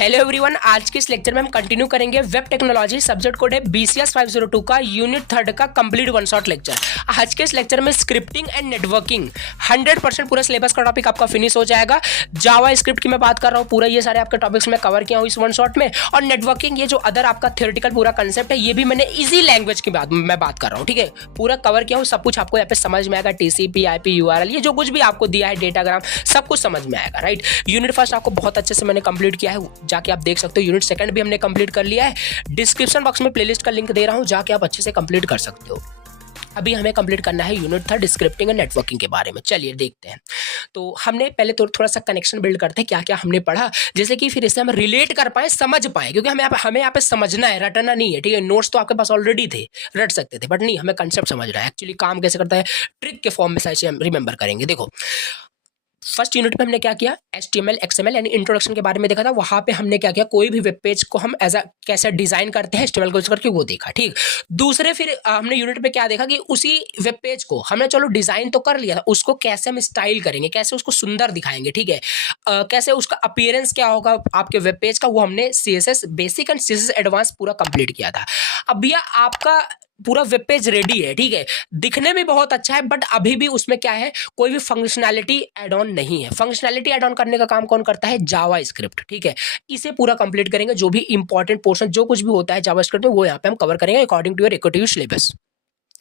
Hello everyone, आज के इस लेक्चर में हम कंटिन्यू करेंगे वेब टेक्नोलॉजी। सब्जेक्ट कोड है BCS 502 का यूनिट 3 का कंप्लीट वन शॉट लेक्चर। आज के इस लेक्चर में स्क्रिप्टिंग एंड नेटवर्किंग 100% पूरा सिलेबस का टॉपिक आपका फिनिश हो जाएगा। जावा स्क्रिप्ट की मैं बात कर रहा हूँ, पूरा ये सारे आपके टॉपिक्स में कवर किया हूँ इस वन शॉट में। और नेटवर्किंग, ये जो अदर आपका थियोरेटिकल पूरा कंसेप्ट है, ये भी मैंने इजी लैंग्वेज की मैं बात कर रहा हूँ। ठीक है, पूरा कवर किया हूँ, सब कुछ आपको यहाँ पे समझ में आएगा। TCP IP URL, ये जो कुछ भी आपको दिया है, डेटाग्राम, सब कुछ समझ में आएगा। राइट, यूनिट फर्स्ट आपको बहुत अच्छे से मैंने कंप्लीट किया है, जाके आप देख सकते हो। यूनिट सेकंड भी हमने कंप्लीट कर लिया है। डिस्क्रिप्शन बॉक्स में प्लेलिस्ट का लिंक दे रहा हूं, जाके आप अच्छे से कंप्लीट कर सकते हो। अभी हमें कंप्लीट करना है यूनिट 3 स्क्रिप्टिंग एंड नेटवर्किंग के बारे में। चलिए देखते हैं। तो हमने पहले तो थोड़ा सा कनेक्शन बिल्ड करते हैं, क्या क्या हमने पढ़ा, जैसे कि फिर इससे हम रिलेट कर पाए, समझ पाए, क्योंकि हमें यहाँ पे समझना है, रटना नहीं है। ठीक है, नोट्स तो आपके पास ऑलरेडी थे, रट सकते थे, बट नहीं, हमें कंसेप्ट समझना है, एक्चुअली काम कैसे करता है, ट्रिक के फॉर्म में साइज हम रिमेंबर करेंगे। देखो, फर्स्ट यूनिट में हमने क्या किया, HTML XML यानी इंट्रोडक्शन के बारे में देखा था। वहां पे हमने क्या किया, कोई भी वेब पेज को हम एज कैसे डिजाइन करते हैं HTML को यूज करके, वो देखा। ठीक, दूसरे फिर हमने यूनिट पे क्या देखा कि उसी वेब पेज को हमने चलो डिजाइन तो कर लिया था, उसको कैसे हम स्टाइल करेंगे, कैसे उसको सुंदर दिखाएंगे। ठीक है, कैसे उसका अपीयरेंस क्या होगा आपके वेब पेज का, वो हमने CSS basic and CSS advance पूरा कंप्लीट किया था। अब भैया आपका पूरा वेब पेज रेडी है, ठीक है, दिखने में बहुत अच्छा है, बट अभी भी उसमें क्या है, कोई भी फंक्शनैलिटी एड ऑन नहीं है। फंक्शनैलिटी एड ऑन करने का काम कौन करता है, जावा स्क्रिप्ट। ठीक है, इसे पूरा कंप्लीट करेंगे। जो भी इंपॉर्टेंट पोर्शन, जो कुछ भी होता है जावा स्क्रिप्ट में, वो यहाँ पे हम कवर करेंगे according to your respective syllabus.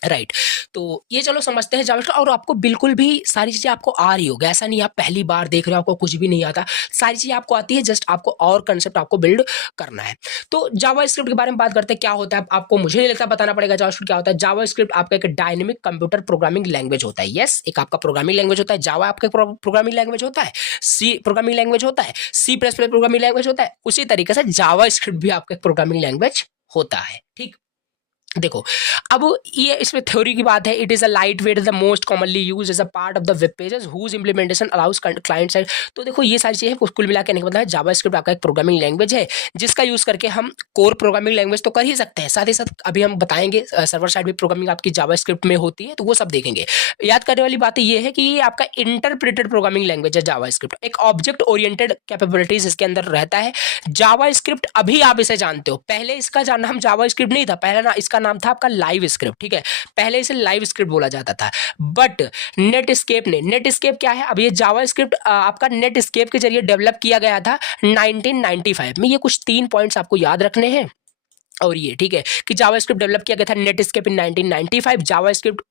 Right, तो ये चलो समझते हैं जावा। और आपको बिल्कुल भी सारी चीजें आपको आ रही होगी, ऐसा नहीं आप पहली बार देख रहे हो आपको कुछ भी नहीं आता, सारी चीजें आपको आती है, जस्ट आपको और कंसेप्ट आपको बिल्ड करना है। तो जावा स्क्रिप्ट के बारे में बात करते हैं, क्या होता है आपको, मुझे नहीं लगता बताना पड़ेगा जावा स्क्रिप्ट क्या होता है। जावा स्क्रिप्ट आपका एक डायनेमिक कंप्यूटर प्रोग्रामिंग लैंग्वेज होता है। यस, एक आपका प्रोग्रामिंग लैंग्वेज होता है, जावा आपका प्रोग्रामिंग लैंग्वेज होता है, सी प्रोग्रामिंग लैंग्वेज होता है, C++ प्रोग्रामिंग लैंग्वेज होता है। उसी तरीके से जावा स्क्रिप्ट भी आपका प्रोग्रामिंग लैंग्वेज होता है। ठीक, देखो, अब ये इसमें थ्योरी की बात है। It is a lightweight, the most commonly use as a part of the web pages whose implementation allows client side. तो देखो, ये सारी चीजें कुल मिला के नहीं मतलब है, जावा स्क्रिप्ट आपका एक प्रोग्रामिंग लैंग्वेज है, जिसका यूज करके हम कोर प्रोग्रामिंग लैंग्वेज तो कर ही सकते हैं, साथ ही साथ अभी हम बताएंगे सर्वर साइड भी प्रोग्रामिंग आपकी जावा स्क्रिप्ट में होती है, तो वो सब देखेंगे। याद करने वाली बात ये है कि ये आपका इंटरप्रेटेड प्रोग्रामिंग लैंग्वेज है जावा स्क्रिप्ट, एक ऑब्जेक्ट ओरिएंटेड कैपेबिलिटीज इसके अंदर रहता है। जावा स्क्रिप्ट अभी आप इसे जानते हो, पहले इसका नाम जावा स्क्रिप्ट नहीं था, पहले ना इसका नाम था आपका लाइव स्क्रिप्ट। ठीक है, पहले इसे लाइव स्क्रिप्ट बोला जाता था, बट नेटस्केप ने, नेटस्केप क्या है, अब ये जावा स्क्रिप्ट आपका नेटस्केप के जरिए डेवलप किया गया था 1995 में। ये कुछ 3 पॉइंट्स आपको याद रखने हैं। और ये ठीक है कि जावा स्क्रिप्ट डेवलप किया गया था नेटस्केप इन 1995। जावा स्क्रिप्ट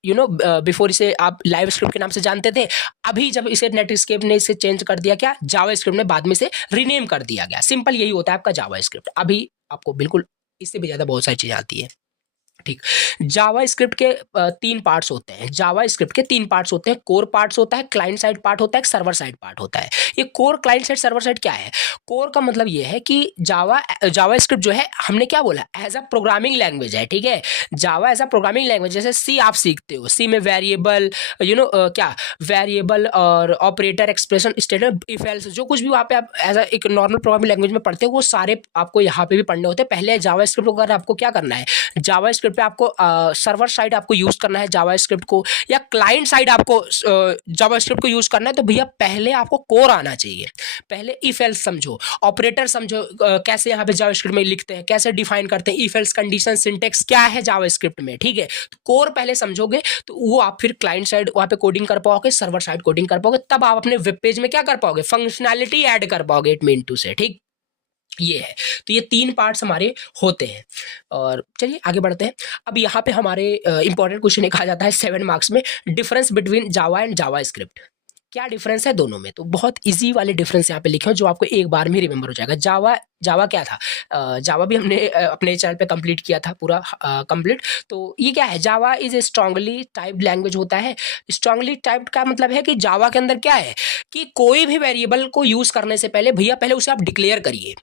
बिफोर इसे आप लाइव स्क्रिप्ट के नाम से जानते थे, अभी जब इसे नेटस्केप ने इसे चेंज कर दिया, क्या जावा स्क्रिप्ट ने बाद में से रीनेम कर दिया गया। सिंपल यही होता है आपका जावा स्क्रिप्ट। अभी आपको बिल्कुल इससे भी ज्यादा बहुत सारी चीजें आती है। ठीक, जावा स्क्रिप्ट के 3 पार्ट्स होते हैं। जावा स्क्रिप्ट के 3 पार्ट्स होते हैं, कोर पार्ट्स होता है, क्लाइंट साइड पार्ट होता है, सर्वर साइड पार्ट होता है। ये core, client side, server side क्या है? कोर का मतलब ये है कि जावा स्क्रिप्ट जो है, हमने क्या बोला, एज अ प्रोग्रामिंग लैंग्वेज है। ठीक है, जावा एज अ प्रोग्रामिंग लैंग्वेज, जैसे सी आप सीखते हो, सी में वेरिएबल, क्या वेरिएबल और operator, expression, statement, if else, जो कुछ भी वहाँ पे आप एज अ एक नॉर्मल प्रोग्रामिंग लैंग्वेज में पढ़ते हो, वो सारे आपको यहाँ पे भी पढ़ने होते हैं। पहले जावा स्क्रिप्ट को आपको क्या करना है, जावा स्क्रिप्ट पे आपको सर्वर साइड आपको यूज करना है जावा स्क्रिप्ट को, या क्लाइंट साइड आपको जावा स्क्रिप्ट को यूज करना है, तो भैया पहले आपको कोर आना चाहिए। पहले इफ एल्स समझो, ऑपरेटर समझो, कैसे यहाँ पे जावा स्क्रिप्ट में लिखते हैं, कैसे डिफाइन करते हैं, इफ एल्स कंडीशन, सिंटेक्स क्या है जावा स्क्रिप्ट में। ठीक है, तो कोर पहले समझोगे, तो वो आप फिर क्लाइंट साइड वहाँ पे कोडिंग कर पाओगे, सर्वर साइड कोडिंग कर पाओगे, तब आप अपने वेब पेज में क्या कर पाओगे, फंक्शनैलिटी ऐड कर पाओगे, इट मीन टू से। ठीक, ये है। तो ये 3 पार्ट्स हमारे होते हैं। और चलिए आगे बढ़ते हैं। अब यहाँ पे हमारे इंपॉर्टेंट क्वेश्चन कहा जाता है 7 मार्क्स में, difference between Java and Java script. क्या डिफरेंस है दोनों में? तो बहुत इजी वाले डिफरेंस यहाँ पे लिखे हो, जो आपको एक बार में रिमेंबर हो जाएगा। जावा क्या था, जावा भी हमने अपने चैनल पे कंप्लीट किया था पूरा कंप्लीट। तो ये क्या है, Java is a strongly typed language होता है। स्ट्रांगली टाइप्ड का मतलब है कि जावा के अंदर क्या है कि कोई भी वेरिएबल को यूज करने से पहले भैया पहले उसे आप डिक्लेयर करिए।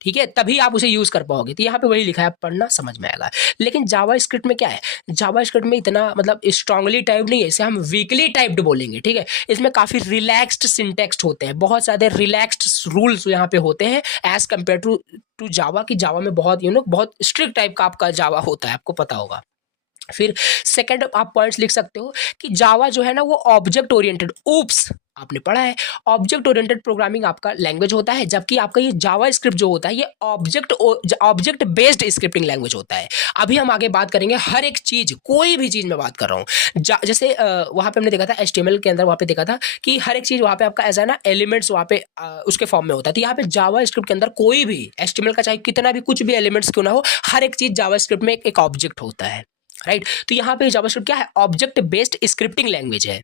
ठीक है, तभी आप उसे यूज कर पाओगे। तो यहाँ पे वही लिखा है, पढ़ना समझ में आएगा। लेकिन जावा स्क्रिप्ट में क्या है, जावा स्क्रिप्ट में इतना मतलब स्ट्रांगली टाइप्ड नहीं है, इसे हम वीकली टाइप्ड बोलेंगे। ठीक है, इसमें काफी रिलैक्स्ड सिंटेक्स्ट होते हैं, बहुत ज्यादा रिलैक्स्ड रूल्स यहाँ पे होते हैं एज कम्पेयर टू जावा। की जावा में बहुत बहुत स्ट्रिक्ट टाइप का आपका जावा होता है, आपको पता होगा। फिर सेकंड आप पॉइंट्स लिख सकते हो कि जावा जो है ना वो ऑब्जेक्ट ओरिएंटेड, ऊप्स आपने पढ़ा है, ऑब्जेक्ट ओरिएंटेड प्रोग्रामिंग आपका लैंग्वेज होता है, जबकि आपका ये जावा स्क्रिप्ट जो होता है ये ऑब्जेक्ट बेस्ड स्क्रिप्टिंग लैंग्वेज होता है। अभी हम आगे बात करेंगे हर एक चीज, कोई भी चीज मैं बात कर रहा हूँ, जैसे वहां पे हमने देखा था एचटीएमएल के अंदर, वहां पे देखा था कि हर एक चीज वहां पे आपका ऐसा ना एलिमेंट्स वहां पे उसके फॉर्म में होता है। तो यहाँ पे जावा स्क्रिप्ट के अंदर कोई भी एचटीएमएल का चाहे कितना भी कुछ भी एलिमेंट्स क्यों ना हो, हर एक चीज जावा स्क्रिप्ट में एक ऑब्जेक्ट होता है, राइट। तो यहाँ पे जावास्क्रिप्ट क्या है, ऑब्जेक्ट बेस्ड स्क्रिप्टिंग लैंग्वेज है।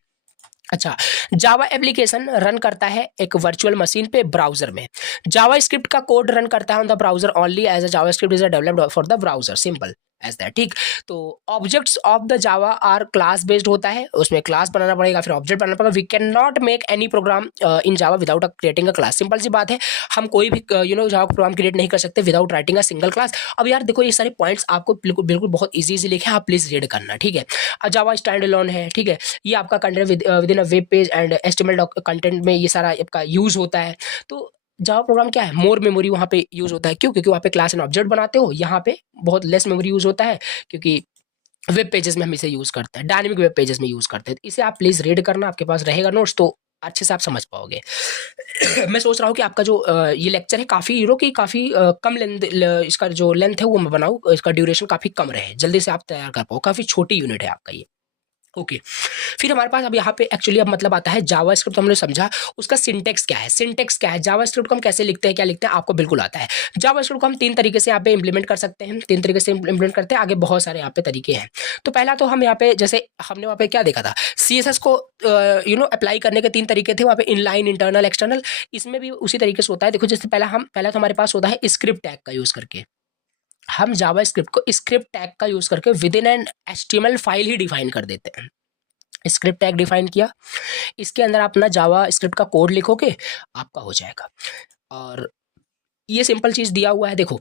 अच्छा, जावा एप्लीकेशन रन करता है एक वर्चुअल मशीन पे ब्राउजर में। जावा स्क्रिप्ट का कोड रन करता है on the browser only as a JavaScript is developed for the browser, simple as that, ठीक। तो objects of the Java are class based होता है, उसमें क्लास बनाना पड़ेगा, फिर ऑब्जेक्ट बनाना पड़ेगा। We can not make any program in Java without creating a class, simple सी बात है। हम कोई भी जावा प्रोग्राम क्रिएट नहीं कर सकते without writing a single class. अब यार देखो ये सारे पॉइंट्स आपको बिल्कुल बिल्कुल बहुत इजी लिखे, आप प्लीज रीड करना, ठीक है। जावा स्टैंड अलोन है, ठीक है, ये आपका content with in a web page and HTML content में ये सारा आपका यूज होता है। तो जावा प्रोग्राम क्या है, मोर मेमोरी वहाँ पे यूज होता है, क्यों, क्योंकि वहाँ पे क्लास एंड ऑब्जेक्ट बनाते हो, यहाँ पे बहुत लेस मेमोरी यूज होता है, क्योंकि वेब पेजेस में हम इसे यूज करते हैं, डायनेमिक वेब पेजेस में यूज करते हैं। तो इसे आप प्लीज रीड करना, आपके पास रहेगा नोट्स तो अच्छे से आप समझ पाओगे। मैं सोच रहा हूँ कि आपका जो ये लेक्चर है काफ़ी कि काफ़ी कम लेंथ, इसका जो लेंथ है वो मैं बनाऊँ, इसका ड्यूरेशन काफ़ी कम रहे, जल्दी से आप तैयार कर पाओ, काफ़ी छोटी यूनिट है आपका ये। ओके, फिर हमारे पास अब यहाँ पे एक्चुअली अब मतलब आता है जावास्क्रिप्ट, हमने समझा उसका सिंटेक्स क्या है, सिंटेक्स क्या है, जावास्क्रिप्ट को हम कैसे लिखते हैं, क्या लिखते हैं, आपको बिल्कुल आता है। जावास्क्रिप्ट को हम 3 तरीके से यहाँ पे इंप्लीमेंट कर सकते हैं, 3 तरीके से इंप्लीमेंट करते हैं, आगे बहुत सारे यहाँ पे तरीके हैं। तो पहला तो हम यहाँ पे जैसे हमने वहाँ पे क्या देखा था, सीएसएस को अप्लाई करने के 3 तरीके थे वहाँ पे, इनलाइन, इंटरनल, एक्सटर्नल। इसमें भी उसी तरीके से होता है। देखो जैसे पहला तो हमारे पास होता है स्क्रिप्ट टैग का यूज करके, हम जावास्क्रिप्ट को स्क्रिप्ट टैग का यूज करके with in an HTML file he define कर देते हैं। स्क्रिप्ट टैग डिफाइन किया, इसके अंदर आप अपना जावा स्क्रिप्ट का कोड लिखोगे, आपका हो जाएगा। और ये सिंपल चीज दिया हुआ है देखो,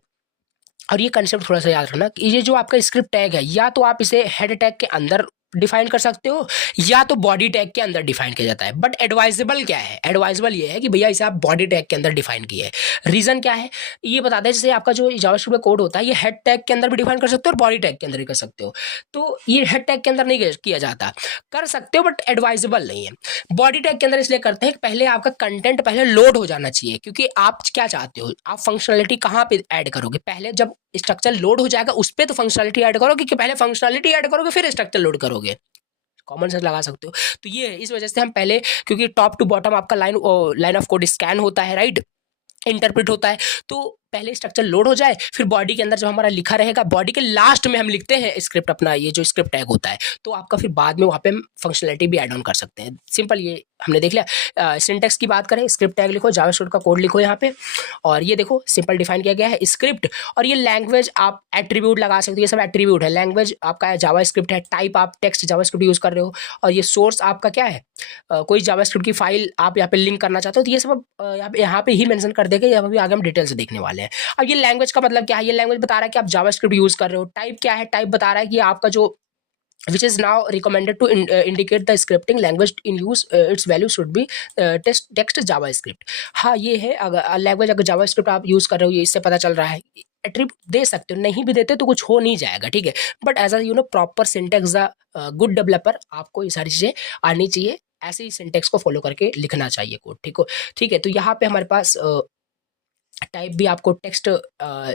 और ये कंसेप्ट थोड़ा सा याद रखना कि ये जो आपका स्क्रिप्ट टैग है, या तो आप इसे हेड टैग के अंदर डिफाइन कर सकते हो, या तो बॉडी टैग के अंदर डिफाइन किया जाता है। बट एडवाइजेबल क्या है, एडवाइजेबल ये है कि भैया इसे आप बॉडी टैग के अंदर डिफाइन किए। रीजन क्या है ये बताते हैं, जैसे आपका जो जावास्क्रिप्ट का कोड होता है ये हेड टैग के अंदर भी डिफाइन कर सकते हो और बॉडी टैग के अंदर भी कर सकते हो। तो ये हेड टैग के अंदर नहीं किया जाता, कर सकते हो बट एडवाइजेबल नहीं है। बॉडी टैग के अंदर इसलिए करते हैं कि पहले आपका कंटेंट पहले लोड हो जाना चाहिए, क्योंकि आप क्या चाहते हो, आप फंक्शनलिटी कहाँ पे ऐड करोगे, पहले जब स्ट्रक्चर लोड हो जाएगा उस पर तो फंक्शनलिटी ऐड करोगे, कि पहले फंक्शनलिटी ऐड करोगे फिर स्ट्रक्चर लोड करोगे, कॉमन सेंस लगा सकते हो। तो ये इस वजह से हम पहले, क्योंकि टॉप टू बॉटम आपका लाइन ऑफ कोड स्कैन होता है, राइट, इंटरप्रेट होता है, तो पहले स्ट्रक्चर लोड हो जाए, फिर बॉडी के अंदर जो हमारा लिखा रहेगा, बॉडी के लास्ट में हम लिखते हैं स्क्रिप्ट, अपना ये जो स्क्रिप्ट टैग होता है, तो आपका फिर बाद में वहाँ पे हम फंक्शनलिटी भी ऐड ऑन कर सकते हैं। सिंपल ये हमने देख लिया। सिंटेक्स की बात करें, स्क्रिप्ट टैग लिखो, जावास्क्रिप्ट का कोड लिखो यहाँ पे, और ये देखो सिंपल डिफाइन किया गया है स्क्रिप्ट। और ये लैंग्वेज आप एट्रीब्यूट लगा सकते हो, ये सब एट्रीब्यूट है। लैंग्वेज आपका जावास्क्रिप्ट है, टाइप आप टेक्स्ट जावास्क्रिप्ट यूज कर रहे हो, और ये सोर्स आपका क्या है, कोई जावास्क्रिप्ट की फाइल आप यहाँ पे लिंक करना चाहते हो, तो ये सब यहाँ पे ही मेंशन कर देंगे, यहाँ पे आगे हम डिटेल से देखने वाले हैं। अब ये लैंग्वेज का मतलब क्या है, ये लैंग्वेज बता रहा है कि आप जावास्क्रिप्ट यूज कर रहे हो। टाइप क्या है, टाइप बता रहा है कि आपका जो which is now recommended to indicate the scripting language in use, its value should be text JavaScript। हाँ ये है, अगर लैंग्वेज अगर JavaScript आप यूज कर रहे हो, ये इससे पता चल रहा है। एट्रीब्यूट दे सकते हो, नहीं भी देते तो कुछ हो नहीं जाएगा, ठीक है। But as a proper syntax good developer आपको ये सारी चीजें आनी चाहिए, ऐसे ही सिंटेक्स को फॉलो करके लिखना चाहिए कोड, ठीक है। तो यहाँ पे हमारे पास टाइप भी आपको टेक्स्ट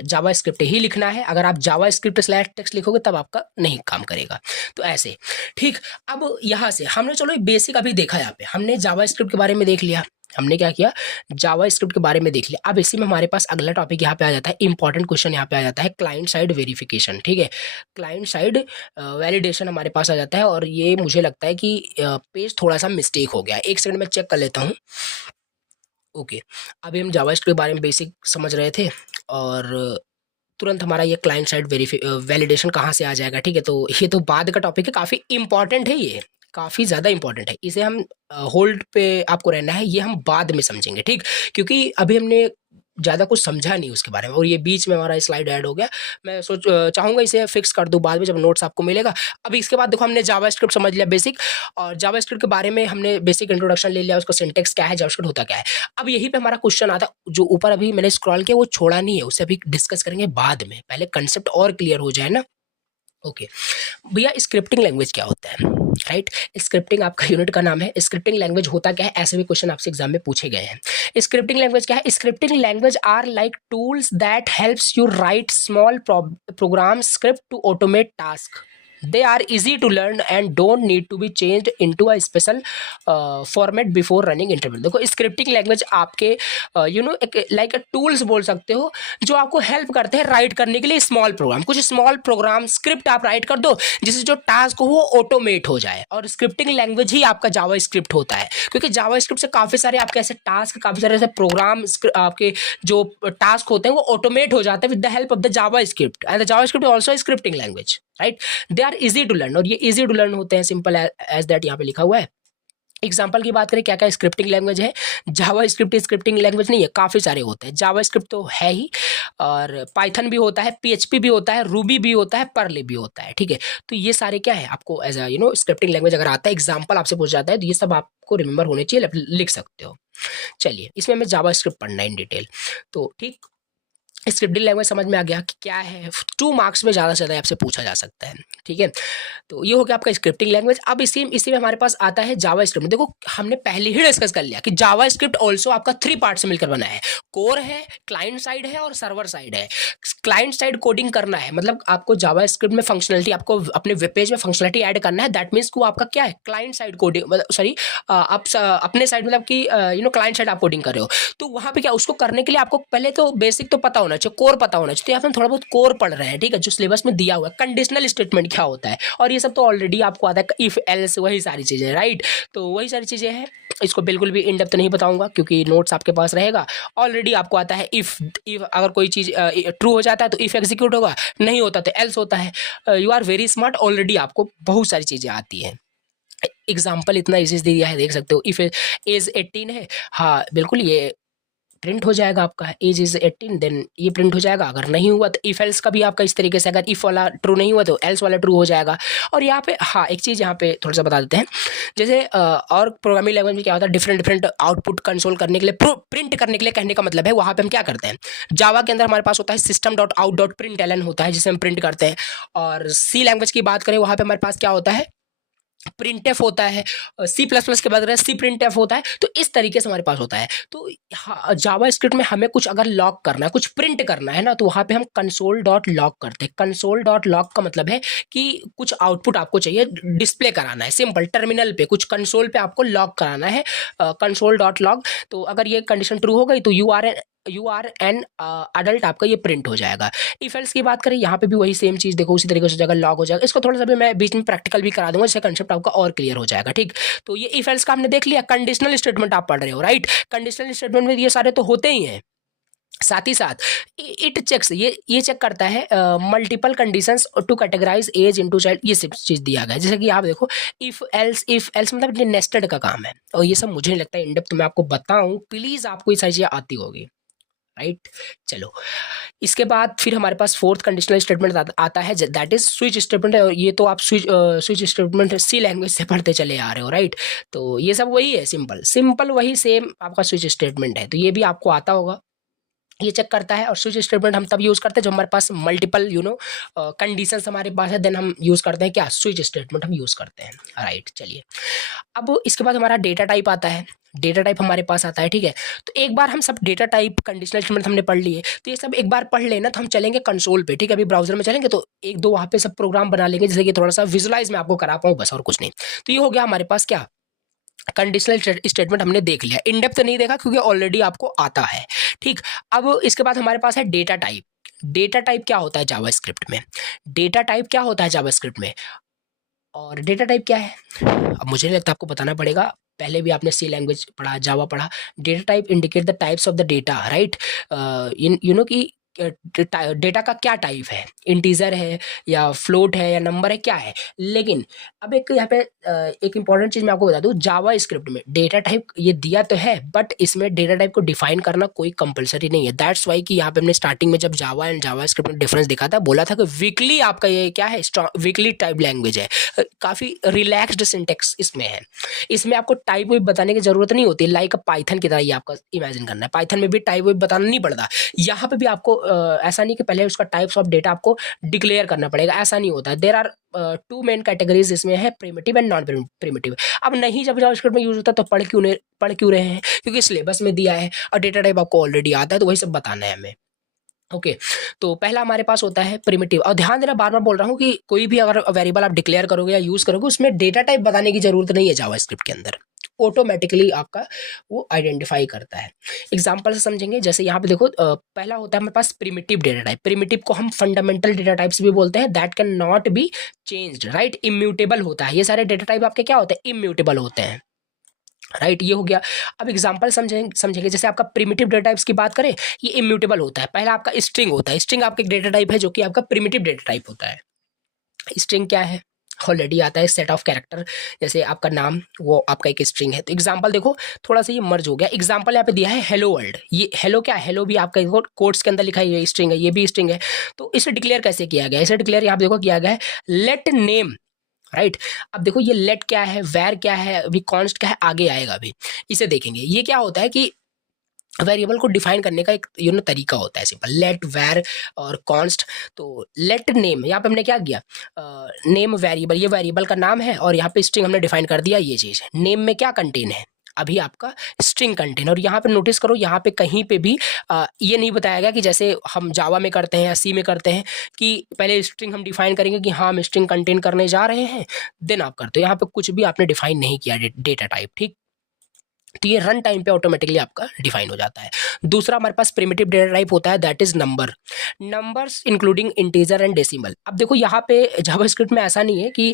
जावास्क्रिप्ट ही लिखना है, अगर आप जावास्क्रिप्ट स्लैश टेक्स्ट लिखोगे तब आपका नहीं काम करेगा। तो ऐसे, ठीक। अब यहाँ से हमने चलो बेसिक अभी देखा, यहाँ पे हमने जावास्क्रिप्ट के बारे में देख लिया, हमने क्या किया, जावास्क्रिप्ट के बारे में देख लिया। अब इसी में हमारे पास अगला टॉपिक यहाँ पे आ जाता है, इंपॉर्टेंट क्वेश्चन यहाँ पे आ जाता है, क्लाइंट साइड वेरिफिकेशन, ठीक है। क्लाइंट साइड वैलिडेशन हमारे पास आ जाता है, और ये मुझे लगता है कि पेज थोड़ा सा मिस्टेक हो गया, एक सेकंड में चेक कर लेता हूँ। ओके, अभी हम जावास्क्रिप्ट के बारे में बेसिक समझ रहे थे, और तुरंत हमारा ये क्लाइंट साइड वैलिडेशन कहाँ से आ जाएगा, ठीक है। तो ये तो बाद का टॉपिक है, काफ़ी इंपॉर्टेंट है, ये काफ़ी ज़्यादा इंपॉर्टेंट है, इसे हम होल्ड पे आपको रहना है, ये हम बाद में समझेंगे, ठीक। क्योंकि अभी हमने ज़्यादा कुछ समझा नहीं उसके बारे में, और ये बीच में हमारा स्लाइड ऐड हो गया। मैं चाहूँगा इसे फिक्स कर दूँ बाद में जब नोट्स आपको मिलेगा। अभी इसके बाद देखो हमने जावास्क्रिप्ट समझ लिया बेसिक, और जावास्क्रिप्ट के बारे में हमने बेसिक इंट्रोडक्शन ले लिया, उसका सिंटेक्स क्या है, जावास्क्रिप्ट होता क्या है। अब यहीं पे हमारा क्वेश्चन आता है, जो ऊपर अभी मैंने स्क्रॉल किया वो छोड़ा नहीं है, उसे अभी डिस्कस करेंगे बाद में, पहले कंसेप्ट और क्लियर हो जाए ना। ओके भैया, स्क्रिप्टिंग लैंग्वेज क्या होता है? राइट, स्क्रिप्टिंग आपका यूनिट का नाम है। स्क्रिप्टिंग लैंग्वेज होता क्या है, ऐसे भी क्वेश्चन आपसे एग्जाम में पूछे गए हैं। स्क्रिप्टिंग लैंग्वेज क्या है? Scripting language are like tools that helps you write small program script to automate task. They are easy to learn and don't need to be changed into a special format before running interval। देखो, scripting language आपके like tools बोल सकते हो जो आपको help करते हैं right करने के लिए स्मॉल प्रोग्राम। कुछ स्मॉल प्रोग्राम स्क्रिप्ट आप राइट कर दो जिससे जो टास्क हो वो ऑटोमेट हो जाए, और स्क्रिप्टिंग लैंग्वेज ही आपका जावा स्क्रिप्ट होता है, क्योंकि जावा स्क्रिप्ट से काफ़ी सारे आपके ऐसे टास्क, काफ़ी सारे ऐसे प्रोग्राम आपके जो टास्क होते हैं वो ऑटोमेट हो जाते हैं with the help of the JavaScript. And the JavaScript also scripting language, right. They are easy to learn, और ये इजी टू लर्न होते हैं, सिंपल एज दैट यहाँ पे लिखा हुआ है। एग्जाम्पल की बात करें क्या क्या स्क्रिप्टिंग लैंग्वेज है। जावा स्क्रिप्ट स्क्रिप्टिंग लैंग्वेज नहीं है, काफ़ी सारे होते हैं। जावा स्क्रिप्ट तो है ही, और पाइथन भी होता है, पीएचपी भी होता है, रूबी भी होता है, पर्ल भी होता है, ठीक है। तो ये सारे क्या है, आपको एज अ स्क्रिप्टिंग लैंग्वेज अगर आता है, एग्जाम्पल आपसे पूछ जाता है, तो ये सब आपको रिमेंबर होने चाहिए, लिख सकते हो। चलिए, इसमें हमें जावा स्क्रिप्ट पढ़ना है इन डिटेल, तो ठीक। स्क्रिप्टिंग लैंग्वेज समझ में आ गया कि क्या है, 2 मार्क्स में ज़्यादा से ज़्यादा आपसे पूछा जा सकता है, ठीक है। तो ये हो गया आपका स्क्रिप्टिंग लैंग्वेज। अब इसी में हमारे पास आता है जावा स्क्रिप्ट। देखो, हमने पहले ही डिस्कस कर लिया कि जावा स्क्रिप्ट ऑल्सो आपका 3 पार्ट से मिलकर बना है। कोर है, क्लाइंट साइड है, और सर्वर साइड है। क्लाइंट साइड कोडिंग करना है, मतलब आपको जावा स्क्रिप्ट में फंक्शनलिटी, आपको अपने वेब पेज में फंक्शनलिटी ऐड करना है। दैट मीन्स को आपका क्या है, क्लाइंट साइड कोडिंग, मतलब सॉरी, आप अपने साइड, मतलब कि क्लाइंट साइड आप कोडिंग कर रहे हो। तो वहाँ पे क्या, उसको करने के लिए आपको पहले तो बेसिक तो पता होना चाहिए, कोर पता होना चाहिए। तो यहाँ पे थोड़ा बहुत कोर पढ़ रहे हैं, ठीक है, जो सिलेबस में दिया हुआ है। कंडीशनल स्टेटमेंट क्या होता है, और ये सब तो ऑलरेडी आपको आता है, इफ एल्स, वही सारी चीज़ें, राइट। तो वही सारी चीज़ें हैं, इसको बिल्कुल भी इन डेप्थ नहीं बताऊंगा क्योंकि नोट्स आपके पास रहेगा। ऑलरेडी आपको आता है इफ अगर कोई चीज़ ट्रू हो जाता है तो इफ एग्जीक्यूट होगा, नहीं होता तो एल्स होता है। You are very smart, already आपको बहुत सारी चीज़ें आती हैं। एग्जाम्पल इतना इजी दिया है, देख सकते हो। इफ एज 18 है, हाँ बिल्कुल, ये प्रिंट हो जाएगा आपका, एज इज 18, देन ये प्रिंट हो जाएगा। अगर नहीं हुआ तो इफ एल्स का भी आपका इस तरीके से, अगर इफ वाला ट्रू नहीं हुआ तो एल्स वाला ट्रू हो जाएगा। और यहाँ पे हाँ, एक चीज़ यहाँ पे थोड़ा सा बता देते हैं, जैसे और प्रोग्रामिंग लैंग्वेज में क्या होता है, डिफरेंट आउटपुट कंसोल करने के लिए, प्रिंट करने के लिए कहने का मतलब है, वहाँ पे हम क्या करते हैं, जावा के अंदर हमारे पास होता है system.out.println होता है, जिसे हम प्रिंट करते हैं। और सी लैंग्वेज की बात करें, वहाँ पे हमारे पास क्या होता है, प्रिंटफ होता है। C++ के बाद सी प्रिंटफ होता है। तो इस तरीके से हमारे पास होता है। तो जावा स्क्रिप्ट में हमें कुछ अगर लॉग करना है, कुछ प्रिंट करना है ना, तो वहाँ पे हम console.log करते हैं। console.log का मतलब है कि कुछ आउटपुट आपको चाहिए, डिस्प्ले कराना है, सिंपल टर्मिनल पे, कुछ कंसोल पे आपको लॉग कराना है, console.log। तो अगर ये कंडीशन ट्रू हो गई तो यू आर एन अडल्ट आपका ये प्रिंट हो जाएगा। इफ एल्स की बात करें, यहाँ पे भी वही सेम चीज़, देखो उसी तरीके से जगह लॉग हो जाएगा। इसको थोड़ा सा भी मैं बीच में प्रैक्टिकल भी करा दूंगा, जिससे कंसेप्ट आपका और क्लियर हो जाएगा, ठीक। तो ये इफ एल्स का हमने देख लिया। कंडीशनल स्टेटमेंट आप पढ़ रहे हो, राइट। कंडीशनल स्टेटमेंट में ये सारे तो होते ही हैं, साथ ही साथ इट चेक्स, ये चेक करता है multiple conditions to categorize age into child. ये सब चीज़ दिया गया है, जैसे कि आप देखो इफ एल्स मतलब ये नेस्टेड का काम है, और ये सब मुझे नहीं लगता इन डेप्थ तो मैं आपको बताऊं, प्लीज़ आपको ये सारी चीज़ें आती होगी, राइट। चलो, इसके बाद फिर हमारे पास फोर्थ कंडीशनल स्टेटमेंट आता है, दैट इज स्विच स्टेटमेंट। और ये तो आप स्विच स्टेटमेंट सी लैंग्वेज से पढ़ते चले आ रहे हो, राइट। तो ये सब वही है, सिंपल वही सेम आपका स्विच स्टेटमेंट है। तो ये भी आपको आता होगा, ये चेक करता है। और स्विच स्टेटमेंट हम तब यूज़ करते हैं जब हमारे पास मल्टीपल कंडीशंस हमारे पास है, देन हम यूज़ करते हैं क्या, स्विच स्टेटमेंट हम यूज़ करते हैं, राइट। चलिए, अब इसके बाद हमारा डेटा टाइप आता है। डेटा टाइप हमारे पास आता है, ठीक है। तो एक बार हम सब डेटा टाइप, कंडीशनल स्टेटमेंट हमने पढ़ लिए, तो ये सब एक बार पढ़ लेना, तो हम चलेंगे कंसोल पे, ठीक है। अभी ब्राउजर में चलेंगे तो एक दो वहाँ पे सब प्रोग्राम बना लेंगे, जैसे कि थोड़ा सा विजुलाइज मैं आपको करा पाऊँ, बस और कुछ नहीं। तो ये हो गया हमारे पास क्या, कंडीशनल स्टेटमेंट हमने देख लिया। इन डेप्थ नहीं देखा क्योंकि ऑलरेडी आपको आता है, ठीक। अब इसके बाद हमारे पास है डेटा टाइप। डेटा टाइप क्या होता है जावा स्क्रिप्ट में, डेटा टाइप क्या होता है जावा स्क्रिप्ट में, और डेटा टाइप क्या है, अब मुझे नहीं लगता आपको बताना पड़ेगा, पहले भी आपने सी लैंग्वेज पढ़ा, जावा पढ़ा। Data type indicate the types of the data, right. कि डेटा का क्या टाइप है, इंटीजर है या फ्लोट है या नंबर है, क्या है। लेकिन अब एक यहाँ पे एक इंपॉर्टेंट चीज़ मैं आपको बता दूँ, जावा स्क्रिप्ट में डेटा टाइप ये दिया तो है, बट इसमें डेटा टाइप को डिफाइन करना कोई कंपलसरी नहीं है। दैट्स वाई कि यहाँ पे हमने स्टार्टिंग में जब जावा एंड जावा स्क्रिप्ट में डिफरेंस दिखा था, बोला था कि वीकली आपका ये क्या है, वीकली टाइप लैंग्वेज है, काफ़ी रिलैक्सड सिंटेक्स इसमें है। इसमें आपको टाइप वेब बताने की जरूरत नहीं होती, लाइक पाइथन की तरह ही आपका इमेजिन करना है। पाइथन में भी टाइप वेब बताना नहीं पड़ता, यहाँ पे भी आपको ऐसा नहीं कि पहले उसका टाइप्स ऑफ डेटा आपको डिक्लेयर करना पड़ेगा, ऐसा नहीं होता है। There are two main categories इसमें है, प्रिमिटिव एंड नॉन प्रिमिटिव। अब नहीं जब जावास्क्रिप्ट में यूज होता है तो पढ़ क्यों रहे हैं, क्योंकि सिलेबस में दिया है और डेटा टाइप आपको ऑलरेडी आता है, तो वही सब बताना है हमें। ओके तो पहला हमारे पास होता है प्रिमिटिव। और ध्यान देना, बार बार बोल रहा हूँ कि कोई भी अगर वेरिएबल आप डिक्लेयर करोगे या यूज करोगे उसमें डेटा टाइप बताने की जरूरत नहीं है, जावास्क्रिप्ट के अंदर ऑटोमेटिकली आपका वो आइडेंटिफाई करता है। एग्जांपल से समझेंगे, जैसे यहाँ पे देखो पहला होता है हमारे पास प्रिमिटिव डेटा टाइप। प्रिमिटिव को हम फंडामेंटल डेटा टाइप्स भी बोलते हैं, that can not be changed, right, immutable होता है। ये सारे डेटा टाइप आपके क्या होते हैं, इम्यूटेबल होते हैं, राइट ये हो गया। अब एग्जांपल समझेंगे जैसे आपका प्रिमिटिव डेटा टाइप्स की बात करें, ये इम्यूटेबल होता है। पहला आपका स्ट्रिंग होता है, स्ट्रिंग आपका एक डेटा टाइप है जो कि आपका प्रिमिटिव डेटा टाइप होता है। स्ट्रिंग क्या है, ऑलरेडी आता है, सेट ऑफ कैरेक्टर, जैसे आपका नाम वो आपका एक स्ट्रिंग है। तो एग्जांपल देखो, थोड़ा सा ये मर्ज हो गया। एग्जांपल यहाँ पे दिया है हेलो वर्ल्ड, ये हेलो क्या है, हेलो भी आपका कोट्स के अंदर लिखा है, ये स्ट्रिंग है, ये भी स्ट्रिंग है। तो इसे डिक्लेयर कैसे किया गया, इसे डिक्लेयर यहाँ पे देखो किया गया है लेट नेम, राइट। अब देखो ये लेट क्या है, वेर क्या है, अभी कॉन्स्ट क्या है, आगे आएगा अभी, इसे देखेंगे। ये क्या होता है कि वेरिएबल को डिफाइन करने का एक तरीका होता है, सिंपल लेट वेर और कॉन्स्ट। तो लेट नेम, यहाँ पे हमने क्या किया, नेम वेरिएबल, ये वेरिएबल का नाम है और यहाँ पे स्ट्रिंग हमने डिफाइन कर दिया। ये चीज़ नेम में क्या कंटेन है, अभी आपका स्ट्रिंग कंटेन। और यहाँ पे नोटिस करो, यहाँ पे कहीं पे भी ये नहीं बताया गया कि जैसे हम जावा में करते हैं या सी में करते हैं कि पहले स्ट्रिंग हम डिफाइन करेंगे कि हाँ हम स्ट्रिंग कंटेन करने जा रहे हैं, देन आप करते हो। यहाँ पे कुछ भी आपने डिफाइन नहीं किया डेटा टाइप, ठीक। तो ये रन टाइम पे ऑटोमेटिकली आपका डिफाइन हो जाता है। दूसरा हमारे पास प्रिमिटिव डेटा टाइप होता है, that is number, numbers including integer and decimal. अब देखो यहाँ पे जावास्क्रिप्ट में ऐसा नहीं है कि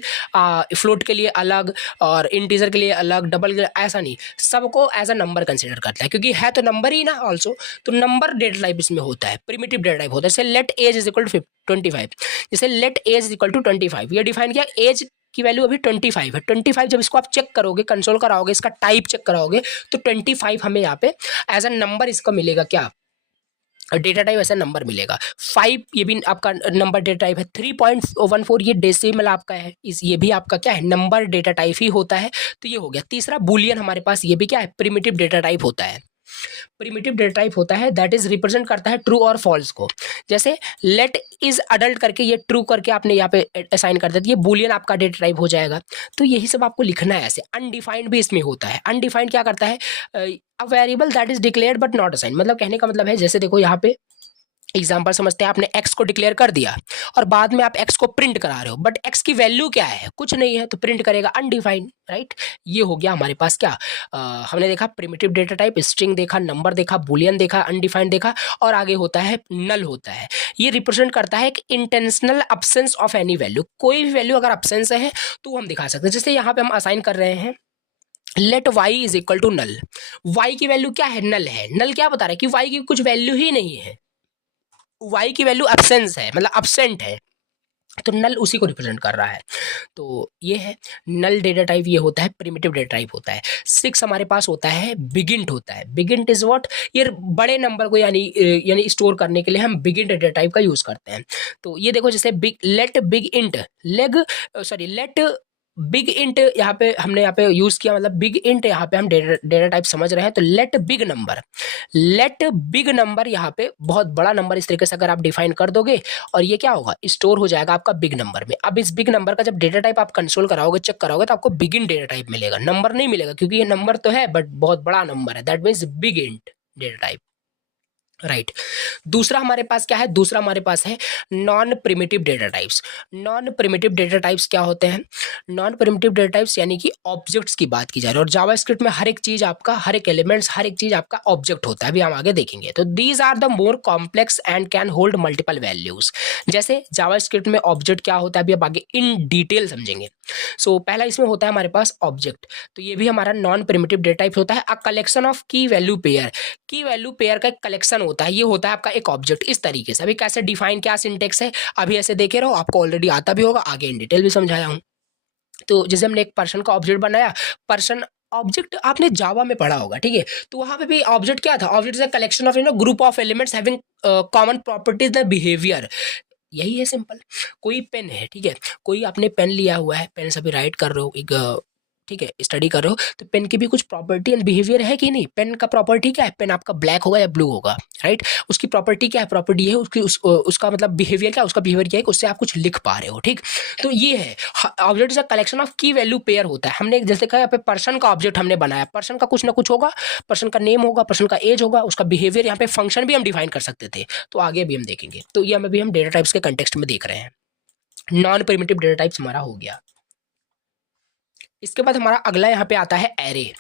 फ्लोट के लिए अलग और इंटीजर के लिए अलग, डबल के लिए, ऐसा नहीं, सबको एज अ नंबर कंसिडर करता है, क्योंकि है तो नंबर ही ना ऑल्सो। तो नंबर डेटा टाइप इसमें होता है, प्रिमिटिव डेटा टाइप होता है। जैसे let age is equal to 25, जैसे let age is equal to 25, ये डिफाइन किया, एज की वैल्यू अभी 25 है। 25 जब इसको आप चेक करोगे, कंसोल कराओगे, इसका टाइप चेक कराओगे, तो 25 हमें यहाँ पे एज अ नंबर इसका मिलेगा, क्या डेटा टाइप ऐसा नंबर मिलेगा। 5 ये भी आपका नंबर डेटा टाइप है। 3.14 ये डेसिमल आपका है, ये भी आपका क्या है, नंबर डेटा टाइप ही होता है। तो ये हो गया। तीसरा बुलियन हमारे पास, ये भी क्या है, प्रिमिटिव डेटा टाइप होता है। प्रिमिटिव डेटा टाइप होता है, दैट इज रिप्रेजेंट करता है ट्रू और फॉल्स को। जैसे लेट इज अडल्ट करके ये ट्रू करके आपने यहाँ पे असाइन कर दिया, ये बुलियन आपका डेटा टाइप हो जाएगा। तो यही सब आपको लिखना है ऐसे। अनडिफाइंड भी इसमें होता है। अनडिफाइंड क्या करता है, a variable that is declared but not assign. मतलब कहने का मतलब है, जैसे देखो यहाँ पे एग्जाम्पल समझते हैं, आपने x को डिक्लेयर कर दिया और बाद में आप x को प्रिंट करा रहे हो, बट x की वैल्यू क्या है, कुछ नहीं है, तो प्रिंट करेगा अनडिफाइंड, राइट। ये हो गया हमारे पास क्या, हमने देखा प्रिमिटिव डेटा टाइप, स्ट्रिंग देखा, नंबर देखा, बुलियन देखा, अनडिफाइंड देखा, और आगे होता है नल होता है। ये रिप्रेजेंट करता है एक intentional absence of any value. कोई भी वैल्यू अगर अब्सेंस है तो हम दिखा सकते हैं। जैसे यहाँ पे हम असाइन कर रहे हैं let y is equal to null, y की वैल्यू क्या है, नल है। नल क्या बता रहा है कि y की कुछ वैल्यू ही नहीं है, y की वैल्यू एब्सेंस है, मतलब एब्सेंट है, तो नल उसी को रिप्रेजेंट कर रहा है। तो ये है नल डेटा टाइप, ये होता है प्रिमिटिव डेटा टाइप होता है। 6 हमारे पास होता है बिगिंट होता है। बिगिंट इज व्हाट, ये बड़े नंबर को यानी स्टोर करने के लिए हम बिगिंट डेटा टाइप का यूज करते हैं। तो ये देखो, जैसे let big int let big int यहाँ पे हमने यहाँ पे यूज किया, मतलब बिग इंट यहाँ पे हम डेटा टाइप समझ रहे हैं। तो लेट बिग नंबर यहाँ पे बहुत बड़ा नंबर, इस तरीके से अगर आप डिफाइन कर दोगे और ये क्या होगा, स्टोर हो जाएगा आपका बिग नंबर में। अब इस बिग नंबर का जब डेटा टाइप आप कंसोल कराओगे, चेक कराओगे, तो आपको बिग इंट डेटा टाइप मिलेगा, नंबर नहीं मिलेगा, क्योंकि ये नंबर तो है बट बहुत बड़ा नंबर है, that means big int data type, right. दूसरा हमारे पास क्या है, दूसरा हमारे पास है non primitive data types. Non primitive data types क्या होते हैं, नॉन प्रिमिटिव डेटा टाइप्स यानी कि ऑब्जेक्ट्स की बात की जा रही है। और जावास्क्रिप्ट में हर एक चीज आपका, हर एक एलिमेंट्स, हर एक चीज आपका ऑब्जेक्ट होता है, अभी हम आगे देखेंगे। तो these are the more complex and can hold multiple values. जैसे जावास्क्रिप्ट में ऑब्जेक्ट क्या होता है, अभी अब आगे इन डिटेल समझेंगे। सो पहला इसमें होता है हमारे पास ऑब्जेक्ट, तो ये भी हमारा नॉन प्रिमिटिव डेटा टाइप होता है। अ कलेक्शन ऑफ की वैल्यू पेयर, की वैल्यू पेयर का एक कलेक्शन होता है, ये होता है आपका एक ऑब्जेक्ट। इस तरीके से अभी कैसे डिफाइन, क्या सिंटेक्स है, अभी ऐसे देखे रहो, आपको ऑलरेडी आता भी होगा, आगे इन डिटेल भी समझाया हूं। तो जैसे हमने एक पर्सन का ऑब्जेक्ट बनाया, पर्सन ऑब्जेक्ट आपने जावा में पढ़ा होगा, ठीक है। तो वहां पे भी ऑब्जेक्ट क्या था, object is a collection of group of elements having common properties the behaviour. यही है सिंपल। कोई पेन है, ठीक है, कोई आपने पेन लिया हुआ है, पेन से अभी राइट कर रहे हो, एक ठीक है, स्टडी कर रहे हो, तो पेन की भी कुछ प्रॉपर्टी एंड बिहेवियर है कि नहीं। पेन का प्रॉपर्टी क्या है, पेन आपका ब्लैक होगा या ब्लू होगा, राइट। उसकी प्रॉपर्टी क्या है, प्रॉपर्टी ये है उसकी उसका मतलब बिहेवियर क्या है, उसका बिहेवियर क्या है कि उससे आप कुछ लिख पा रहे हो, ठीक। तो ये है object is a collection of की वैल्यू पेयर होता है। हमने जैसे कहा यहाँ पे पर्सन का ऑब्जेक्ट हमने बनाया, पर्सन का कुछ ना कुछ होगा, पर्सन का नेम होगा, पर्सन का एज होगा, उसका बिहेवियर, यहाँ पे फंक्शन भी हम डिफाइन कर सकते थे, तो आगे भी हम देखेंगे। तो ये हमें भी हम डेटा टाइप्स के कंटेक्स्ट में देख रहे हैं। नॉन प्रिमिटिव डेटा टाइप्स हमारा हो गया। इसके बाद हमारा अगला यहाँ पे आता है एरे।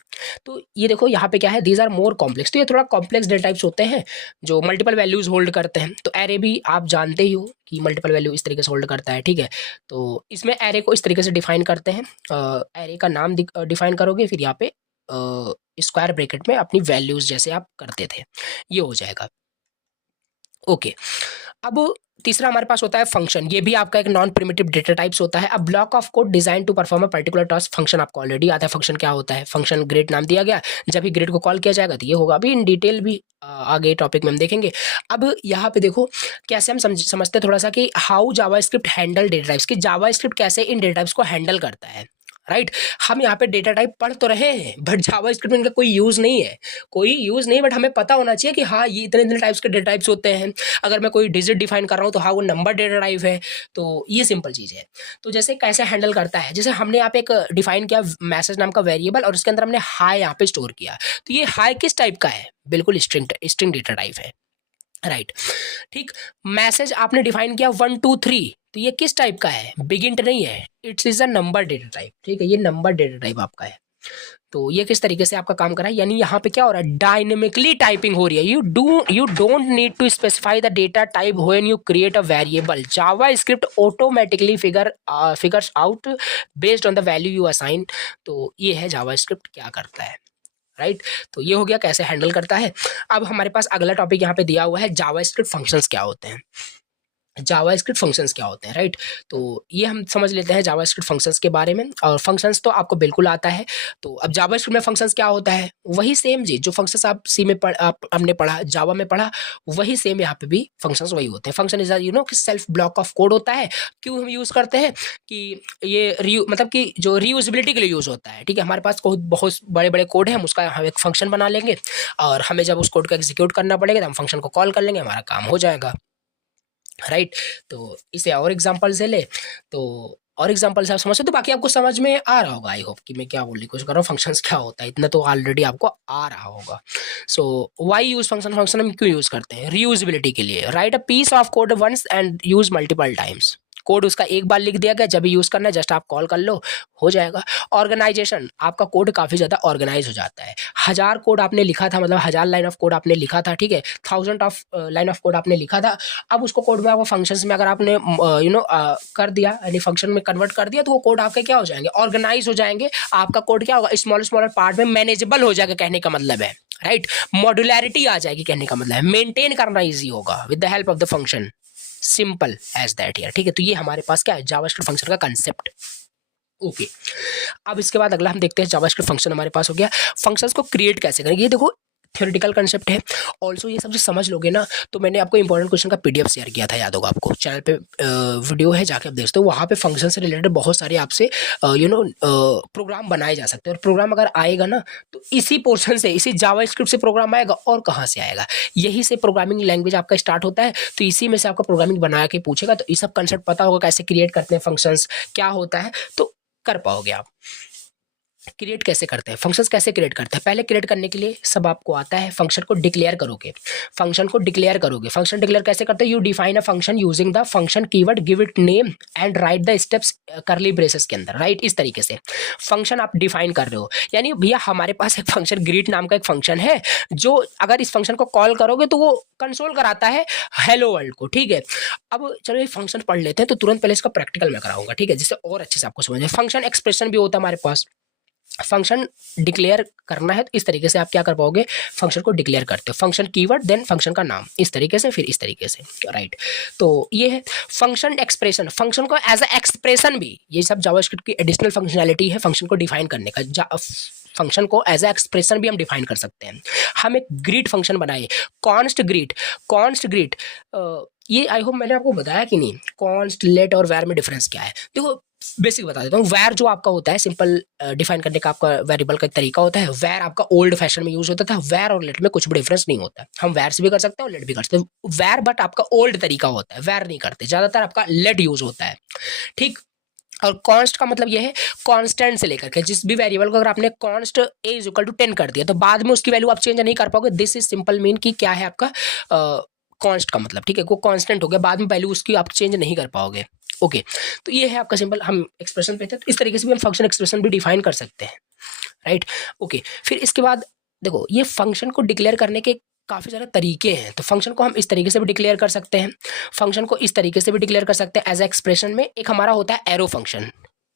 तो ये देखो यहाँ पे क्या है, दीज आर मोर कॉम्प्लेक्स। तो ये थोड़ा कॉम्प्लेक्स डेटा टाइप्स होते हैं जो मल्टीपल वैल्यूज होल्ड करते हैं। तो एरे भी आप जानते ही हो कि मल्टीपल वैल्यू इस तरीके से होल्ड करता है, ठीक है। तो इसमें एरे को इस तरीके से डिफाइन करते हैं। एरे का नाम डिफाइन करोगे, फिर यहाँ पे स्क्वायर ब्रैकेट में अपनी वैल्यूज जैसे आप करते थे, ये हो जाएगा। ओके, अब तीसरा हमारे पास होता है फंक्शन। ये भी आपका एक नॉन प्रिमिटिव डेटा टाइप्स होता है। अब block of code design to perform a particular task. Function आपको ऑलरेडी आता है, फंक्शन क्या होता है, फंक्शन ग्रेड नाम दिया गया, जब भी ग्रेड को कॉल किया जाएगा तो ये होगा। अभी इन डिटेल भी आगे टॉपिक में हम देखेंगे। अब यहाँ पे देखो कैसे हम समझते हैं थोड़ा सा कि how JavaScript handle data types, कि जावास्क्रिप्ट कैसे इन डेटा टाइप्स को हैंडल करता है, राइट। हम यहाँ पे डेटा टाइप पढ़ तो रहे हैं, बट जावास्क्रिप्ट में इनका कोई यूज़ नहीं है, कोई यूज़ नहीं, बट हमें पता होना चाहिए कि हाँ ये इतने इतने टाइप्स के डेटा टाइप्स होते हैं। अगर मैं कोई डिजिट डिफाइन कर रहा हूँ तो हाँ वो नंबर डेटा टाइप है। तो ये सिंपल चीज़ है। तो जैसे कैसे हैंडल करता है, जैसे हमने यहाँ पे एक डिफाइन किया मैसेज नाम का वेरिएबल, और उसके अंदर हमने हाई यहाँ पे स्टोर किया। तो ये हाई किस टाइप का है, बिल्कुल स्ट्रिंग डेटा टाइप है, राइट। ठीक, मैसेज आपने डिफाइन किया 1 2 3, तो ये किस टाइप का है, बिग इंट नहीं है, it's is a number data type, ठीक है, ये नंबर डेटा टाइप आपका है। तो ये किस तरीके से आपका काम कर रहा है, यानी यहाँ पे क्या हो रहा है, डायनेमिकली टाइपिंग हो रही है। You don't need to specify the data type when you create a variable. JavaScript automatically figures out based on the value you assign. तो ये है जावास्क्रिप्ट क्या करता है, राइट। तो ये हो गया कैसे हैंडल करता है। अब हमारे पास अगला टॉपिक यहाँ पे दिया हुआ है, जावास्क्रिप्ट फंक्शंस क्या होते हैं, जावास्क्रिप्ट फंक्शंस क्या होते हैं, राइट। तो ये हम समझ लेते हैं जावास्क्रिप्ट फंक्शंस के बारे में, और फंक्शंस तो आपको बिल्कुल आता है। तो अब जावास्क्रिप्ट में फंक्शंस क्या होता है, वही सेम जी जो फंक्शंस आप सी में हमने पढ़ा, जावा में पढ़ा, वही सेम यहाँ पे भी फंक्शंस वही होते हैं। फंक्शन इज कि सेल्फ ब्लॉक ऑफ कोड होता है। क्यों हम यूज़ करते हैं कि ये मतलब कि जो रीयूजेबिलिटी के लिए यूज़ होता है, ठीक है। हमारे पास बहुत बड़े बड़े कोड है, हम उसका हम एक फंक्शन बना लेंगे, और हमें जब उस कोड को एग्जीक्यूट करना पड़ेगा तो हम फंक्शन को कॉल कर लेंगे, हमारा काम हो जाएगा, राइट। तो इसे और एग्जांपल से ले, तो और एग्जांपल से आप समझते, तो बाकी आपको समझ में आ रहा होगा, आई होप कि मैं क्या बोलने की कोशिश कर रहा हूँ, फंक्शंस क्या होता है, इतना तो ऑलरेडी आपको आ रहा होगा। So why use function, function हम क्यों यूज करते हैं, रीयूजेबिलिटी के लिए। Write a piece of code once and use multiple times. Code उसका एक बार लिख दिया गया, जब भी यूज़ करना है जस्ट आप कॉल कर लो, हो जाएगा। ऑर्गेनाइजेशन, आपका कोड काफ़ी ज़्यादा ऑर्गेनाइज हो जाता है। 1000 कोड आपने लिखा था, मतलब 1000 लाइन ऑफ कोड आपने लिखा था, ठीक है, 1000 ऑफ लाइन ऑफ कोड आपने लिखा था। अब उसको कोड में आपको फंक्शंस में अगर आपने कर दिया, यानी फंक्शन में कन्वर्ट कर दिया, तो वो कोड आपके क्या हो जाएंगे, ऑर्गेनाइज हो जाएंगे। आपका कोड क्या होगा, स्मॉलर पार्ट में मैनेजेबल हो जाएगा, कहने का मतलब है, राइट। मॉड्यूलैरिटी आ जाएगी, कहने का मतलब है मेंटेन करना ईजी होगा with the help of the function, simple as that यार, ठीक है। तो ये हमारे पास क्या है, जावास्क्रिप्ट फंक्शन का कंसेप्ट। ओके, अब इसके बाद अगला हम देखते हैं, जावास्क्रिप्ट फंक्शन हमारे पास हो गया। फंक्शंस को क्रिएट कैसे करेंगे, ये देखो थ्योरेटिकल कंसेप्ट है। ऑल्सो ये सब जो समझ लोगे ना, तो मैंने आपको इंपॉर्टेंट क्वेश्चन का पीडीएफ शेयर किया था, याद होगा आपको, चैनल पे वीडियो है, जाके आप देख सकते हो। वहाँ पे फंक्शन से रिलेटेड बहुत सारे आपसे प्रोग्राम बनाए जा सकते हैं, और प्रोग्राम अगर आएगा ना तो इसी पोर्शन से, इसी जावास्क्रिप्ट से प्रोग्राम आएगा, और कहाँ से आएगा, यही से प्रोग्रामिंग लैंग्वेज आपका स्टार्ट होता है। तो इसी में से आपका प्रोग्रामिंग बना के पूछेगा, तो ये सब कंसेप्ट पता होगा, कैसे क्रिएट करते हैं फंक्शंस, क्या होता है, तो कर पाओगे आप। क्रिएट कैसे करते हैं, फंक्शंस कैसे क्रिएट करते हैं, पहले क्रिएट करने के लिए सब आपको आता है। फंक्शन को डिक्लेयर करोगे, फंक्शन को डिक्लेयर करोगे। फंक्शन डिक्लेयर कैसे करते हैं, you define a function using the function keyword, give it name and right the steps करली ब्रेसेस के अंदर, राइट। इस तरीके से फंक्शन आप डिफाइन कर रहे हो, यानी भैया हमारे पास एक फंक्शन ग्रीट नाम का एक फंक्शन है, जो अगर इस फंक्शन को कॉल करोगे तो वो कंसोल कराता है हेलो वर्ल्ड को, ठीक है। अब चलो ये फंक्शन पढ़ लेते हैं, तो तुरंत पहले इसका प्रैक्टिकल मैं कराऊंगा, ठीक है, जिससे और अच्छे से आपको समझ आए। फंक्शन एक्सप्रेशन भी होता है हमारे पास। फंक्शन डिक्लेयर करना है तो इस तरीके से आप क्या कर पाओगे, फंक्शन को डिक्लेयर करते हो, फंक्शन कीवर्ड देन फंक्शन का नाम, इस तरीके से, फिर इस तरीके से, राइट। तो ये है फंक्शन एक्सप्रेशन। फंक्शन को एज अ एक्सप्रेशन भी, ये सब जावास्क्रिप्ट की एडिशनल फंक्शनैलिटी है फंक्शन को डिफाइन करने का। फंक्शन को एज अ एक्सप्रेशन भी हम डिफाइन कर सकते हैं। हम एक ग्रीट फंक्शन बनाए, कॉन्स्ट ग्रीट, ये आई होप मैंने आपको बताया कि नहीं, कॉन्स्ट, लेट और वेर में डिफरेंस क्या है। देखो बेसिक बता देता हूँ। वैर जो आपका होता है, सिंपल डिफाइन करने का आपका वेरिएबल का एक तरीका होता है। वैर आपका ओल्ड फैशन में यूज होता था। वैर और लेट में कुछ भी डिफरेंस नहीं होता है। हम वैर से भी कर सकते हैं और लेट भी कर सकते हैं। वैर बट आपका ओल्ड तरीका होता है, वैर नहीं करते, ज्यादातर आपका लेट यूज होता है, ठीक। और कॉन्स्ट का मतलब ये है कांस्टेंट से लेकर के जिस भी वेरिएबल को अगर आपने const a is equal to 10 कर दिया तो बाद में उसकी वैल्यू आप चेंज नहीं कर पाओगे। दिस इज सिंपल मीन कि क्या है आपका कॉन्स्ट का मतलब, ठीक है, वो कांस्टेंट हो गया, बाद में वैल्यू उसकी आप चेंज नहीं कर पाओगे। ओके, तो ये है आपका सिंपल, हम एक्सप्रेशन पे थे तो इस तरीके से भी हम फंक्शन एक्सप्रेशन भी डिफाइन कर सकते हैं, राइट। ओके, फिर इसके बाद देखो ये फंक्शन को डिक्लेयर करने के काफ़ी सारे तरीके हैं। तो फंक्शन को हम इस तरीके से भी डिक्लेयर कर सकते हैं, फंक्शन को इस तरीके से भी डिक्लेयर कर सकते हैं एज एक्सप्रेशन में। एक हमारा होता है एरो फंक्शन,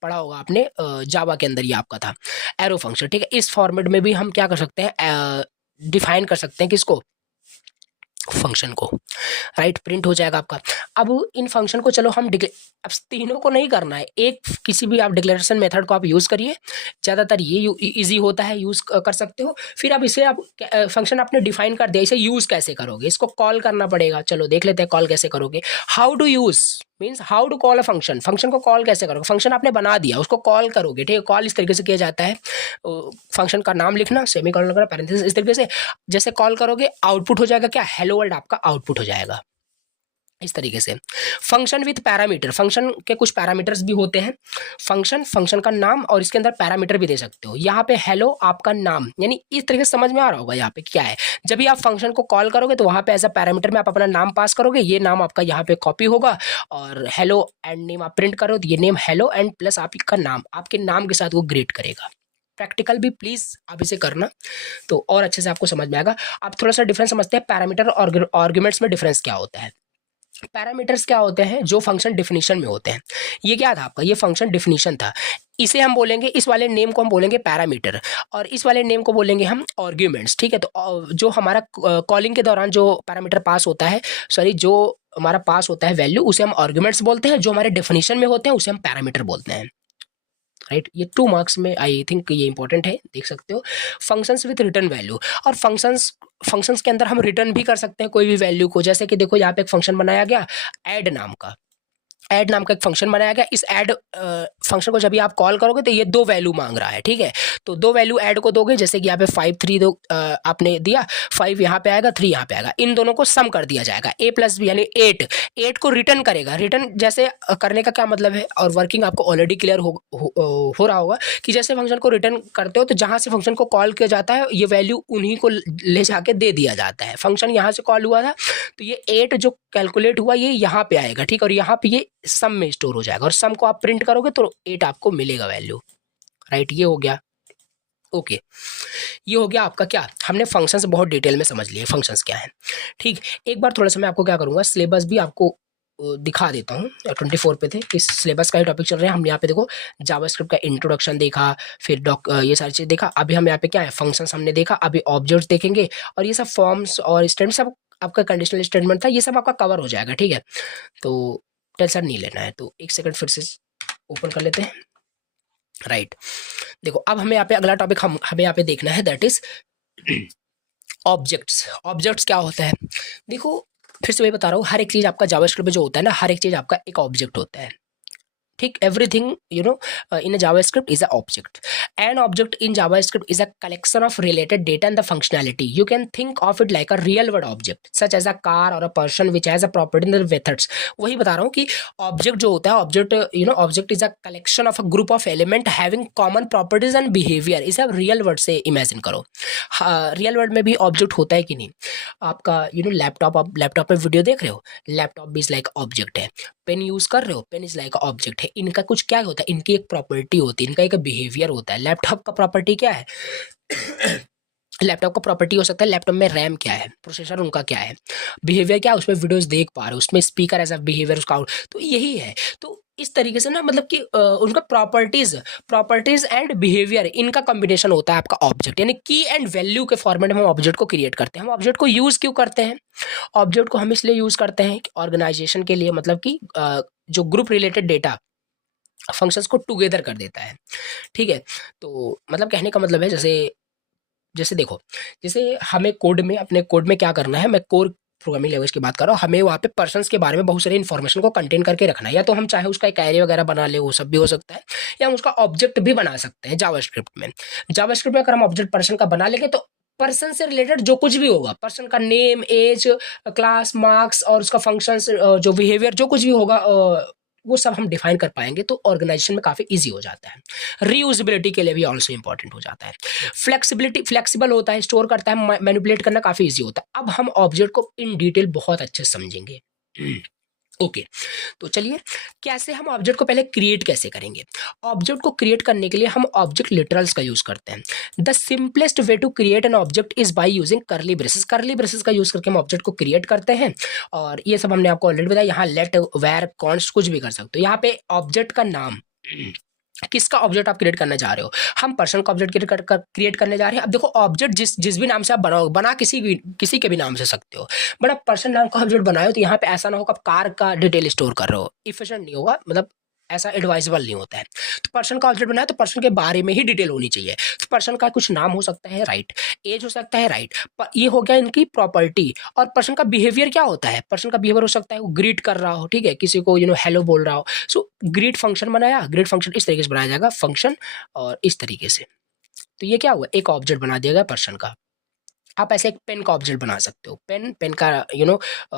पढ़ा होगा आपने जावा के अंदर, ये आपका था एरो फंक्शन, ठीक है। इस फॉर्मेट में भी हम क्या कर सकते हैं, डिफाइन कर सकते हैं किसको, फंक्शन को, राइट। प्रिंट हो जाएगा आपका। अब इन फंक्शन को चलो हम अब तीनों को नहीं करना है, एक किसी भी आप डिक्लेरेशन मेथड को आप यूज़ करिए, ज़्यादातर ये इजी होता है, यूज़ कर सकते हो। फिर अब इसे आप फंक्शन आपने डिफाइन कर दिया, इसे यूज़ कैसे करोगे, इसको कॉल करना पड़ेगा। चलो देख लेते हैं कॉल कैसे करोगे। How to use means how to call a function, function को कॉल कैसे करोगे। फंक्शन आपने बना दिया, उसको कॉल करोगे, ठीक है। कॉल इस तरीके से किया जाता है, फंक्शन का नाम लिखना, सेमीकोलन लगाना, पैरेंथेसिस, इस तरीके से जैसे कॉल करोगे आउटपुट हो जाएगा क्या, हेलो वर्ल्ड आपका आउटपुट हो जाएगा इस तरीके से। फंक्शन विथ पैरामीटर, फंक्शन के कुछ पैरामीटर्स भी होते हैं। फंक्शन का नाम और इसके अंदर पैरामीटर भी दे सकते हो। यहाँ पे हेलो आपका नाम, यानी इस तरीके से समझ में आ रहा होगा यहाँ पे क्या है। जब भी आप फंक्शन को कॉल करोगे तो वहाँ पे एज अ पैरामीटर में आप अपना नाम पास करोगे, ये नाम आपका यहाँ पे कॉपी होगा, और हेलो एंड नेम आप प्रिंट करो तो ये नेम हेलो एंड प्लस आपका नाम, आपके नाम के साथ वो ग्रेट करेगा। प्रैक्टिकल भी प्लीज आप इसे करना तो और अच्छे से आपको समझ में आएगा। आप थोड़ा सा डिफरेंस समझते हैं, पैरामीटर और आर्गुमेंट्स में डिफरेंस क्या होता है। पैरामीटर्स क्या होते हैं, जो फंक्शन डिफिनीशन में होते हैं। ये क्या था आपका, ये फंक्शन डिफिनीशन था, इसे हम बोलेंगे, इस वाले नेम को हम बोलेंगे पैरामीटर और इस वाले नेम को बोलेंगे हम आर्ग्यूमेंट्स, ठीक है। तो जो हमारा कॉलिंग के दौरान जो पैरामीटर पास होता है, सॉरी जो हमारा पास होता है वैल्यू, उसे हम आर्ग्यूमेंट्स बोलते हैं। जो हमारे डेफिनेशन में होते हैं उसे हम पैरामीटर बोलते हैं, राइट। ये 2 मार्क्स में आई थिंक ये इंपॉर्टेंट है, देख सकते हो। फंक्शंस विद रिटर्न वैल्यू, और फंक्शंस के अंदर हम रिटर्न भी कर सकते हैं कोई भी वैल्यू को। जैसे कि देखो यहाँ पे एक फंक्शन बनाया गया ऐड नाम का, ऐड नाम का एक फंक्शन बनाया गया। इस ऐड फंक्शन को जब भी आप कॉल करोगे तो ये 2 वैल्यू मांग रहा है, ठीक है। तो 2 वैल्यू ऐड को दोगे, जैसे कि यहाँ पे 5 3 दो आपने दिया, 5 यहाँ पे आएगा, 3 यहाँ पे आएगा, इन दोनों को सम कर दिया जाएगा, a प्लस बी यानी 8 को रिटर्न करेगा। रिटर्न जैसे करने का क्या मतलब है, और वर्किंग आपको ऑलरेडी क्लियर हो रहा होगा कि जैसे फंक्शन को रिटर्न करते हो तो जहाँ से फंक्शन को कॉल किया जाता है ये वैल्यू उन्हीं को ले जाके दे दिया जाता है। फंक्शन यहाँ से कॉल हुआ था तो ये 8 जो कैलकुलेट हुआ ये यहाँ पे आएगा, ठीक, और यहाँ पे ये सम में स्टोर हो जाएगा, और सम को आप प्रिंट करोगे तो 8 आपको मिलेगा वैल्यू, राइट। ये हो गया, ओके। ये हो गया आपका क्या, हमने फंक्शंस बहुत डिटेल में समझ लिए फंक्शंस क्या है, ठीक। एक बार थोड़ा सा मैं आपको क्या करूँगा, सिलेबस भी आपको दिखा देता हूँ। 24 पे थे, इस सिलेबस का ही टॉपिक चल रहे हैं। हम यहाँ पे देखो जावास्क्रिप्ट का इंट्रोडक्शन देखा, फिर ये सारी चीज़ देखा। अभी हम यहाँ पे क्या है, फंक्शंस हमने देखा, अभी ऑब्जेक्ट्स देखेंगे, और ये सब फॉर्म्स और स्टेटमेंट सब आपका कंडीशनल स्टेटमेंट था, ये सब आपका कवर हो जाएगा, ठीक है। तो टेंशन नहीं लेना है। तो एक सेकंड फिर से ओपन कर लेते हैं, राइट। देखो अब हमें यहाँ पे अगला टॉपिक हमें यहाँ पे देखना है, दैट इज ऑब्जेक्ट्स। ऑब्जेक्ट्स क्या होता है, देखो फिर से वही बता रहा हूँ, हर एक चीज़ आपका जावास्क्रिप्ट में जो होता है ना, हर एक चीज़ आपका एक ऑब्जेक्ट होता है, ठीक। Everything you know in a JavaScript is a object. An object in JavaScript is a collection of related data and the functionality. You can think of it like a real world object such as a car or a person which has a property in the methods. वही बता रहा हूँ कि object जो होता है, object you know object is a collection of a group of element having common properties and behaviour. इसे आप रियल वर्ड से इमेजिन करो। रियल वर्ड में भी ऑब्जेक्ट होता है कि नहीं, आपका यू नो लैपटॉप, आप लैपटॉप में वीडियो देख रहे हो, लैपटॉप भी इज लाइक ऑब्जेक्ट है। पेन यूज कर रहे हो, पेन इज लाइक ऑब्जेक्ट है। इनका कुछ क्या होता है, इनकी एक प्रॉपर्टी होती है, इनका एक बिहेवियर होता है। लैपटॉप का प्रॉपर्टी क्या है लैपटॉप का प्रॉपर्टी हो सकता है लैपटॉप में रैम क्या है, प्रोसेसर उनका क्या है, बिहेवियर क्या है, उसमें वीडियोस देख पा रहे हो, उसमें स्पीकर एज अ बिहेवियर उसका तो यही है। तो इस तरीके से ना, मतलब कि उनका प्रॉपर्टीज एंड बिहेवियर, इनका कॉम्बिनेशन होता है आपका ऑब्जेक्ट। यानी की एंड वैल्यू के फॉर्मेट में हम ऑब्जेक्ट को क्रिएट करते हैं। हम ऑब्जेक्ट को यूज क्यों करते हैं, ऑब्जेक्ट को हम इसलिए यूज करते हैं ऑर्गेनाइजेशन के लिए, मतलब कि जो ग्रुप रिलेटेड डेटा फंक्शंस को टुगेदर कर देता है, ठीक है। तो मतलब कहने का मतलब है, जैसे देखो, जैसे हमें कोड में, अपने कोड में क्या करना है, मैं प्रोग्रामिंग लैंग्वेज की बात कर रहा हूँ, हमें वहाँ पे पर्सन्स के बारे में बहुत सारी इन्फॉर्मेशन को कंटेन करके रखना है। या तो हम चाहे उसका एक एरे वगैरह बना ले, वो सब भी हो सकता है, या हम उसका ऑब्जेक्ट भी बना सकते हैं जावास्क्रिप्ट में। जावास्क्रिप्ट में अगर हम ऑब्जेक्ट पर्सन का बना लेंगे तो पर्सन से रिलेटेड जो कुछ भी होगा, पर्सन का नेम, एज, क्लास, मार्क्स और उसका फंक्शंस, जो बिहेवियर, जो कुछ भी होगा, वो सब हम डिफाइन कर पाएंगे, तो ऑर्गेनाइजेशन में काफ़ी इजी हो जाता है। रीयूजेबिलिटी के लिए भी ऑल्सो इंपॉर्टेंट हो जाता है। फ्लेक्सिबिलिटी, फ्लेक्सिबल होता है, स्टोर करता है, मैनिपुलेट करना काफ़ी इजी होता है। अब हम ऑब्जेक्ट को इन डिटेल बहुत अच्छे से समझेंगे। ओके, तो चलिए कैसे हम ऑब्जेक्ट को पहले क्रिएट कैसे करेंगे। ऑब्जेक्ट को क्रिएट करने के लिए हम ऑब्जेक्ट लिटरल्स का यूज करते हैं। The simplest way to create an object is by using curly braces. Curly braces का यूज करके हम ऑब्जेक्ट को क्रिएट करते हैं, और ये सब हमने आपको ऑलरेडी बताया। यहाँ लेट, वेर, कॉन्स्ट कुछ भी कर सकते हो। यहाँ पे ऑब्जेक्ट का नाम, किसका ऑब्जेक्ट आप क्रिएट करना चाह रहे हो, हम पर्सन का ऑब्जेक्ट क्रिएट करने जा रहे हैं। अब देखो ऑब्जेक्ट जिस भी नाम से आप बनाओ, बना किसी के भी नाम से सकते हो, बट आप पर्सन नाम का ऑब्जेक्ट बनाओ तो यहाँ पे ऐसा ना हो कि आप कार का डिटेल स्टोर कर रहे हो, इफिशिएंट नहीं होगा, मतलब ऐसा एडवाइजेबल नहीं होता है। तो पर्सन का ऑब्जेक्ट बनाया तो पर्सन के बारे में ही डिटेल होनी चाहिए। तो पर्सन का कुछ नाम हो सकता है, राइट, एज हो सकता है, राइट, ये हो गया इनकी प्रॉपर्टी। और पर्सन का बिहेवियर क्या होता है, पर्सन का बिहेवियर हो सकता है वो ग्रीट कर रहा हो, ठीक है, किसी को हेलो बोल रहा हो। सो ग्रीट फंक्शन बनाया, ग्रीट फंक्शन इस तरीके से बनाया जाएगा, फंक्शन और इस तरीके से। तो ये क्या हुआ, एक ऑब्जेक्ट बना दिया गया पर्सन का। आप ऐसे एक पेन का ऑब्जेक्ट बना सकते हो। पेन का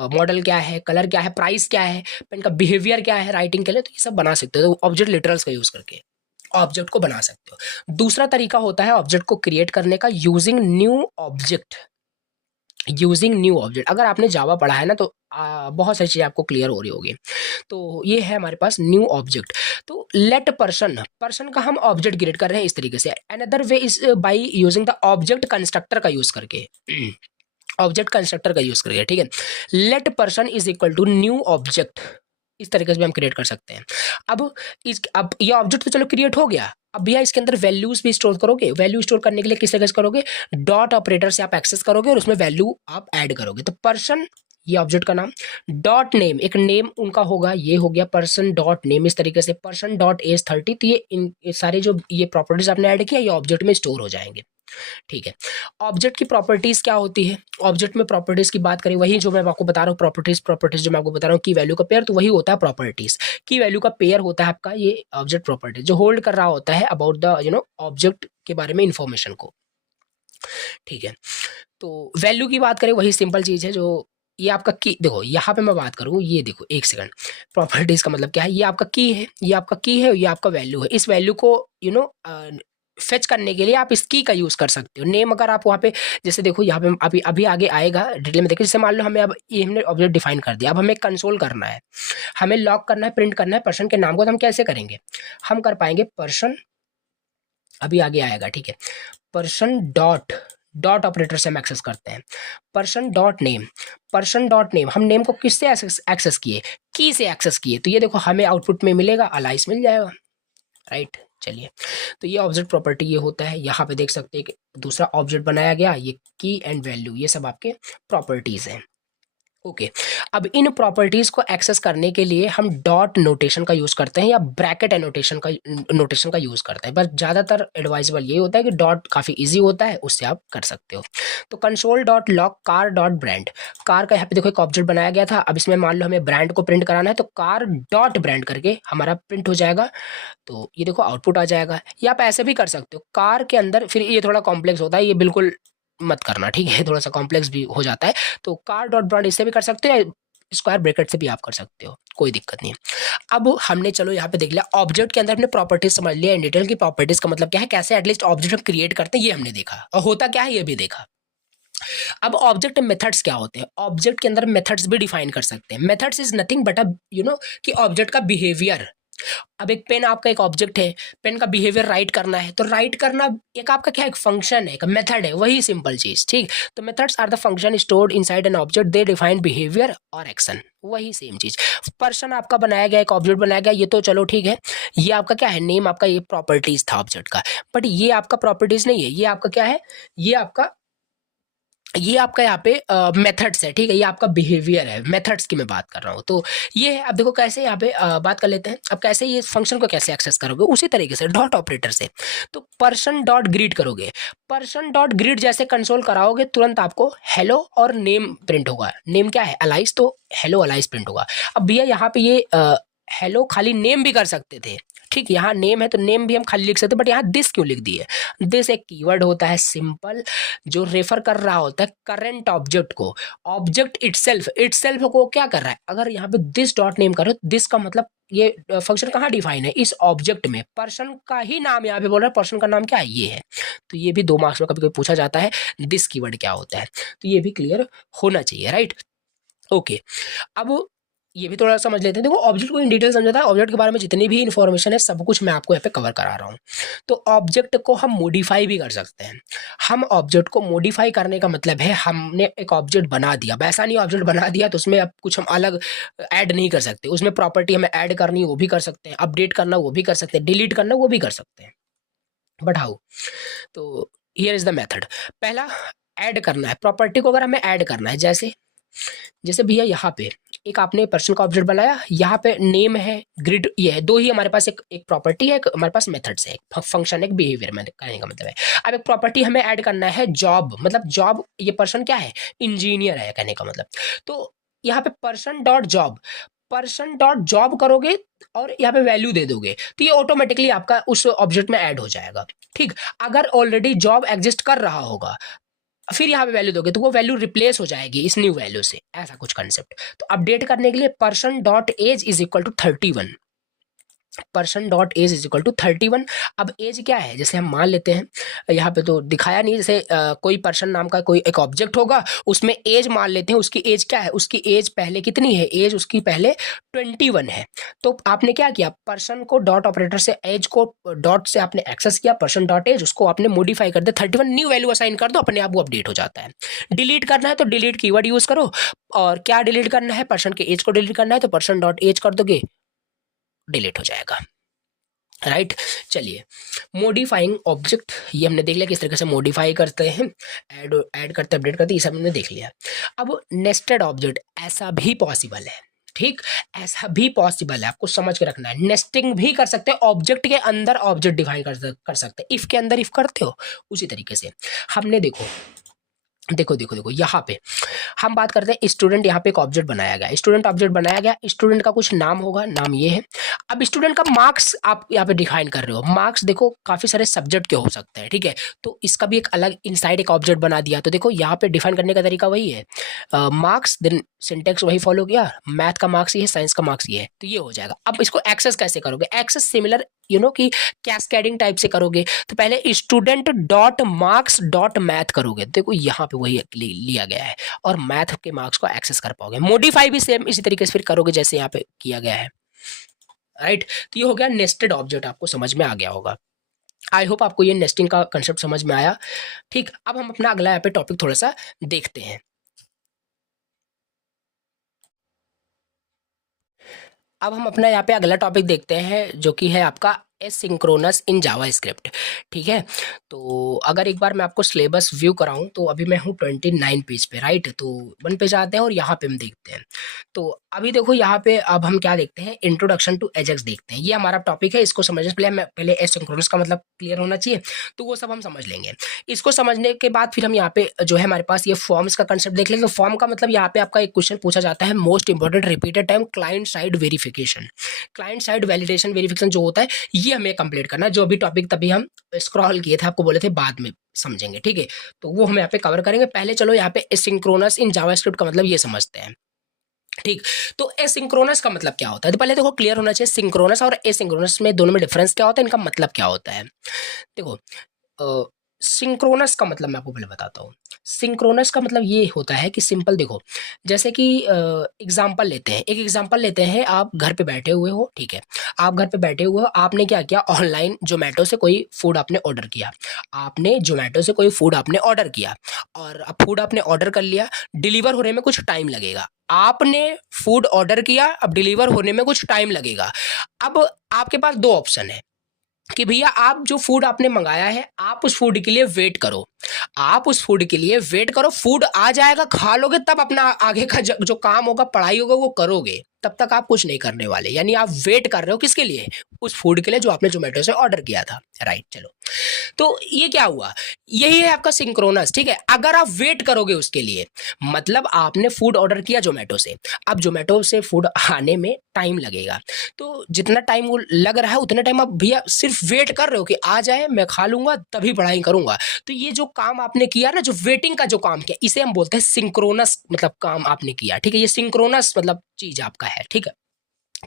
मॉडल क्या है, कलर क्या है, प्राइस क्या है, पेन का बिहेवियर क्या है राइटिंग के लिए, तो ये सब बना सकते हो। तो ऑब्जेक्ट लिटरल्स का यूज करके ऑब्जेक्ट को बना सकते हो। दूसरा तरीका होता है ऑब्जेक्ट को क्रिएट करने का, using new object. Using new object, अगर आपने जावा पढ़ा है ना तो बहुत सारी चीज़ें आपको क्लियर हो रही होगी। तो ये है हमारे पास न्यू ऑब्जेक्ट। तो लेट पर्सन, पर्सन का हम ऑब्जेक्ट क्रिएट कर रहे हैं इस तरीके से। Another way is by using the object constructor का यूज करके, ऑब्जेक्ट कंस्ट्रक्टर का यूज करके, ठीक है। Let person is equal to new object, इस तरीके से भी हम क्रिएट कर सकते हैं। अब ये ऑब्जेक्ट तो चलो क्रिएट हो गया, अब भैया इसके अंदर वैल्यूज भी स्टोर करोगे। वैल्यू स्टोर करने के लिए किस तरीके से करोगे, डॉट ऑपरेटर से आप एक्सेस करोगे और उसमें वैल्यू आप ऐड करोगे। तो पर्सन, ये ऑब्जेक्ट का नाम, डॉट नेम, एक नेम उनका होगा, ये हो गया पर्सन डॉट नेम, इस तरीके से पर्सन डॉट एज 30। तो ये सारे जो ये प्रॉपर्टीज आपने ऐड किया ये ऑब्जेक्ट में स्टोर हो जाएंगे, ठीक है। ऑब्जेक्ट की प्रॉपर्टीज क्या होती है, ऑब्जेक्ट में प्रॉपर्टीज की बात करें, वही जो मैं आपको बता रहा हूँ, प्रॉपर्टीज जो मैं आपको बता रहा हूँ, की वैल्यू का पेयर, तो वही होता है प्रॉपर्टीज। की वैल्यू का पेयर होता है आपका ये ऑब्जेक्ट प्रॉपर्टीज, जो होल्ड कर रहा होता है अबाउट द ऑब्जेक्ट के बारे में इंफॉर्मेशन को, ठीक है। तो वैल्यू की बात करें, वही सिंपल चीज है, जो ये आपका की, देखो यहाँ पे मैं बात करूँ, ये देखो एक सेकंड, प्रॉपर्टीज का मतलब क्या है, ये आपका की है, ये आपका की है, ये आपका वैल्यू है। इस वैल्यू को फेच करने के लिए आप इस की का यूज कर सकते हो। नेम अगर आप वहाँ पे, जैसे देखो यहाँ पे अभी अभी आगे आएगा डिटेल में, देखो जैसे मान लो हमें अब ये हमने ऑब्जेक्ट डिफाइन कर दिया, अब हमें कंसोल करना है, हमें लॉग करना है, प्रिंट करना है पर्सन के नाम को। तो हम कैसे करेंगे, हम कर पाएंगे पर्सन, अभी आगे आएगा, ठीक है, पर्सन डॉट ऑपरेटर से हम एक्सेस करते हैं, person dot name, person dot name, हम नेम को किससे एक्सेस किए, की से एक्सेस किए। तो ये देखो हमें आउटपुट में मिलेगा अलाइस मिल जाएगा, राइट। चलिए, तो ये ऑब्जेक्ट प्रॉपर्टी ये होता है। यहाँ पे देख सकते हैं कि दूसरा ऑब्जेक्ट बनाया गया, ये की एंड वैल्यू, ये सब आपके प्रॉपर्टीज हैं। ओके, अब इन प्रॉपर्टीज को एक्सेस करने के लिए हम डॉट नोटेशन का यूज करते हैं या ब्रैकेट नोटेशन का यूज करते हैं, बस ज्यादातर एडवाइजेबल ये होता है कि डॉट काफी इजी होता है, उससे आप कर सकते हो। तो console dot log car dot brand, car का यहाँ पे देखो एक ऑब्जेक्ट बनाया गया था, अब इसमें मान लो हमें ब्रांड को प्रिंट कराना है, तो कार डॉट ब्रांड करके हमारा प्रिंट हो जाएगा। तो ये देखो आउटपुट आ जाएगा। या आप ऐसे भी कर सकते हो, कार के अंदर, फिर ये थोड़ा कॉम्प्लेक्स होता है, ये बिल्कुल मत करना, ठीक है, थोड़ा सा कॉम्प्लेक्स भी हो जाता है। तो कार डॉट ब्रांड इससे भी कर सकते हो, स्क्वायर ब्रैकेट से भी आप कर सकते हो, कोई दिक्कत नहीं है। अब हमने चलो यहाँ पे देख लिया ऑब्जेक्ट के अंदर हमने प्रॉपर्टीज समझ लिया, इन डिटेल की प्रॉपर्टीज का मतलब क्या है, कैसे एटलीस्ट ऑब्जेक्ट हम क्रिएट करते हैं, ये हमने देखा, और होता क्या है ये भी देखा। अब ऑब्जेक्ट मेथड्स क्या होते हैं, ऑब्जेक्ट के अंदर मेथड्स भी डिफाइन कर सकते हैं। मेथड्स इज नथिंग बट कि ऑब्जेक्ट का बिहेवियर। अब एक पेन आपका एक ऑब्जेक्ट है, पेन का बिहेवियर राइट करना है, तो राइट करना एक आपका क्या, एक फंक्शन है, एक मेथड है, वही सिंपल चीज, ठीक। तो methods are the function stored inside an object, they define behaviour और एक्शन, वही सेम चीज। पर्सन आपका बनाया गया, एक ऑब्जेक्ट बनाया गया, ये तो चलो ठीक है, ये आपका क्या है, नेम आपका, ये प्रॉपर्टीज था ऑब्जेक्ट का, बट ये आपका प्रॉपर्टीज नहीं है, ये आपका क्या है, ये आपका ये आपका यहाँ पे मेथड्स है, ठीक है, ये आपका बिहेवियर है, मेथड्स की मैं बात कर रहा हूँ। तो ये है, अब देखो कैसे यहाँ पे बात कर लेते हैं। अब कैसे ये फंक्शन को कैसे एक्सेस करोगे, उसी तरीके से डॉट ऑपरेटर से। तो पर्सन डॉट ग्रीट करोगे, पर्सन डॉट ग्रीट जैसे कंसोल कराओगे तुरंत आपको हेलो और नेम प्रिंट होगा। नेम क्या है, अलाइस, तो हेलो अलाइस प्रिंट होगा। अब भैया यहाँ पे ये हेलो खाली नेम भी कर सकते थे, ठीक, यहाँ नेम है तो नेम भी हम खाली लिख सकते हैं, बट यहाँ दिस क्यों लिख दिए। दिस एक कीवर्ड होता है सिंपल, जो रेफर कर रहा होता है करंट ऑब्जेक्ट को। ऑब्जेक्ट इटसेल्फ को क्या कर रहा है, अगर यहाँ पे दिस डॉट नेम करो, दिस का मतलब ये फंक्शन कहाँ डिफाइन है, इस ऑब्जेक्ट में। पर्सन का ही नाम यहाँ पे बोल रहा है, पर्सन का नाम क्या है, ये है। तो ये भी 2 मार्क्स में कभी कभी पूछा जाता है, दिस कीवर्ड क्या होता है, तो ये भी क्लियर होना चाहिए, राइट। ओके, अब ये भी थोड़ा समझ लेते हैं। देखो ऑब्जेक्ट को इन डिटेल समझा था, ऑब्जेक्ट के बारे में जितनी भी इन्फॉर्मेशन है सब कुछ मैं आपको यहाँ पे कवर करा रहा हूँ। तो ऑब्जेक्ट को हम मॉडिफाई भी कर सकते हैं। हम ऑब्जेक्ट को मॉडिफाई करने का मतलब है हमने एक ऑब्जेक्ट बना दिया, वैसा नहीं ऑब्जेक्ट बना दिया तो उसमें अब कुछ हम अलग ऐड नहीं कर सकते, उसमें प्रॉपर्टी हमें ऐड करनी वो भी कर सकते हैं, अपडेट करना वो भी कर सकते हैं, डिलीट करना वो भी कर सकते हैं, बट हाउ। तो हियर इज द मेथड। पहला, ऐड करना है प्रॉपर्टी को, अगर हमें ऐड करना है, जैसे जैसे भैया यहाँ पे एक आपने पर्सन का ऑब्जेक्ट बनाया, यहाँ पे नेम है, ग्रिड ये है, 2 ही हमारे पास, एक प्रॉपर्टी है, एक हमारे पास मेथड्स है, एक फंक्शन, एक बिहेवियर, मैंने कहने का मतलब है। अब एक प्रॉपर्टी हमें ऐड करना है जॉब, मतलब जॉब, ये पर्सन क्या है, इंजीनियर है कहने का मतलब। तो यहाँ पे पर्सन डॉट जॉब करोगे और यहाँ पे वैल्यू दे दोगे तो ये ऑटोमेटिकली आपका उस ऑब्जेक्ट में ऐड हो जाएगा, ठीक। अगर ऑलरेडी जॉब एग्जिस्ट कर रहा होगा, फिर यहाँ पे वैल्यू दोगे तो वो वैल्यू रिप्लेस हो जाएगी इस न्यू वैल्यू से, ऐसा कुछ कंसेप्ट। तो अपडेट करने के लिए person dot age is equal to 31, person dot age is equal to 31। अब एज क्या है, जैसे हम मान लेते हैं, यहाँ पे तो दिखाया नहीं, जैसे कोई पर्सन नाम का कोई एक ऑब्जेक्ट होगा, उसमें एज मान लेते हैं, उसकी एज क्या है, उसकी एज पहले कितनी है, एज उसकी पहले 21 है। तो आपने क्या किया, पर्सन को डॉट ऑपरेटर से एज को डॉट से आपने एक्सेस किया, पर्सन डॉट एज, उसको आपने मॉडिफाई कर दिया, 31 न्यू वैल्यू असाइन कर दो, अपने आप वो अपडेट हो जाता है। डिलीट करना है तो डिलीट कीवर्ड यूज करो, और क्या डिलीट करना है, पर्सन के एज को डिलीट करना है तो पर्सन डॉट एज कर दोगे, डिलीट हो जाएगा, राइट। चलिए, मॉडिफाइंग ऑब्जेक्ट, ये हमने देख लिया किस तरीके से मॉडिफाई करते हैं, ऐड करते, अपडेट करते, ये सब हमने देख लिया। अब नेस्टेड ऑब्जेक्ट, ऐसा भी पॉसिबल है, ठीक, ऐसा भी पॉसिबल है, आपको समझ के रखना है। नेस्टिंग भी कर सकते हैं, ऑब्जेक्ट के अंदर ऑब्जेक्ट डिफाइन कर सकते हैं, इफ के अंदर इफ करते हो उसी तरीके से। हमने देखो यहाँ पे हम बात करते हैं, स्टूडेंट यहाँ पे एक ऑब्जेक्ट बनाया गया, स्टूडेंट ऑब्जेक्ट बनाया गया, स्टूडेंट का कुछ नाम होगा, नाम ये है। अब स्टूडेंट का मार्क्स आप यहाँ पे डिफाइन कर रहे हो, मार्क्स देखो काफी सारे सब्जेक्ट के हो सकते हैं, ठीक है, तो इसका भी एक अलग इनसाइड एक ऑब्जेक्ट बना दिया। तो देखो यहाँ पे डिफाइन करने का तरीका वही है, मार्क्स, देन सिंटेक्स वही फॉलो किया, मैथ का मार्क्स ये है, साइंस का मार्क्स ये है, तो ये हो जाएगा। अब इसको एक्सेस कैसे करोगे, एक्सेस सिमिलर कि कैस्केडिंग टाइप से करोगे। तो पहले student dot marks dot math करोगे, देखो यहाँ पे वही लिया गया है, और मैथ के मार्क्स को एक्सेस कर पाओगे। मॉडिफाई भी सेम इसी तरीके से फिर करोगे जैसे यहाँ पे किया गया है, राइट। तो ये हो गया नेस्टेड ऑब्जेक्ट, आपको समझ में आ गया होगा। आई होप आपको ये नेस्टिंग का कंसेप्ट समझ में आया, ठीक। अब हम अपना अगला यहाँ पे टॉपिक थोड़ा सा देखते हैं। अब हम अपना यहाँ पे अगला टॉपिक देखते हैं, जो कि है आपका एसिंक्रोनस इन जावास्क्रिप्ट, ठीक है। तो अगर एक बार मैं आपको सिलेबस व्यू कराऊं, तो अभी मैं हूँ 29 पेज पे, राइट। तो 1 पेज आते हैं और यहाँ पे हम देखते हैं। तो अभी देखो यहाँ पे अब हम क्या देखते हैं, इंट्रोडक्शन टू एजेक्स देखते हैं, ये हमारा टॉपिक है। इसको समझने से पहले एसिंक्रोनस का मतलब क्लियर होना चाहिए, तो वो सब हम समझ लेंगे। इसको समझने के बाद फिर हम यहाँ पे जो है हमारे पास ये फॉर्म्स का कंसेप्ट देख लेंगे। फॉर्म का मतलब यहाँ पे आपका एक क्वेश्चन पूछा जाता है, most important repeated time, client side verification, client side validation verification जो होता है, ये हमें कंप्लीट करना है। जो भी टॉपिक तभी हम स्क्रॉल किए थे, आपको बोले थे बाद में समझेंगे, ठीक है। तो वो हम यहाँ पे कवर करेंगे। पहले चलो यहाँ पे एसिंक्रोनस इन जावास्क्रिप्ट का मतलब ये समझते हैं, ठीक। तो एसिंक्रोनस का मतलब क्या होता है, तो पहले देखो क्लियर होना चाहिए, सिंक्रोनस और एसिंक्रोनस में दोनों में डिफरेंस क्या होता है, इनका मतलब क्या होता है। देखो सिंक्रोनस का मतलब मैं आपको पहले बताता हूँ। सिंक्रोनस का मतलब ये होता है कि सिंपल देखो, जैसे कि एग्जांपल लेते हैं, एक एग्जांपल लेते हैं, आप घर पे बैठे हुए हो, ठीक है, आप घर पे बैठे हुए हो, आपने क्या किया, ऑनलाइन जोमेटो से कोई फूड आपने ऑर्डर किया, और अब फूड आपने ऑर्डर कर लिया, डिलीवर होने में कुछ टाइम लगेगा। आपने फूड ऑर्डर किया, अब डिलीवर होने में कुछ टाइम लगेगा। अब आपके पास 2 ऑप्शन है, कि भैया आप जो फूड आपने मंगाया है, आप उस फूड के लिए वेट करो, आप उस फूड के लिए वेट करो, फूड आ जाएगा, खा लोगे, तब अपना आगे का जो काम होगा, पढ़ाई होगा, वो करोगे, तब तक आप कुछ नहीं करने वाले। यानी आप वेट कर रहे हो किसके लिए? उस फूड के लिए जो आपने जोमेटो से ऑर्डर किया था, राइट। चलो, तो ये क्या हुआ, यही है आपका सिंक्रोनस, ठीक है। अगर आप वेट करोगे उसके लिए, मतलब आपने फूड ऑर्डर किया जोमेटो से, अब जोमेटो से फूड आने में टाइम लगेगा, तो जितना टाइम वो लग रहा है उतने टाइम आप भैया सिर्फ वेट कर रहे हो कि आ जाए, मैं खा लूंगा, तभी पढ़ाई करूंगा। तो ये जो काम आपने किया ना, जो वेटिंग का जो काम किया, इसे हम बोलते हैं सिंक्रोनस, मतलब काम आपने किया, ठीक है। ये सिंक्रोनस मतलब चीज आपका है, ठीक है,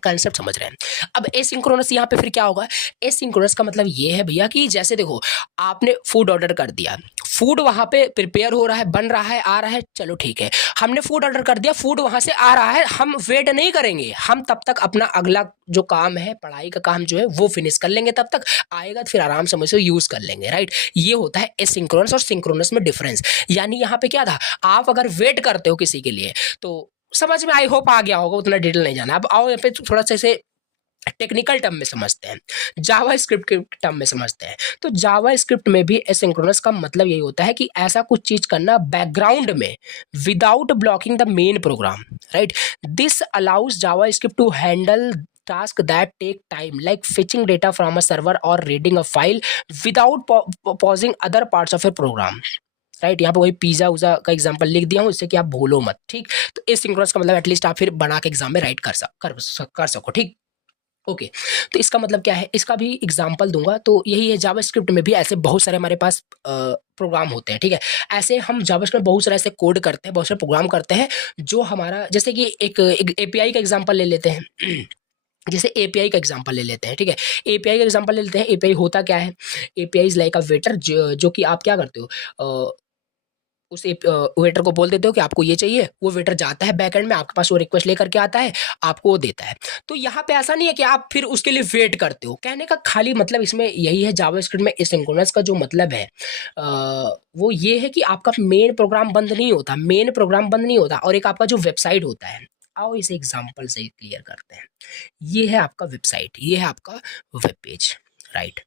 कंसेप्ट समझ रहे हैं। अब एसिंक्रोनस यहाँ पे फिर क्या होगा, एसिंक्रोनस का मतलब ये है भैया कि जैसे देखो, आपने फूड ऑर्डर कर दिया, फूड वहां पे प्रिपेयर हो रहा है, बन रहा है, आ रहा है, चलो ठीक है, हमने फूड ऑर्डर कर दिया, फूड वहां से आ रहा है, हम वेट नहीं करेंगे, हम तब तक अपना अगला जो काम है, पढ़ाई का काम जो है वो फिनिश कर लेंगे, तब तक आएगा तो फिर आराम से हम उसे यूज कर लेंगे, राइट। ये होता है एसिंक्रोनस और सिंक्रोनस में डिफरेंस। यानी यहाँ पे क्या था, आप अगर वेट करते हो किसी के लिए, तो समझ में आई होप आ गया होगा, उतना डिटेल नहीं जाना। अब आओ यहाँ पे थोड़ा सा इसे टेक्निकल टर्म में समझते हैं, जावा स्क्रिप्ट के टर्म में समझते हैं। तो जावा स्क्रिप्ट में भी एसिंक्रोनस का मतलब यही होता है कि ऐसा कुछ चीज करना बैकग्राउंड में without blocking the main program, right. This allows JavaScript to handle task that take time like fetching data from a server or reading a file without pausing other parts of a program, right. यहाँ पे वही pizza उजा का example लिख दिया हूँ, इससे कि आप भूलो मत, ठीक। तो एसिंक्रोनस का मतलब एटलीस्ट आप फिर बना के एग्जाम में राइट कर सको, ठीक। ओके, तो इसका मतलब क्या है, इसका भी एग्जांपल दूंगा। तो यही है, जावास्क्रिप्ट में भी ऐसे बहुत सारे हमारे पास प्रोग्राम होते हैं, ठीक है। ऐसे हम जावास्क्रिप्ट बहुत सारे ऐसे कोड करते हैं, बहुत सारे प्रोग्राम करते हैं, जो हमारा, जैसे कि एक एपीआई का एग्जांपल ले लेते हैं जैसे एपीआई का एग्जांपल ले लेते हैं, ठीक है। एपीआई का एग्जांपल ले लेते हैं। एपीआई होता क्या है, API is like a waiter, जो कि आप क्या करते हो, उस वेटर को बोल देते हो कि आपको ये चाहिए, वो वेटर जाता है बैकएंड में, आपके पास वो रिक्वेस्ट लेकर के आता है, आपको वो देता है। तो यहाँ पे ऐसा नहीं है कि आप फिर उसके लिए वेट करते हो, कहने का खाली मतलब इसमें यही है, जावास्क्रिप्ट में एसिंक्रोनस का जो मतलब है वो ये है कि आपका मेन प्रोग्राम बंद नहीं होता, मेन प्रोग्राम बंद नहीं होता, और एक आपका जो वेबसाइट होता है, आओ इसे एग्जाम्पल से क्लियर करते हैं। ये है आपका वेबसाइट, ये है आपका वेब पेज, राइट।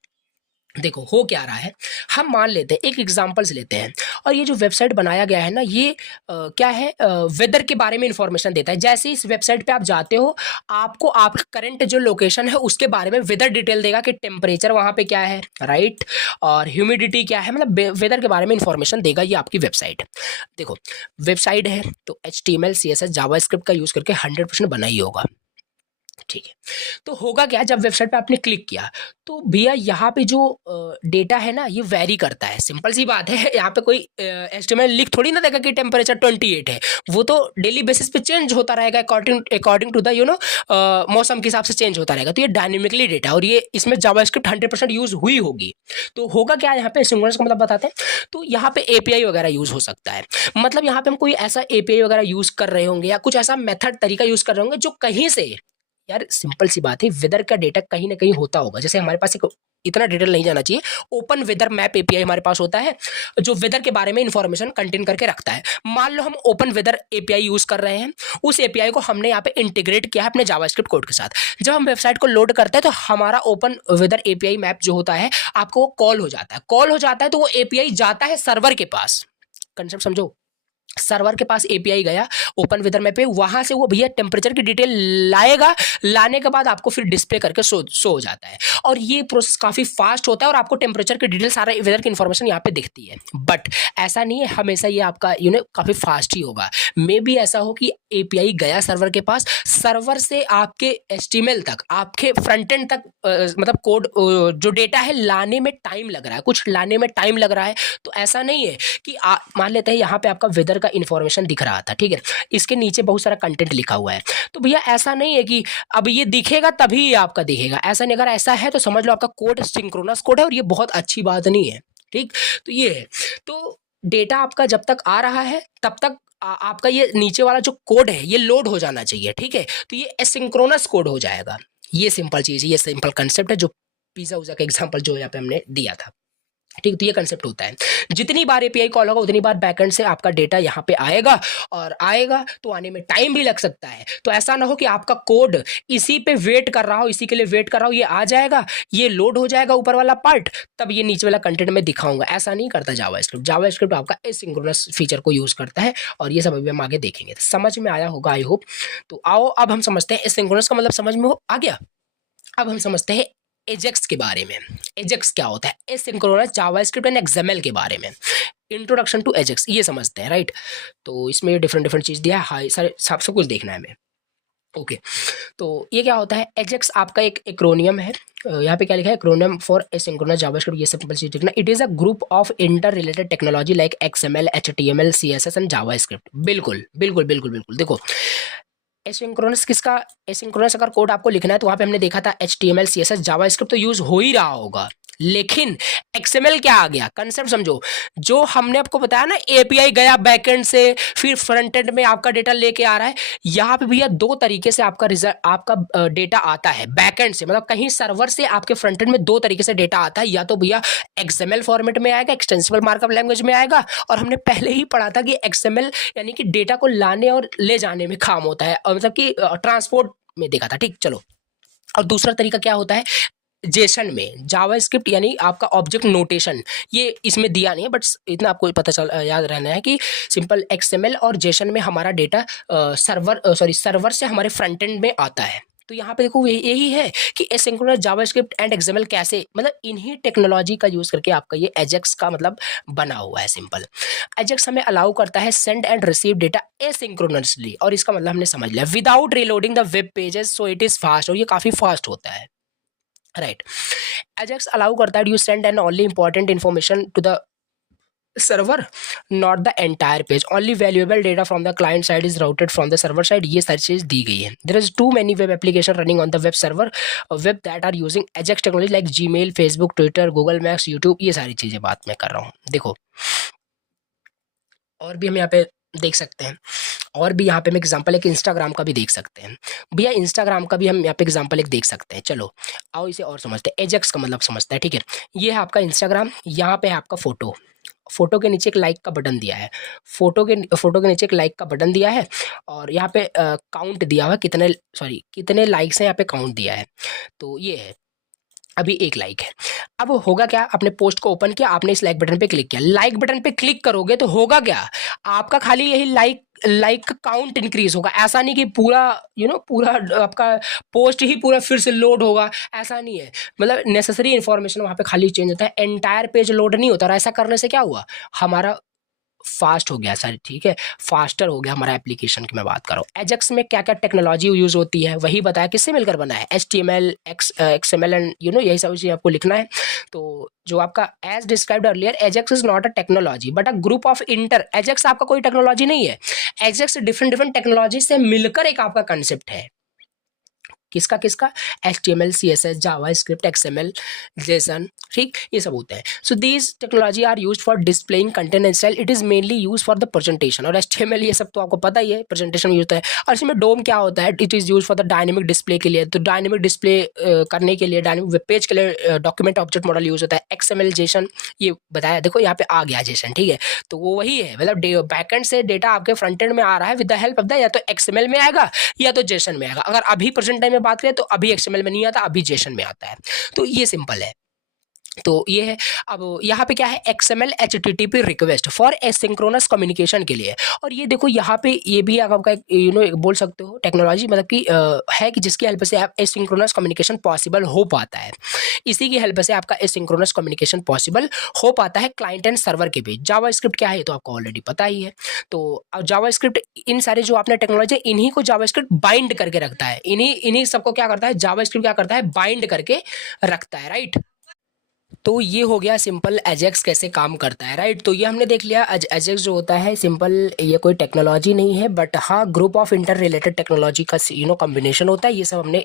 देखो हो क्या रहा है, हम मान लेते हैं, एक एग्जांपल से लेते हैं, और ये जो वेबसाइट बनाया गया है ना, ये क्या है, वेदर के बारे में इंफॉर्मेशन देता है। जैसे इस वेबसाइट पे आप जाते हो, आपको आपका करंट जो लोकेशन है उसके बारे में वेदर डिटेल देगा कि टेम्परेचर वहाँ पे क्या है, राइट, और ह्यूमिडिटी क्या है, मतलब वेदर के बारे में इंफॉर्मेशन देगा ये आपकी वेबसाइट। देखो वेबसाइट है तो HTML CSS जावास्क्रिप्ट का यूज़ करके 100% बना ही होगा, ठीक है। तो होगा क्या, जब वेबसाइट पे आपने क्लिक किया, तो भैया यहाँ पे जो डेटा है ना, ये वेरी करता है, सिंपल सी बात है। यहाँ पे कोई एस्टिमेट लिख थोड़ी ना देगा कि टेम्परेचर 28 है, वो तो डेली बेसिस पे चेंज होता रहेगा अकॉर्डिंग टू द मौसम के हिसाब से चेंज होता रहेगा। तो ये डायनेमिकली डेटा, और ये इसमें जावास्क्रिप्ट 100% यूज हुई होगी। तो होगा क्या, यहाँ पे सिंक्रोनस का मतलब बताते हैं। तो यहाँ पे एपीआई वगैरह यूज हो सकता है, मतलब यहाँ पे हम कोई ऐसा एपीआई वगैरह यूज कर रहे होंगे, या कुछ ऐसा मेथड तरीका यूज कर रहे होंगे जो कहीं से, यार सिंपल सी बात है, वेदर का डेटा कहीं ना कहीं होता होगा। जैसे हमारे पास एक, इतना डिटेल नहीं जाना चाहिए, ओपन वेदर मैप एपीआई हमारे पास होता है, जो वेदर के बारे में इंफॉर्मेशन कंटेन करके रखता है। मान लो हम ओपन वेदर एपीआई यूज कर रहे हैं, उस एपीआई को हमने यहाँ पे इंटीग्रेट किया है अपने जावास्क्रिप्ट कोड के साथ। जब हम वेबसाइट को लोड करते हैं, तो हमारा ओपन वेदर एपीआई मैप जो होता है, आपको वो कॉल हो जाता है, तो वो एपीआई जाता है सर्वर के पास। कंसेप्ट समझो, सर्वर के पास एपीआई गया ओपन वेदर मैप पे, वहां से वो भैया टेम्परेचर की डिटेल लाएगा, लाने के बाद आपको फिर डिस्प्ले करके शो हो जाता है। और ये प्रोसेस काफी फास्ट होता है, और आपको टेम्परेचर की डिटेल, सारा वेदर की इंफॉर्मेशन यहाँ पे दिखती है। बट ऐसा नहीं है हमेशा ये आपका काफी फास्ट ही होगा। मे बी ऐसा हो कि एपीआई गया सर्वर के पास, सर्वर से आपके एचटीएमएल तक, आपके फ्रंट एंड तक मतलब कोड जो डेटा है लाने में टाइम लग रहा है, कुछ लाने में टाइम लग रहा है। तो ऐसा नहीं है कि मान लेते हैं यहाँ पे आपका वेदर का इंफॉर्मेशन दिख रहा था, ठीक है, इसके नीचे बहुत सारा कंटेंट लिखा हुआ है, तो भैया ऐसा नहीं है कि अब ये दिखेगा तभी ये आपका दिखेगा, ऐसा नहीं। अगर ऐसा है तो समझ लो आपका कोड सिंक्रोनस कोड है, और ये बहुत अच्छी बात नहीं है, ठीक। तो ये है, तो डेटा आपका जब तक आ रहा है तब तक आपका ये नीचे वाला जो कोड है ये लोड हो जाना चाहिए, ठीक है। तो ये एसिंक्रोनस कोड हो जाएगा। ये सिंपल चीज है, ये सिंपल कंसेप्ट है, जो पिज्जा उजा का एग्जांपल जो यहाँ पे हमने दिया था। ठीक, तो ये कंसेप्ट होता है। जितनी बार एपीआई कॉल होगा उतनी बार बैकएंड से आपका डेटा यहाँ पे आएगा, और आएगा तो आने में टाइम भी लग सकता है। तो ऐसा ना हो कि आपका कोड इसी पे वेट कर रहा हो, इसी के लिए वेट कर रहा हो, ये आ जाएगा, ये लोड हो जाएगा ऊपर वाला पार्ट, तब ये नीचे वाला कंटेंट में दिखाऊंगा। ऐसा नहीं करता जावास्क्रिप्ट। जावास्क्रिप्ट आपका एसिंक्रोनस फीचर को यूज करता है, और ये सब अभी हम आगे देखेंगे। तो समझ में आया होगा आई होप। तो आओ अब हम समझते हैं एसिंक्रोनस का मतलब समझ में आ गया। अब हम समझते हैं एजेक्स के बारे में। एजेक्स क्या होता है? एसिंक्रोनस जावास्क्रिप्ट एंड एक्सएमएल के बारे में। इंट्रोडक्शन टू एजेक्स ये समझते हैं, राइट। तो इसमें डिफरेंट डिफरेंट चीज दिया है, हाई सारे सब कुछ देखना है हमें। ओके, तो ये क्या होता है? एजेक्स आपका एक एक्रोनियम है। यहाँ पे क्या लिखा है? Acromion for asynchronous JavaScript. ये सिंपल चीज लिखना। It is a group of inter related technology like XML, HTML, CSS and JavaScript. बिल्कुल बिल्कुल बिल्कुल बिल्कुल। देखो एसिंक्रोनस किसका? एसिंक्रोनस अगर कोड आपको लिखना है तो वहां पे हमने देखा था HTML, CSS, जावास्क्रिप्ट तो यूज हो ही रहा होगा, लेकिन XML क्या आ गया? कंसेप्ट समझो। जो हमने आपको बताया ना, एपीआई गया बैकएंड से, फिर फ्रंट एंड में आपका डेटा लेके आ रहा है। यहाँ पे भैया दो तरीके से आपका रिजल्ट, आपका डेटा आता है बैकएंड से, मतलब कहीं सर्वर से आपके फ्रंट एंड में दो तरीके से डेटा आता है। या तो भैया XML फॉर्मेट में आएगा, एक्सटेंसिबल मार्कअप लैंग्वेज में आएगा, और हमने पहले ही पढ़ा था कि XML यानी कि डेटा को लाने और ले जाने में काम होता है, और मतलब कि ट्रांसपोर्ट में देखा था, ठीक। चलो, और दूसरा तरीका क्या होता है? जेसन में जावास्क्रिप्ट यानी आपका ऑब्जेक्ट नोटेशन, ये इसमें दिया नहीं है, बट इतना आपको पता चल याद रहना है कि सिंपल XML और जेसन में हमारा डेटा सर्वर से हमारे फ्रंट एंड में आता है। तो यहाँ पे देखो यही है कि एसिंक्रोनस जावास्क्रिप्ट एंड XML कैसे, मतलब इन्हीं टेक्नोलॉजी का यूज करके आपका ये एजेक्स का मतलब बना हुआ है। सिंपल एजेक्स हमें अलाउ करता है send and receive data asynchronously, और इसका मतलब हमने समझ लिया, without reloading the web pages, so it is fast, और ये काफी फास्ट होता है, राइट। एजेक्स अलाउ करता है you send and only important information to the server, not the entire page, only valuable data from the client side is routed from the server side. ये सारी चीज दी गई है। There is too many web application running on the web server, web that are using AJAX technology like Gmail, Facebook, Twitter, Google Maps, YouTube. ये सारी चीजें बात मैं कर रहा हूँ। देखो और भी हम यहाँ पे देख सकते हैं, और भी यहाँ पे हम एग्जांपल एक इंस्टाग्राम का भी देख सकते हैं। भैया इंस्टाग्राम का भी हम यहाँ पे एग्जांपल एक देख सकते हैं। चलो आओ इसे और समझते हैं, एजेक्स का मतलब समझते हैं, ठीक है। ये है आपका इंस्टाग्राम, यहाँ पे है आपका फोटो, फोटो के नीचे एक लाइक का बटन दिया है, फोटो के नीचे एक लाइक का बटन दिया है, और यहाँ पे काउंट दिया हुआ है, कितने लाइक्स हैं यहाँ पे काउंट दिया है। तो ये है, अभी एक लाइक है। अब होगा क्या? आपने पोस्ट को ओपन किया, आपने इस लाइक बटन पे क्लिक किया, लाइक बटन पे क्लिक करोगे तो होगा क्या? आपका खाली यही लाइक का काउंट इंक्रीज होगा। ऐसा नहीं कि पूरा पूरा आपका पोस्ट ही पूरा फिर से लोड होगा, ऐसा नहीं है। मतलब नेसेसरी इन्फॉर्मेशन वहाँ पे खाली चेंज होता है, एंटायर पेज लोड नहीं होता। और ऐसा करने से क्या हुआ? हमारा फास्ट हो गया सर, ठीक है, फास्टर हो गया हमारा एप्लीकेशन की मैं बात कर रहा हूँ। एजेक्स में क्या क्या टेक्नोलॉजी यूज होती है वही बताया, किससे मिलकर बना है? HTML, XML एंड यही सब चीज़ आपको लिखना है। तो जो आपका as described earlier, AJAX is not a technology but a group of inter, AJAX आपका कोई टेक्नोलॉजी नहीं है। एजेक्स डिफरेंट डिफरेंट टेक्नोलॉजी से मिलकर एक आपका कंसेप्ट है। किसका किसका? HTML, CSS, JavaScript, XML, JSON, ठीक, ये सब होते हैं। So these technology are used for displaying content and style. It is mainly use for the presentation. और HTML ये सब तो आपको पता ही है, प्रेजेंटेशन में यूज होता है। और इसमें डोम क्या होता है? It is use for the dynamic display के लिए। तो डायनेमिक डिस्प्ले करने के लिए, डायनेमिक वेब पेज के लिए डॉक्यूमेंट ऑब्जेक्ट मॉडल यूज होता है। XML, JSON ये बताया, देखो यहाँ पे आ गया JSON, ठीक है। तो वो वही है, मतलब बैकएंड से डेटा आपके फ्रंट एंड में आ रहा है with the help of the, या तो XML में आएगा या तो JSON में आएगा। अगर अभी प्रेजेंट टाइम में बात करें तो अभी XML में नहीं आता, अभी JSON में आता है। तो ये सिंपल है। तो ये है। अब यहाँ पे क्या है? XML HTTP request for asynchronous communication के लिए। और ये देखो यहाँ पे ये भी आपका बोल सकते हो टेक्नोलॉजी, मतलब कि है कि जिसकी हेल्प से आप एसिंक्रोनस कम्युनिकेशन पॉसिबल हो पाता है। इसी की हेल्प से आपका एसिंक्रोनस कम्युनिकेशन पॉसिबल हो पाता है क्लाइंट एंड सर्वर के बीच। जावास्क्रिप्ट क्या है तो आपको ऑलरेडी पता ही है। तो जावास्क्रिप्ट, इन सारे जो आपने टेक्नोलॉजी, इन्हीं को जावास्क्रिप्ट बाइंड करके रखता है। इन्हीं सबको क्या करता है? जावास्क्रिप्ट क्या करता है? बाइंड करके रखता है, राइट। तो ये हो गया सिंपल एजेक्स कैसे काम करता है, राइट। तो ये हमने देख लिया एजेक्स जो होता है सिंपल, ये कोई टेक्नोलॉजी नहीं है बट हाँ group of inter related technology का कॉम्बिनेशन होता है। ये सब हमने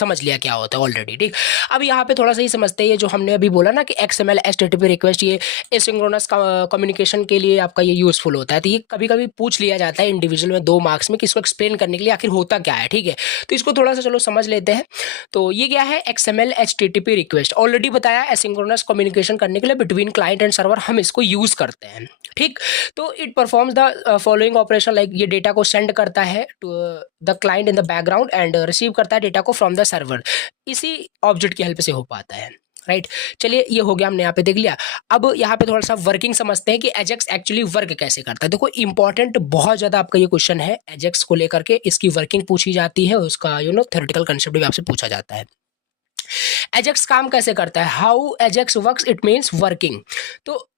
समझ लिया क्या होता है ऑलरेडी, ठीक। अब यहाँ पे थोड़ा सा ही समझते हैं, ये जो हमने अभी बोला ना कि XML HTTP रिक्वेस्ट, ये एसिंक्रोनस कम्युनिकेशन के लिए आपका ये यूजफुल होता है। तो ये कभी कभी पूछ लिया जाता है इंडिविजुअल में 2 मार्क्स में, कि इसको एक्सप्लेन करने के लिए आखिर होता क्या है, ठीक है। तो इसको थोड़ा सा चलो समझ लेते हैं। तो ये क्या है? XML HTTP रिक्वेस्ट ऑलरेडी बताया, एसिंक्रोनस एसिंक्रोनस कम्युनिकेशन करने के लिए बिटवीन क्लाइंट एंड सर्वर हम इसको यूज करते हैं, ठीक। तो it performs the following operation, like ये डेटा को सेंड करता है to the client in the background and receive करता है डेटा को फ्रॉम द सर्वर। इसी ऑब्जेक्ट की हेल्प से हो पाता है, राइट। चलिए ये हो गया, हमने यहाँ पे देख लिया। अब यहाँ पे थोड़ा सा वर्किंग समझते हैं कि एजेक्स एक्चुअली वर्क कैसे करता है। देखो इंपॉर्टेंट बहुत ज़्यादा आपका ये क्वेश्चन है एजेक्स को लेकर के, इसकी वर्किंग पूछी जाती है, उसका थ्योरेटिकल कंसेप्ट भी आपसे पूछा जाता है। एजेक्स काम कैसे करता है, how Ajax works, it means working. तो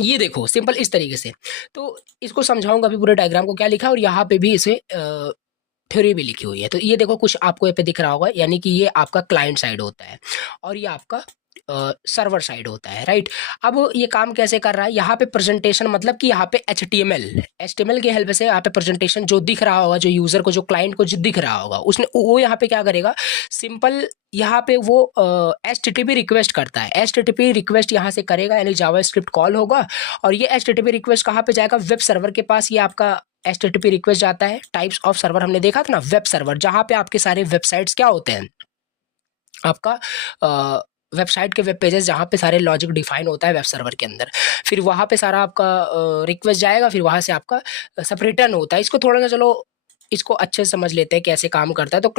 ये देखो सिंपल इस तरीके से, तो इसको समझाऊंगा अभी पूरे डायग्राम को क्या लिखा है, और यहाँ पे भी इसे थ्योरी भी लिखी हुई है। तो ये देखो कुछ आपको यहाँ पे दिख रहा होगा, यानी कि ये आपका क्लाइंट साइड होता है और ये आपका सर्वर साइड होता है, राइट। अब ये काम कैसे कर रहा है, यहाँ पे प्रेजेंटेशन मतलब कि यहाँ पे HTML की हेल्प से यहाँ पे प्रेजेंटेशन जो दिख रहा होगा, जो यूजर को, जो क्लाइंट को जो दिख रहा होगा, उसने वो यहाँ पे क्या करेगा, सिंपल यहाँ पे वो HTTP रिक्वेस्ट करता है। HTTP रिक्वेस्ट यहाँ से करेगा, यानी जावास्क्रिप्ट कॉल होगा, और ये HTTP रिक्वेस्ट कहाँ पे जाएगा, वेब सर्वर के पास। ये आपका HTTP रिक्वेस्ट जाता है, टाइप्स ऑफ सर्वर हमने देखा था ना, वेब सर्वर, जहाँ पे आपके सारे वेबसाइट्स क्या होते हैं, आपका वेबसाइट के वेब पेजेस, जहाँ पे सारे लॉजिक डिफाइन होता है वेब सर्वर के अंदर। फिर वहाँ पे सारा आपका रिक्वेस्ट जाएगा, फिर वहाँ से आपका सब रिटर्न होता है। इसको थोड़ा सा चलो इसको अच्छे से समझ लेते हैं कैसे काम करता है। तो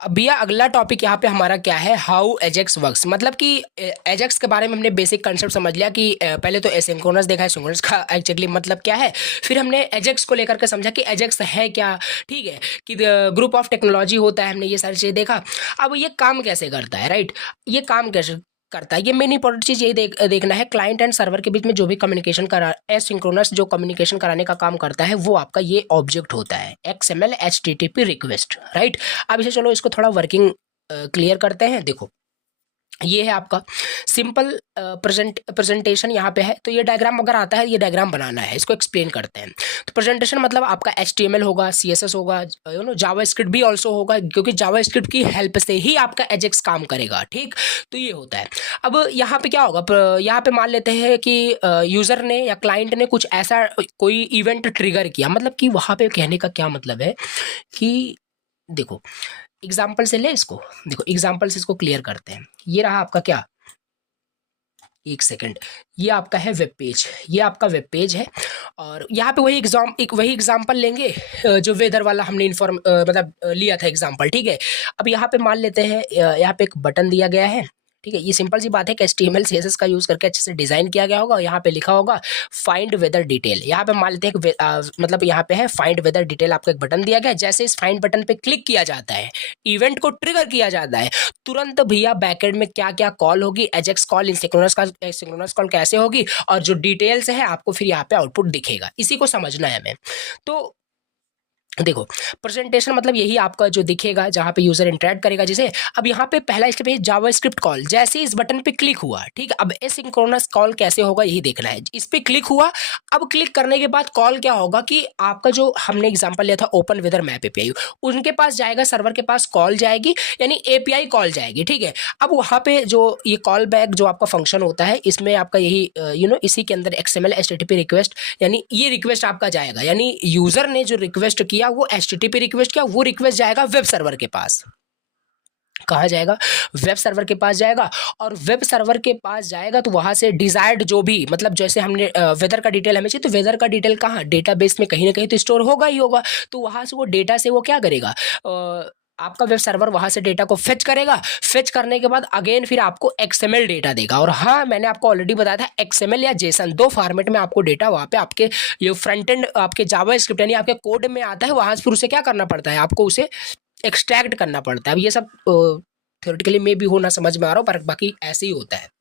अब भैया अगला टॉपिक यहाँ पे हमारा क्या है, हाउ एजेक्स वर्क्स। मतलब कि एजेक्स के बारे में हमने बेसिक कंसेप्ट समझ लिया कि पहले तो एसिंक्रोनस देखा है, सिंक्रोनस का एक्चुअली मतलब क्या है। फिर हमने एजेक्स को लेकर के समझा कि एजेक्स है क्या, ठीक है, कि ग्रुप ऑफ टेक्नोलॉजी होता है, हमने ये सारी चीज़ें देखा। अब ये काम कैसे करता है, राइट, ये काम कैसे करता है, ये मेन इंपॉर्टेंट चीज़ यही देखना है। क्लाइंट एंड सर्वर के बीच में जो भी कम्युनिकेशन करा, एसिंक्रोनस जो कम्युनिकेशन कराने का काम करता है, वो आपका ये ऑब्जेक्ट होता है, XML HTTP रिक्वेस्ट, राइट। अब इसे चलो इसको थोड़ा वर्किंग क्लियर करते हैं। देखो ये है आपका सिंपल प्रेजेंटेशन यहाँ पे है। तो ये डायग्राम अगर आता है, ये डायग्राम बनाना है, इसको एक्सप्लेन करते हैं। तो प्रेजेंटेशन मतलब आपका HTML होगा, CSS होगा, जावास्क्रिप्ट भी ऑल्सो होगा, क्योंकि जावास्क्रिप्ट की हेल्प से ही आपका एजेक्स काम करेगा, ठीक। तो ये होता है। अब यहाँ पे क्या होगा, यहाँ पे मान लेते हैं कि यूज़र ने या क्लाइंट ने कुछ ऐसा कोई इवेंट ट्रिगर किया। मतलब कि वहाँ पे कहने का क्या मतलब है कि देखो एग्जाम्पल से ले इसको, देखो एग्जाम्पल से इसको क्लियर करते हैं। ये रहा आपका क्या, एक सेकंड, ये आपका है वेब पेज, ये आपका वेब पेज है, और यहाँ पे वही एग्जाम्पल लेंगे जो वेदर वाला हमने मतलब लिया था एग्जाम्पल, ठीक है। अब यहाँ पे मान लेते हैं यहाँ पे एक बटन दिया गया है, ठीक है। ये सिंपल सी बात है कि HTML CSS का यूज़ करके अच्छे से डिज़ाइन किया गया होगा। यहाँ पे लिखा होगा फाइंड वेदर डिटेल। यहाँ पे मान लेते हैं मतलब यहाँ पे है फाइंड वेदर डिटेल, आपको एक बटन दिया गया है। जैसे इस फाइंड बटन पे क्लिक किया जाता है, इवेंट को ट्रिगर किया जाता है, तुरंत भैया बैकएंड में क्या क्या कॉल होगी, एजेक्स कॉल, सिंक्रोनस कॉल कैसे होगी, और जो डिटेल्स है आपको फिर यहाँ पे आउटपुट दिखेगा। इसी को समझना है हमें। तो देखो प्रेजेंटेशन मतलब यही आपका जो दिखेगा, जहाँ पे यूजर इंटरेक्ट करेगा जिसे। अब यहाँ पे पहला स्टेप है जावास्क्रिप्ट कॉल। जैसे इस बटन पे क्लिक हुआ, ठीक है, अब एसिंक्रोनस कॉल कैसे होगा यही देखना है। इस पे क्लिक हुआ, अब क्लिक करने के बाद कॉल क्या होगा कि आपका जो हमने एग्जांपल लिया था ओपन वेदर मैप API, उनके पास जाएगा, सर्वर के पास कॉल जाएगी, यानी API कॉल जाएगी, ठीक है। अब वहाँ पे जो ये कॉल बैक जो आपका फंक्शन होता है, इसमें आपका यही इसी के अंदर XML HTTP रिक्वेस्ट, यानी ये रिक्वेस्ट आपका जाएगा, यानी यूजर ने जो रिक्वेस्ट किया वो HTTP रिक्वेस्ट किया, वो रिक्वेस्ट जाएगा वेब सर्वर के पास। कहाँ जाएगा, वेब सर्वर के पास जाएगा, और वेब सर्वर के पास जाएगा तो वहाँ से डिजायर्ड जो भी, मतलब जैसे हमने वेदर का डिटेल हमें चाहिए, तो वेदर का डिटेल कहाँ, डेटाबेस में कहीं ना कहीं तो स्टोर होगा ही होगा। तो वहाँ से वो डेटा से वो क्या करेगा, आपका वेब सर्वर वहाँ से डेटा को फेच करेगा। फेच करने के बाद अगेन फिर आपको XML डेटा देगा। और हाँ, मैंने आपको ऑलरेडी बताया था XML या JSON दो फॉर्मेट में आपको डेटा वहाँ पे आपके ये फ्रंट एंड आपके जावास्क्रिप्ट यानी आपके कोड में आता है। वहाँ से फिर उसे क्या करना पड़ता है, आपको उसे एक्सट्रैक्ट करना पड़ता है। अब ये सब थ्योरेटिकली में भी होना समझ में आ रहा हो, पर बाकी ऐसे ही होता है।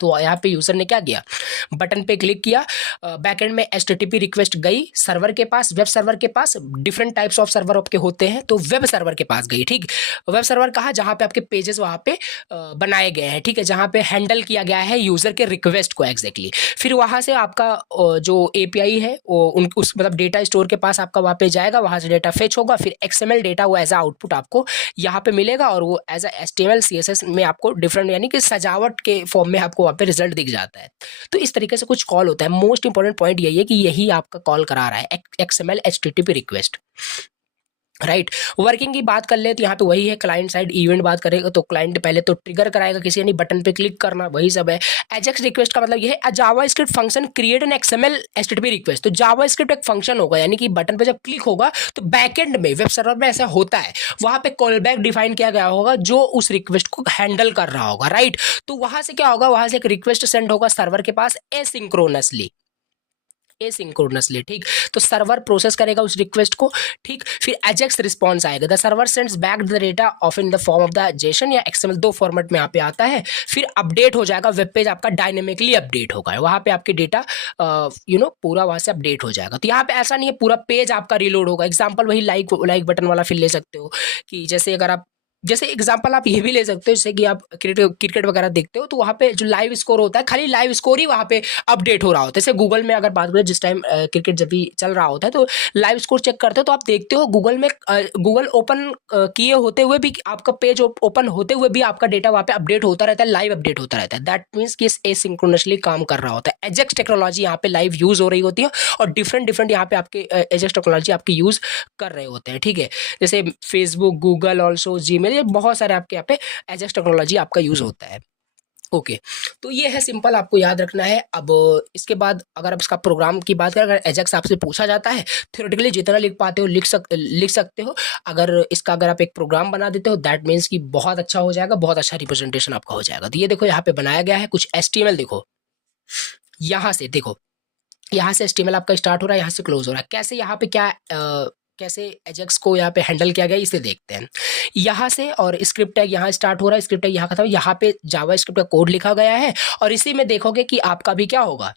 तो यहाँ पे यूजर ने क्या किया, बटन पे क्लिक किया, बैकएंड में HTTP रिक्वेस्ट गई सर्वर के पास, वेब सर्वर के पास। डिफरेंट टाइप्स ऑफ सर्वर आपके होते हैं, तो वेब सर्वर के पास गई, ठीक। वेब सर्वर कहाँ, जहाँ पे आपके पेजेस वहाँ पे बनाए गए हैं, ठीक है, जहाँ पे हैंडल किया गया है यूजर के रिक्वेस्ट को एग्जैक्टली। फिर वहाँ से आपका जो API है वो उस मतलब डेटा स्टोर के पास आपका वहाँ पे जाएगा, वहाँ से डेटा फेच होगा, फिर XML डेटा वो एज आ आउटपुट आपको यहाँ पे मिलेगा, और वो एज HTML CSS में आपको डिफरेंट यानी कि सजावट के फॉर्म में आपको वहाँ पे रिजल्ट दिख जाता है। तो इस तरीके से कुछ कॉल होता है। मोस्ट इंपॉर्टेंट पॉइंट यही है कि यही आपका कॉल करा रहा है XML HTTP request. Right. Working की बात कर ले तो यहाँ पे वही है, क्लाइंट साइड इवेंट बात करेगा तो क्लाइंट पहले तो ट्रिगर कराएगा किसी यानी बटन पे क्लिक करना, वही सब है। एजेक्स रिक्वेस्ट का मतलब ये है JavaScript function create an XML HTTP request. तो जावा स्क्रिप्ट एक फंक्शन होगा, यानी कि बटन पे जब क्लिक होगा तो बैकएंड में वेब सर्वर में ऐसा होता है, वहां पे कॉल बैक डिफाइन किया गया होगा जो उस रिक्वेस्ट को हैंडल कर रहा होगा, राइट। तो वहां से क्या होगा, वहां से एक रिक्वेस्ट सेंड होगा सर्वर के पास एसिंक्रोनसली, ठीक। तो सर्वर प्रोसेस करेगा उस रिक्वेस्ट को, ठीक। फिर एजेक्स रिस्पॉन्स आएगा, the server sends back the data of in the form of the Jason या एक्सएमएल, दो फॉर्मेट में यहाँ पे आता है। फिर अपडेट हो जाएगा, वेब पेज आपका डायनेमिकली अपडेट होगा, वहाँ पे आपके डेटा पूरा वहाँ से अपडेट हो जाएगा। तो यहाँ पे ऐसा नहीं है पूरा पेज आपका रिलोड होगा। एग्जाम्पल वही लाइक बटन वाला फिर ले सकते हो कि जैसे एग्जांपल आप ये भी ले सकते हो, जैसे कि आप क्रिकेट वगैरह देखते हो तो वहाँ पे जो लाइव स्कोर होता है, खाली लाइव स्कोर ही वहाँ पे अपडेट हो रहा होता है। जैसे गूगल में अगर बात करें, जिस टाइम क्रिकेट जब भी चल रहा होता है तो लाइव स्कोर चेक करते हो तो आप देखते हो गूगल में गूगल ओपन किए होते हुए भी, आपका पेज ओपन होते हुए भी आपका डेटा वहाँ पे अपडेट होता रहता है, लाइव अपडेट होता रहता है। दैट मीन्स कि एसिंक्रोनसली काम कर रहा होता है। एजेक्स टेक्नोलॉजी यहाँ पे लाइव यूज हो रही होती है और डिफरेंट यहाँ पे आपके एजेक्स टेक्नोलॉजी आपके यूज कर रहे होते हैं, ठीक है। जैसे फेसबुक, गूगल, ऑल्सो जीमेल, ये बहुत सारे आपके यहाँ पे एजेक्स टेक्नोलॉजी आपका यूज होता है। ओके, तो ये है सिंपल, आपको याद रखना है। अब इसके बाद अगर आप इसका प्रोग्राम की बात करें, अगर एजेक्स आपसे पूछा जाता है, थ्योरेटिकली जितना लिख पाते हो लिख सकते हो। अगर आप एक प्रोग्राम बना देते हो, दैट मीन्स कि बहुत अच्छा हो जाएगा, बहुत अच्छा रिप्रेजेंटेशन आपका हो जाएगा। तो ये देखो यहाँ पे बनाया गया है कुछ HTML, देखो यहाँ से, देखो यहाँ से HTML आपका स्टार्ट हो रहा है, यहाँ से क्लोज हो रहा है। कैसे यहाँ पे कैसे एजेक्स को यहाँ पे हैंडल किया गया इसे देखते हैं। यहाँ से और स्क्रिप्ट टैग यहाँ स्टार्ट हो रहा है, स्क्रिप्ट टैग यहाँ खत्म, यहाँ पे जावा स्क्रिप्ट का कोड लिखा गया है और इसी में देखोगे कि आपका भी क्या होगा,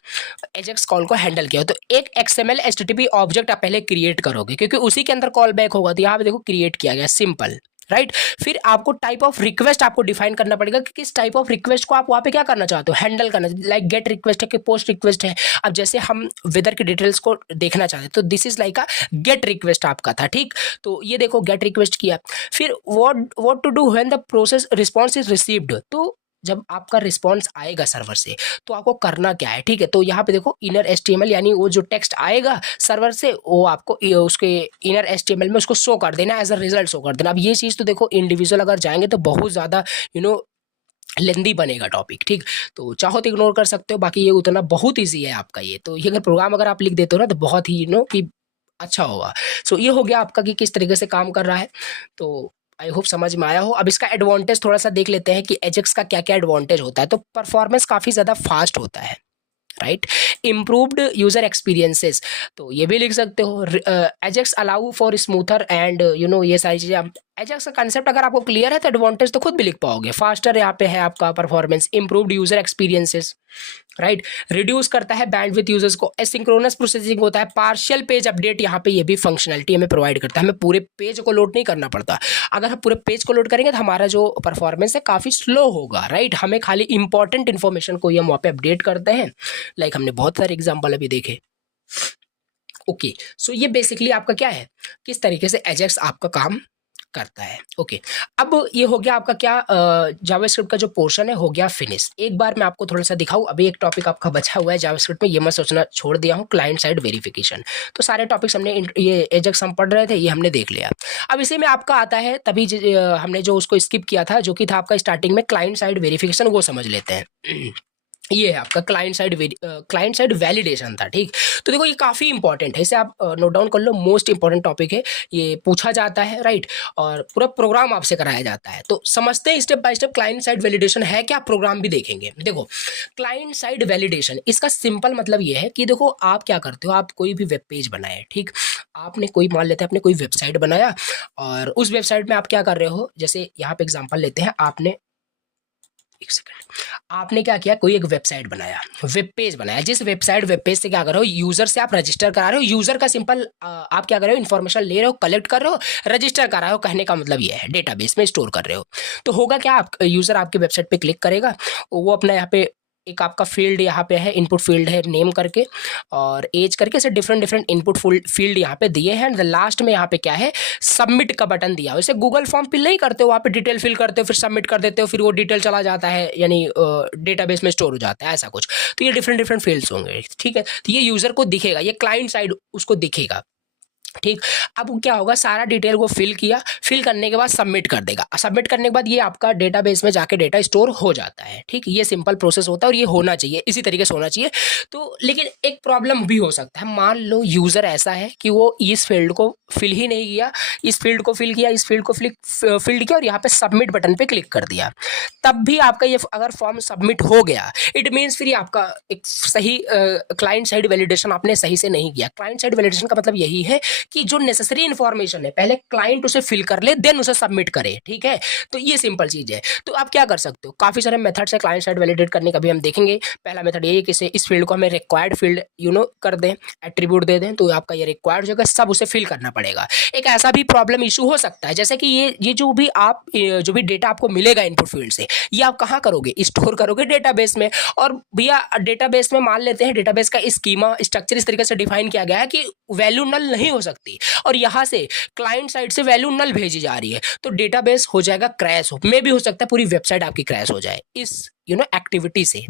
एजेक्स कॉल को हैंडल किया। तो एक XML HTTP ऑब्जेक्ट आप पहले क्रिएट करोगे क्योंकि उसी के अंदर कॉल बैक होगा। तो यहाँ पे देखो क्रिएट किया गया, सिंपल, राइट। फिर आपको टाइप ऑफ रिक्वेस्ट आपको डिफाइन करना पड़ेगा कि किस टाइप ऑफ रिक्वेस्ट को आप वहाँ पे क्या करना चाहते हो, हैंडल करना। लाइक गेट रिक्वेस्ट है कि पोस्ट रिक्वेस्ट है। अब जैसे हम वेदर की डिटेल्स को देखना चाहते हैं तो this is like a gate request आपका था, ठीक। तो ये देखो गेट रिक्वेस्ट किया। फिर what to do when the process response is received, तो जब आपका रिस्पॉन्स आएगा सर्वर से तो आपको करना क्या है, ठीक है। तो यहाँ पे देखो इनर HTML, यानी वो जो टेक्स्ट आएगा सर्वर से वो आपको उसके इनर HTML में उसको शो कर देना, एज अ रिजल्ट शो कर देना। अब ये चीज़ तो देखो इंडिविजुअल अगर जाएंगे तो बहुत ज़्यादा लेंदी बनेगा टॉपिक, ठीक। तो चाहो तो इग्नोर कर सकते हो, बाकी ये उतना बहुत ईजी है आपका ये। तो ये अगर प्रोग्राम अगर आप लिख देते हो ना तो बहुत ही कि अच्छा होगा। सो ये हो गया आपका कि किस तरीके से काम कर रहा है। तो आई होप समझ में आया हो। अब इसका एडवांटेज थोड़ा सा देख लेते हैं कि एजेक्स का क्या क्या एडवांटेज होता है। तो परफॉर्मेंस काफ़ी ज़्यादा फास्ट होता है, राइट। इम्प्रूव्ड यूजर एक्सपीरियंसेस, तो ये भी लिख सकते हो। Ajax allow for smoother and ये सारी चीज़ें। एजेक्स का कंसेप्ट अगर आपको क्लियर है तो एडवांटेज तो खुद भी लिख पाओगे। फास्टर यहाँ पे है आपका performance, improved user experiences, right. Reduce करता है बैंडविड्थ यूजर्स को, एसिंक्रोनस प्रोसेसिंग होता है, पार्शियल पेज अपडेट यहाँ पे ये भी फंक्शनलिटी हमें प्रोवाइड करता है। हमें पूरे पेज को लोड नहीं करना पड़ता। अगर हम पूरे पेज को लोड करेंगे तो हमारा जो परफॉर्मेंस है काफ़ी स्लो होगा, राइट। हमें खाली इंपॉर्टेंट इन्फॉर्मेशन को हम वहाँ पे अपडेट करते हैं। लाइक हमने बहुत सारे एग्जाम्पल अभी देखे। ओके, सो ये बेसिकली आपका क्या है, किस तरीके से एजेक्स आपका काम करता है। ओके, अब ये हो गया आपका क्या, जावास्क्रिप्ट का जो पोर्शन है हो गया फिनिश। एक बार मैं आपको थोड़ा सा दिखाऊं, अभी एक टॉपिक आपका बचा हुआ है जावास्क्रिप्ट में, ये मैं सोचना छोड़ दिया हूँ, क्लाइंट साइड वेरिफिकेशन। तो सारे टॉपिक्स हमने ये एजेक्स हम पढ़ रहे थे, ये हमने देख लिया। अब इसी में आपका आता है तभी हमने जो उसको स्किप किया था, जो कि था आपका स्टार्टिंग में क्लाइंट साइड वेरिफिकेशन, वो समझ लेते हैं। ये है आपका क्लाइंट साइड वैलिडेशन था, ठीक। तो देखो ये काफ़ी इंपॉर्टेंट है, इसे आप नोट डाउन कर लो, मोस्ट इंपॉर्टेंट टॉपिक है, ये पूछा जाता है, राइट। और पूरा प्रोग्राम आपसे कराया जाता है। तो समझते हैं step by step client side validation है क्या, प्रोग्राम भी देखेंगे। देखो क्लाइंट साइड वैलिडेशन, इसका सिंपल मतलब ये है कि देखो आप क्या करते हो, आप कोई भी वेब पेज बनाए, ठीक। आपने कोई मान लेते हैं आपने कोई वेबसाइट बनाया और उस वेबसाइट में आप क्या कर रहे हो, जैसे यहाँ पे एग्जाम्पल लेते हैं, आपने एक सेकंड, आपने क्या किया, कोई एक वेबसाइट बनाया, वेब पेज बनाया। जिस वेब पेज से क्या कर रहे हो, यूजर से आप रजिस्टर करा रहे हो। यूजर का सिंपल आप क्या कर रहे हो, इन्फॉर्मेशन ले रहे हो, कलेक्ट कर रहे हो, रजिस्टर करा रहे हो। कहने का मतलब ये है डेटाबेस में स्टोर कर रहे हो। तो होगा क्या, आप यूजर आपके वेबसाइट पे क्लिक करेगा, वो अपना यहाँ पे एक आपका फील्ड यहाँ पे है, इनपुट फील्ड है, नेम करके और एज करके, ऐसे डिफरेंट इनपुट फील्ड यहाँ पे दिए हैं। लास्ट में यहाँ पे क्या है, सबमिट का बटन दिया हो। जैसे गूगल फॉर्म फिल नहीं करते हो, वहाँ पे डिटेल फिल करते हो, फिर सबमिट कर देते हो, फिर वो डिटेल चला जाता है, यानी डेटाबेस में स्टोर हो जाता है, ऐसा कुछ। तो ये डिफरेंट फील्ड्स होंगे, ठीक है। तो ये यूजर को दिखेगा, ये क्लाइंट साइड उसको दिखेगा। ठीक। अब क्या होगा, सारा डिटेल को फिल किया, फिल करने के बाद सबमिट कर देगा। सबमिट करने के बाद ये आपका डेटाबेस में जाके डेटा स्टोर हो जाता है। ठीक, ये सिंपल प्रोसेस होता है और ये होना चाहिए, इसी तरीके से होना चाहिए। तो लेकिन एक प्रॉब्लम भी हो सकता है, मान लो यूज़र ऐसा है कि वो इस फील्ड को फिल ही नहीं किया, इस फील्ड को फिल किया, इस फील्ड को फिल्ड किया और यहाँ पे सबमिट बटन पे क्लिक कर दिया, तब भी आपका ये अगर फॉर्म सबमिट हो गया, इट मीन्स फिर आपका एक सही क्लाइंट साइड वैलिडेशन आपने सही से नहीं किया। क्लाइंट साइड वैलिडेशन का मतलब यही है कि जो नेसेसरी इंफॉर्मेशन है पहले क्लाइंट उसे फिल कर ले, देन उसे सबमिट करे। ठीक है, तो ये सिंपल चीज है। तो आप क्या कर सकते हो, काफी सारे मेथड्स है क्लाइंट साइड वैलिडेट करने का भी हम देखेंगे। पहला मेथड ये है कि इस फील्ड को हमें रिक्वायर्ड फील्ड कर दें, एट्रीब्यूट दे दें, तो आपका ये रिक्वायर्ड जगह सब उसे फिल करना पड़ेगा। एक ऐसा भी प्रॉब्लम इशू हो सकता है, जैसे कि ये जो भी डेटा आपको मिलेगा इनपुट फील्ड से, ये आप कहाँ करोगे, स्टोर करोगे डेटाबेस में। और भैया डेटाबेस में मान लेते हैं डेटाबेस का स्कीमा स्ट्रक्चर इस तरीके से डिफाइन किया गया है कि वैल्यू नल नहीं हो सकती, और यहाँ से क्लाइंट साइड से वैल्यू नल भेजी जा रही है, तो डेटाबेस हो जाएगा क्रैश, में भी हो सकता है पूरी वेबसाइट आपकी क्रैश हो जाए इस एक्टिविटी से।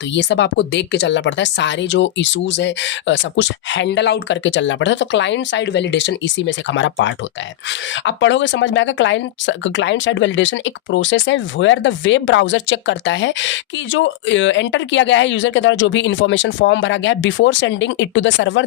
तो ये सब आपको देख के चलना पड़ता है, सारे जो इश्यूज है सब कुछ हैंडल आउट करके चलना पड़ता है। तो क्लाइंट साइड वैलिडेशन इसी में से हमारा पार्ट होता है। अब पढ़ोगे समझ में आएगा। क्लाइंट साइड वैलिडेशन एक प्रोसेस है where the web browser check करता है कि जो एंटर किया गया है यूजर के द्वारा, जो भी इंफॉर्मेशन फॉर्म भरा गया है before sending it to the server,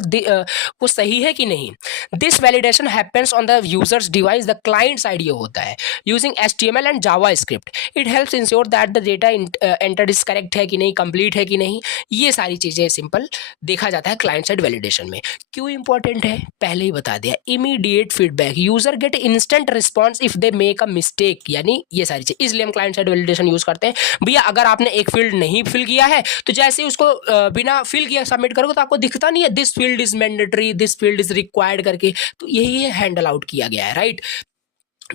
वो सही है कि नहीं। This validation happens on the user's device, the client side ये होता है, using HTML and JavaScript. It helps ensure that the data entered is correct है कि नहीं, कंप्लीट है कि नहीं। ये सारी चीजें सिंपल देखा जाता है क्लाइंट साइड वैलिडेशन में। क्यों इंपॉर्टेंट है पहले ही बता दिया। Immediate feedback, user get instant response if they make a mistake, यानी ये सारी चीज, इसलिए हम क्लाइंट साइड वैलिडेशन यूज करते हैं। भैया अगर आपने एक फील्ड नहीं फिल किया है तो जैसे ही उसको बिना फिल किया सबमिट करोगे तो आपको दिखता नहीं है this field is mandatory, this field is required करके, तो यही हैंडल आउट किया गया है, राइट।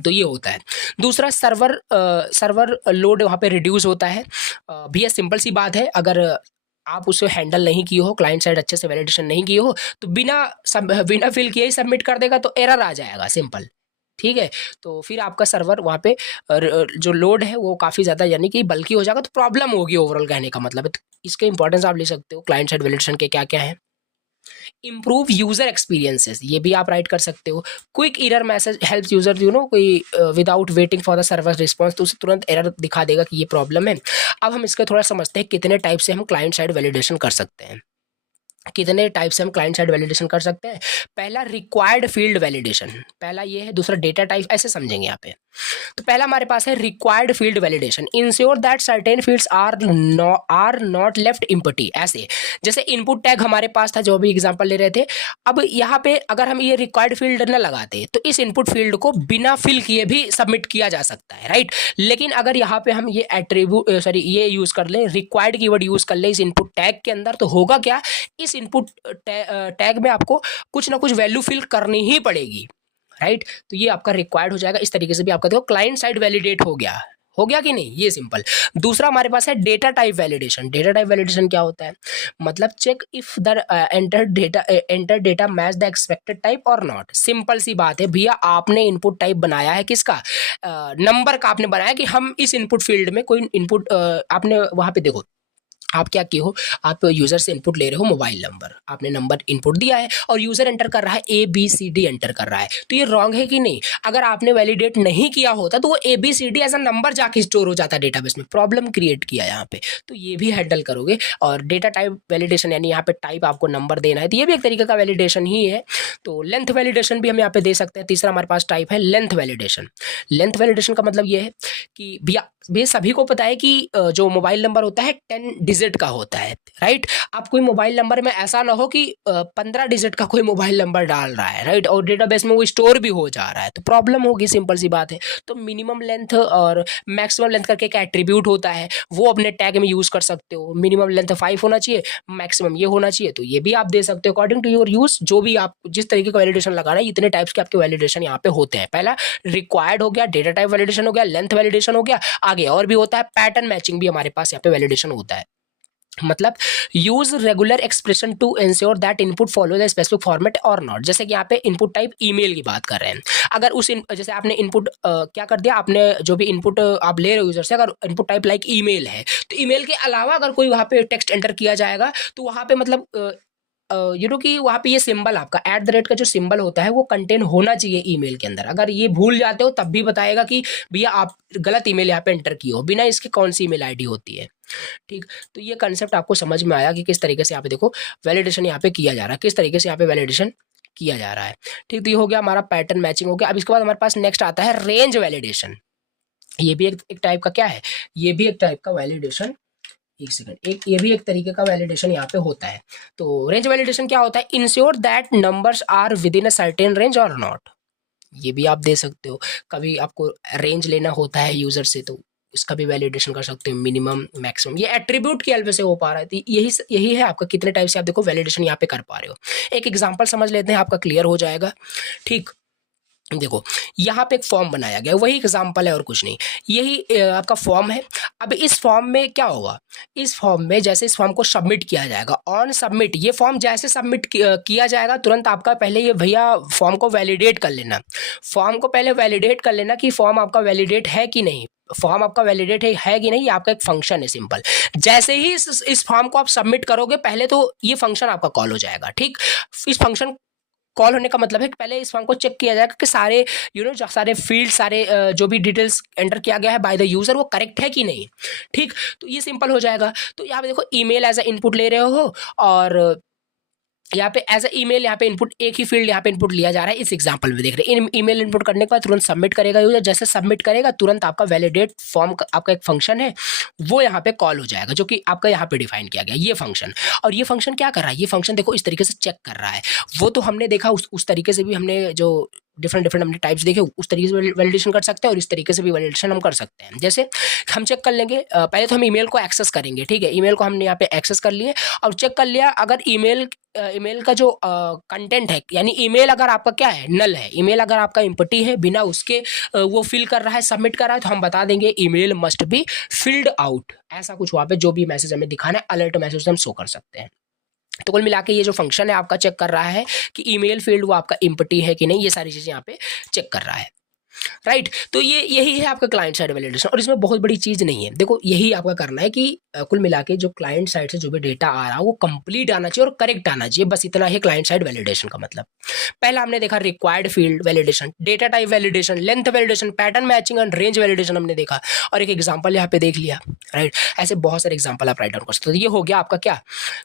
तो ये होता है। दूसरा सर्वर लोड वहाँ पे रिड्यूस होता है। भैया सिंपल सी बात है, अगर आप उसे हैंडल नहीं किए हो, क्लाइंट साइड अच्छे से वैलिडेशन नहीं किए हो, तो बिना फिल किए ही सबमिट कर देगा तो एरर आ जाएगा, सिंपल। ठीक है, तो फिर आपका सर्वर वहाँ पे जो लोड है वो काफ़ी ज़्यादा यानी कि बल्कि हो जाएगा, तो प्रॉब्लम होगी ओवरऑल, कहने का मतलब है। तो इसके इंपॉर्टेंस आप ले सकते हो क्लाइंट साइड वैलिडेशन के क्या क्या है। इम्प्रूव यूजर एक्सपीरियंसेस, ये भी आप राइट कर सकते हो। Quick error message helps user कोई without waiting for the server response, तो उसे तुरंत एरर दिखा देगा कि ये प्रॉब्लम है। अब हम इसको थोड़ा समझते हैं कितने टाइप से हम क्लाइंट साइड वैलिडेशन कर सकते हैं। कितने टाइप से हम क्लाइंट साइड वैलिडेशन कर सकते हैं। पहला रिक्वायर्ड फील्ड वैलिडेशन, पहला ये है। दूसरा डेटा टाइप, ऐसे समझेंगे यहाँ पे। तो पहला हमारे पास है required field validation, ensure that certain fields are not left empty. ऐसे जैसे इनपुट टैग हमारे पास था, जो भी एग्जांपल ले रहे थे, अब यहाँ पे अगर हम ये रिक्वायर्ड फील्ड न लगाते तो इस इनपुट फील्ड को बिना फिल किए भी सबमिट किया जा सकता है, राइट। लेकिन अगर यहाँ पे हम ये ये यूज कर लें, रिक्वायर्ड कीवर्ड यूज कर लें इस इनपुट टैग के अंदर, तो होगा क्या, इस इनपुट टैग में आपको कुछ ना कुछ वैल्यू फिल करनी ही पड़ेगी, राइट। तो ये आपका रिक्वायर्ड हो जाएगा। इस तरीके से भी आपका देखो क्लाइंट साइड वैलिडेट हो गया कि नहीं, ये सिंपल। दूसरा हमारे पास है data type validation. Data type validation क्या होता है, मतलब check if the enter data match the expected type और नॉट। सिंपल सी बात है भैया, आपने इनपुट टाइप बनाया है किसका, नंबर का आपने बनाया कि हम इस इनपुट फील्ड में कोई इनपुट आपने वहां पे देखो, आप क्या किए हो, आप यूजर से इनपुट ले रहे हो मोबाइल नंबर, आपने नंबर इनपुट दिया है और यूजर एंटर कर रहा है ABCD एंटर कर रहा है, तो ये रॉन्ग है कि नहीं। अगर आपने वैलिडेट नहीं किया होता तो वो ABCD एज अ नंबर जाके स्टोर हो जाता डेटाबेस में, प्रॉब्लम क्रिएट किया यहाँ पे। तो ये भी हैंडल करोगे। और डेटा टाइप वैलिडेशन यानी यहाँ पे टाइप आपको नंबर देना है, तो ये भी एक तरीके का वैलिडेशन ही है। तो लेंथ वैलिडेशन भी हम यहाँ पे दे सकते हैं। तीसरा हमारे पास टाइप है लेंथ वैलिडेशन। लेंथ वैलिडेशन का मतलब ये है कि भैया सभी को पता है कि जो मोबाइल नंबर होता है 10 डिजिट का होता है, राइट। आप कोई मोबाइल नंबर में ऐसा ना हो कि 15 डिजिट का कोई मोबाइल नंबर डाल रहा है, राइट, और डेटाबेस में वो स्टोर भी हो जा रहा है, तो प्रॉब्लम होगी, सिंपल सी बात है। तो मिनिमम लेंथ और मैक्सिमम लेंथ करके एक एट्रीब्यूट होता है, वो अपने टैग में यूज कर सकते हो। मिनिमम लेंथ 5 होना चाहिए, मैक्सिमम ये होना चाहिए, तो ये भी आप दे सकते हो अकॉर्डिंग टू योर यूज। जो भी आप जिस तरीके का वैलिडेशन लगाना है, इतने टाइप्स के आपके वैलिडेशन यहाँ पे होते हैं। पहला रिक्वायर्ड हो गया, डेटा टाइप वैलिडेशन हो गया, लेंथ वैलिडेशन हो गया, आगे और भी होता है पैटर्न मैचिंग भी हमारे पास यहाँ पे वैलिडेशन होता है। मतलब use regular expression to ensure that input follow the specific format और नॉट। जैसे कि यहाँ पे इनपुट टाइप ईमेल की बात कर रहे हैं, अगर जैसे आपने इनपुट क्या कर दिया, आपने जो भी इनपुट आप ले रहे हो यूजर से, अगर इनपुट टाइप लाइक ईमेल है, तो ईमेल के अलावा अगर कोई वहाँ पे टेक्स्ट एंटर किया जाएगा तो वहाँ पे मतलब कि वहाँ पे ये सिंबल आपका @ का जो सिंबल होता है वो कंटेन होना चाहिए ईमेल के अंदर। अगर ये भूल जाते हो तब भी बताएगा कि भैया आप गलत ईमेल यहाँ पे एंटर किए हो, बिना इसके कौन सी ईमेल आईडी होती है। ठीक, तो ये कंसेप्ट आपको समझ में आया कि किस तरीके से यहाँ पे देखो वैलिडेशन यहाँ पे किया जा रहा है, किस तरीके से यहाँ पे वैलिडेशन किया जा रहा है। ठीक, तो ये हो गया हमारा पैटर्न मैचिंग हो गया। अब इसके बाद हमारे पास नेक्स्ट आता है रेंज वैलिडेशन। ये भी एक टाइप का क्या है, ये भी एक टाइप का वैलिडेशन, एक सेकंड, एक ये भी एक तरीके का वैलिडेशन यहाँ पे होता है। तो रेंज वैलिडेशन क्या होता है, ensure that numbers are within a certain range और नॉट। ये भी आप दे सकते हो, कभी आपको रेंज लेना होता है यूजर से तो इसका भी वैलिडेशन कर सकते हो, मिनिमम मैक्सिमम, ये एट्रीब्यूट की हेल्प से हो पा रहा है। तो यही है आपका कितने टाइप से आप देखो वैलिडेशन यहाँ पे कर पा रहे हो। एक एग्जांपल समझ लेते हैं, आपका क्लियर हो जाएगा। ठीक, देखो यहाँ पे एक फॉर्म बनाया गया, वही एग्जांपल है और कुछ नहीं, यही आपका फॉर्म है। अब इस फॉर्म में क्या होगा, इस फॉर्म में जैसे इस फॉर्म को सबमिट किया जाएगा, ऑन सबमिट, ये फॉर्म जैसे सबमिट किया जाएगा तुरंत आपका पहले ये भैया फॉर्म को वैलिडेट कर लेना, फॉर्म को पहले वैलिडेट कर लेना कि फॉर्म आपका वैलिडेट है कि नहीं, फॉर्म आपका वैलिडेट है कि नहीं, ये आपका एक फंक्शन है सिंपल। जैसे ही इस फॉर्म को आप सबमिट करोगे पहले तो ये फंक्शन आपका कॉल हो जाएगा। ठीक, इस फंक्शन कॉल होने का मतलब है कि पहले इस फॉर्म को चेक किया जाएगा कि सारे सारे फील्ड, सारे जो भी डिटेल्स एंटर किया गया है बाय द यूजर वो करेक्ट है कि नहीं। ठीक, तो ये सिंपल हो जाएगा। तो यहाँ पे देखो ईमेल एज अ इनपुट ले रहे हो और यहाँ पे एज अ ईमेल यहाँ पे इनपुट, एक ही फील्ड यहाँ पे इनपुट लिया जा रहा है। इस एग्जांपल में देख रहे हैं ईमेल इनपुट करने के बाद तुरंत सबमिट करेगा यूजर, जैसे सबमिट करेगा तुरंत आपका वैलिडेट फॉर्म आपका एक फंक्शन है वो यहाँ पे कॉल हो जाएगा, जो कि आपका यहाँ पे डिफाइन किया गया ये फंक्शन। और ये फंक्शन क्या कर रहा है, ये फंक्शन देखो इस तरीके से चेक कर रहा है। वो तो हमने देखा उस तरीके से भी हमने जो डिफरेंट हमने टाइप्स देखे उस तरीके से वैलिडेशन कर सकते हैं और इस तरीके से भी वैलिडेशन हम कर सकते हैं। जैसे हम चेक कर लेंगे, पहले तो हम ईमेल को एक्सेस करेंगे। ठीक है, ईमेल को हमने यहाँ पे एक्सेस कर लिए और चेक कर लिया, अगर ईमेल का जो कंटेंट है, यानी ईमेल अगर आपका क्या है, नल है, ईमेल अगर आपका एम्प्टी है, बिना उसके वो फिल कर रहा है, सबमिट कर रहा है, तो हम बता देंगे email must be filled out, ऐसा कुछ वहाँ पे जो भी मैसेज हमें दिखाना है अलर्ट मैसेज हम शो कर सकते हैं। तो कुल मिला के ये जो फंक्शन है आपका चेक कर रहा है कि ईमेल फील्ड वो आपका एम्प्टी है कि नहीं, ये सारी चीज़ें यहाँ पे चेक कर रहा है। राइट, तो यही है आपका क्लाइंट साइड वैलिडेशन और इसमें बहुत बड़ी चीज़ नहीं है। देखो यही आपका करना है कि कुल मिला के जो क्लाइंट साइड से जो भी डेटा आ रहा है वो कंप्लीट आना चाहिए और करेक्ट आना चाहिए, बस इतना ही क्लाइंट साइड वैलिडेशन का मतलब। पहला हमने देखा required field validation, data type validation, length validation, pattern matching and range validation हमने देखा और एक एग्जाम्पल यहाँ पे देख लिया। राइट, ऐसे बहुत सारे एग्जाम्पल आप राइट डाउन कर सकते हो। तो ये हो गया आपका क्या,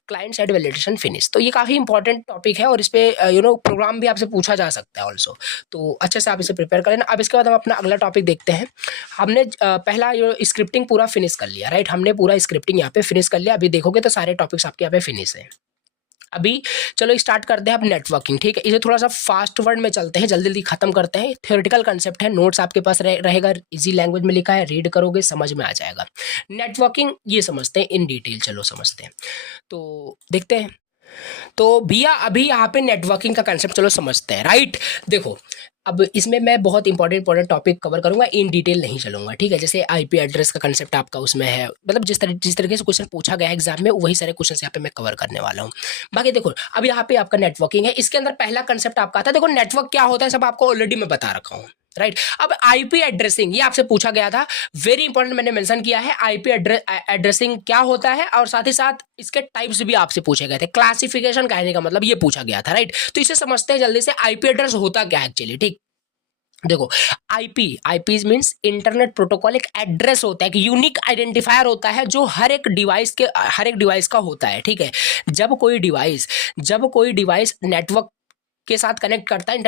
क्लाइंट साइड वैलिडेशन फिनिश। तो ये काफ़ी इंपॉर्टेंट टॉपिक है और इस पे प्रोग्राम भी आपसे पूछा जा सकता है ऑल्सो, तो अच्छे से आप इसे प्रिपेयर कर लेना। अब इसके बाद हम अपना अगला टॉपिक देखते हैं। हमने पहला स्क्रिप्टिंग पूरा फिनिश कर लिया। राइट, हमने पूरा स्क्रिप्टिंग यहाँ पे फिनिश कर लिया। अभी देखोगे तो सारे टॉपिक्स आपके यहाँ पे फिनिश है। अभी चलो स्टार्ट करते हैं अब नेटवर्किंग। ठीक है, इसे थोड़ा सा फास्ट वर्ड में चलते हैं, जल्दी जल्दी खत्म करते हैं। थ्योरेटिकल कंसेप्ट है, नोट्स आपके पास रहेगा, इजी लैंग्वेज में लिखा है, रीड करोगे समझ में आ जाएगा। नेटवर्किंग ये समझते हैं इन डिटेल, चलो समझते हैं, तो देखते हैं। तो भैया अभी यहाँ पे नेटवर्किंग का कंसेप्ट चलो समझते हैं। राइट, देखो अब इसमें मैं बहुत इंपॉर्टेंट टॉपिक कवर करूंगा, इन डिटेल नहीं चलूंगा। ठीक है, जैसे आईपी एड्रेस का कंसेप्ट आपका उसमें है, मतलब जिस तरीके से क्वेश्चन पूछा गया है एग्जाम में वही सारे क्वेश्चन यहाँ पे मैं कवर करने वाला हूँ। बाकी देखो अब यहाँ पे आपका नेटवर्किंग है, इसके अंदर पहला कंसेप्ट आपका आता है। देखो नेटवर्क क्या होता है सब आपको ऑलरेडी मैं बता रखा हूँ। राइट, अब आईपी एड्रेसिंग ये आपसे पूछा गया था, वेरी इंपॉर्टेंट मैंने मेंशन किया है। आईपी एड्रेसिंग क्या होता है और साथ ही साथ इसके टाइप्स भी आपसे पूछे गए थे। क्लासिफिकेशन कहने का मतलब ये पूछा गया था। राइट, तो इसे समझते हैं जल्दी से, आईपी एड्रेस होता क्या है एक्चुअली। ठीक, देखो आईपी मींस इंटरनेट प्रोटोकॉल एक एड्रेस होता है, एक यूनिक आइडेंटिफायर होता है जो हर एक डिवाइस का होता है। ठीक है, जब कोई डिवाइस नेटवर्क के साथ कनेक्ट करता है,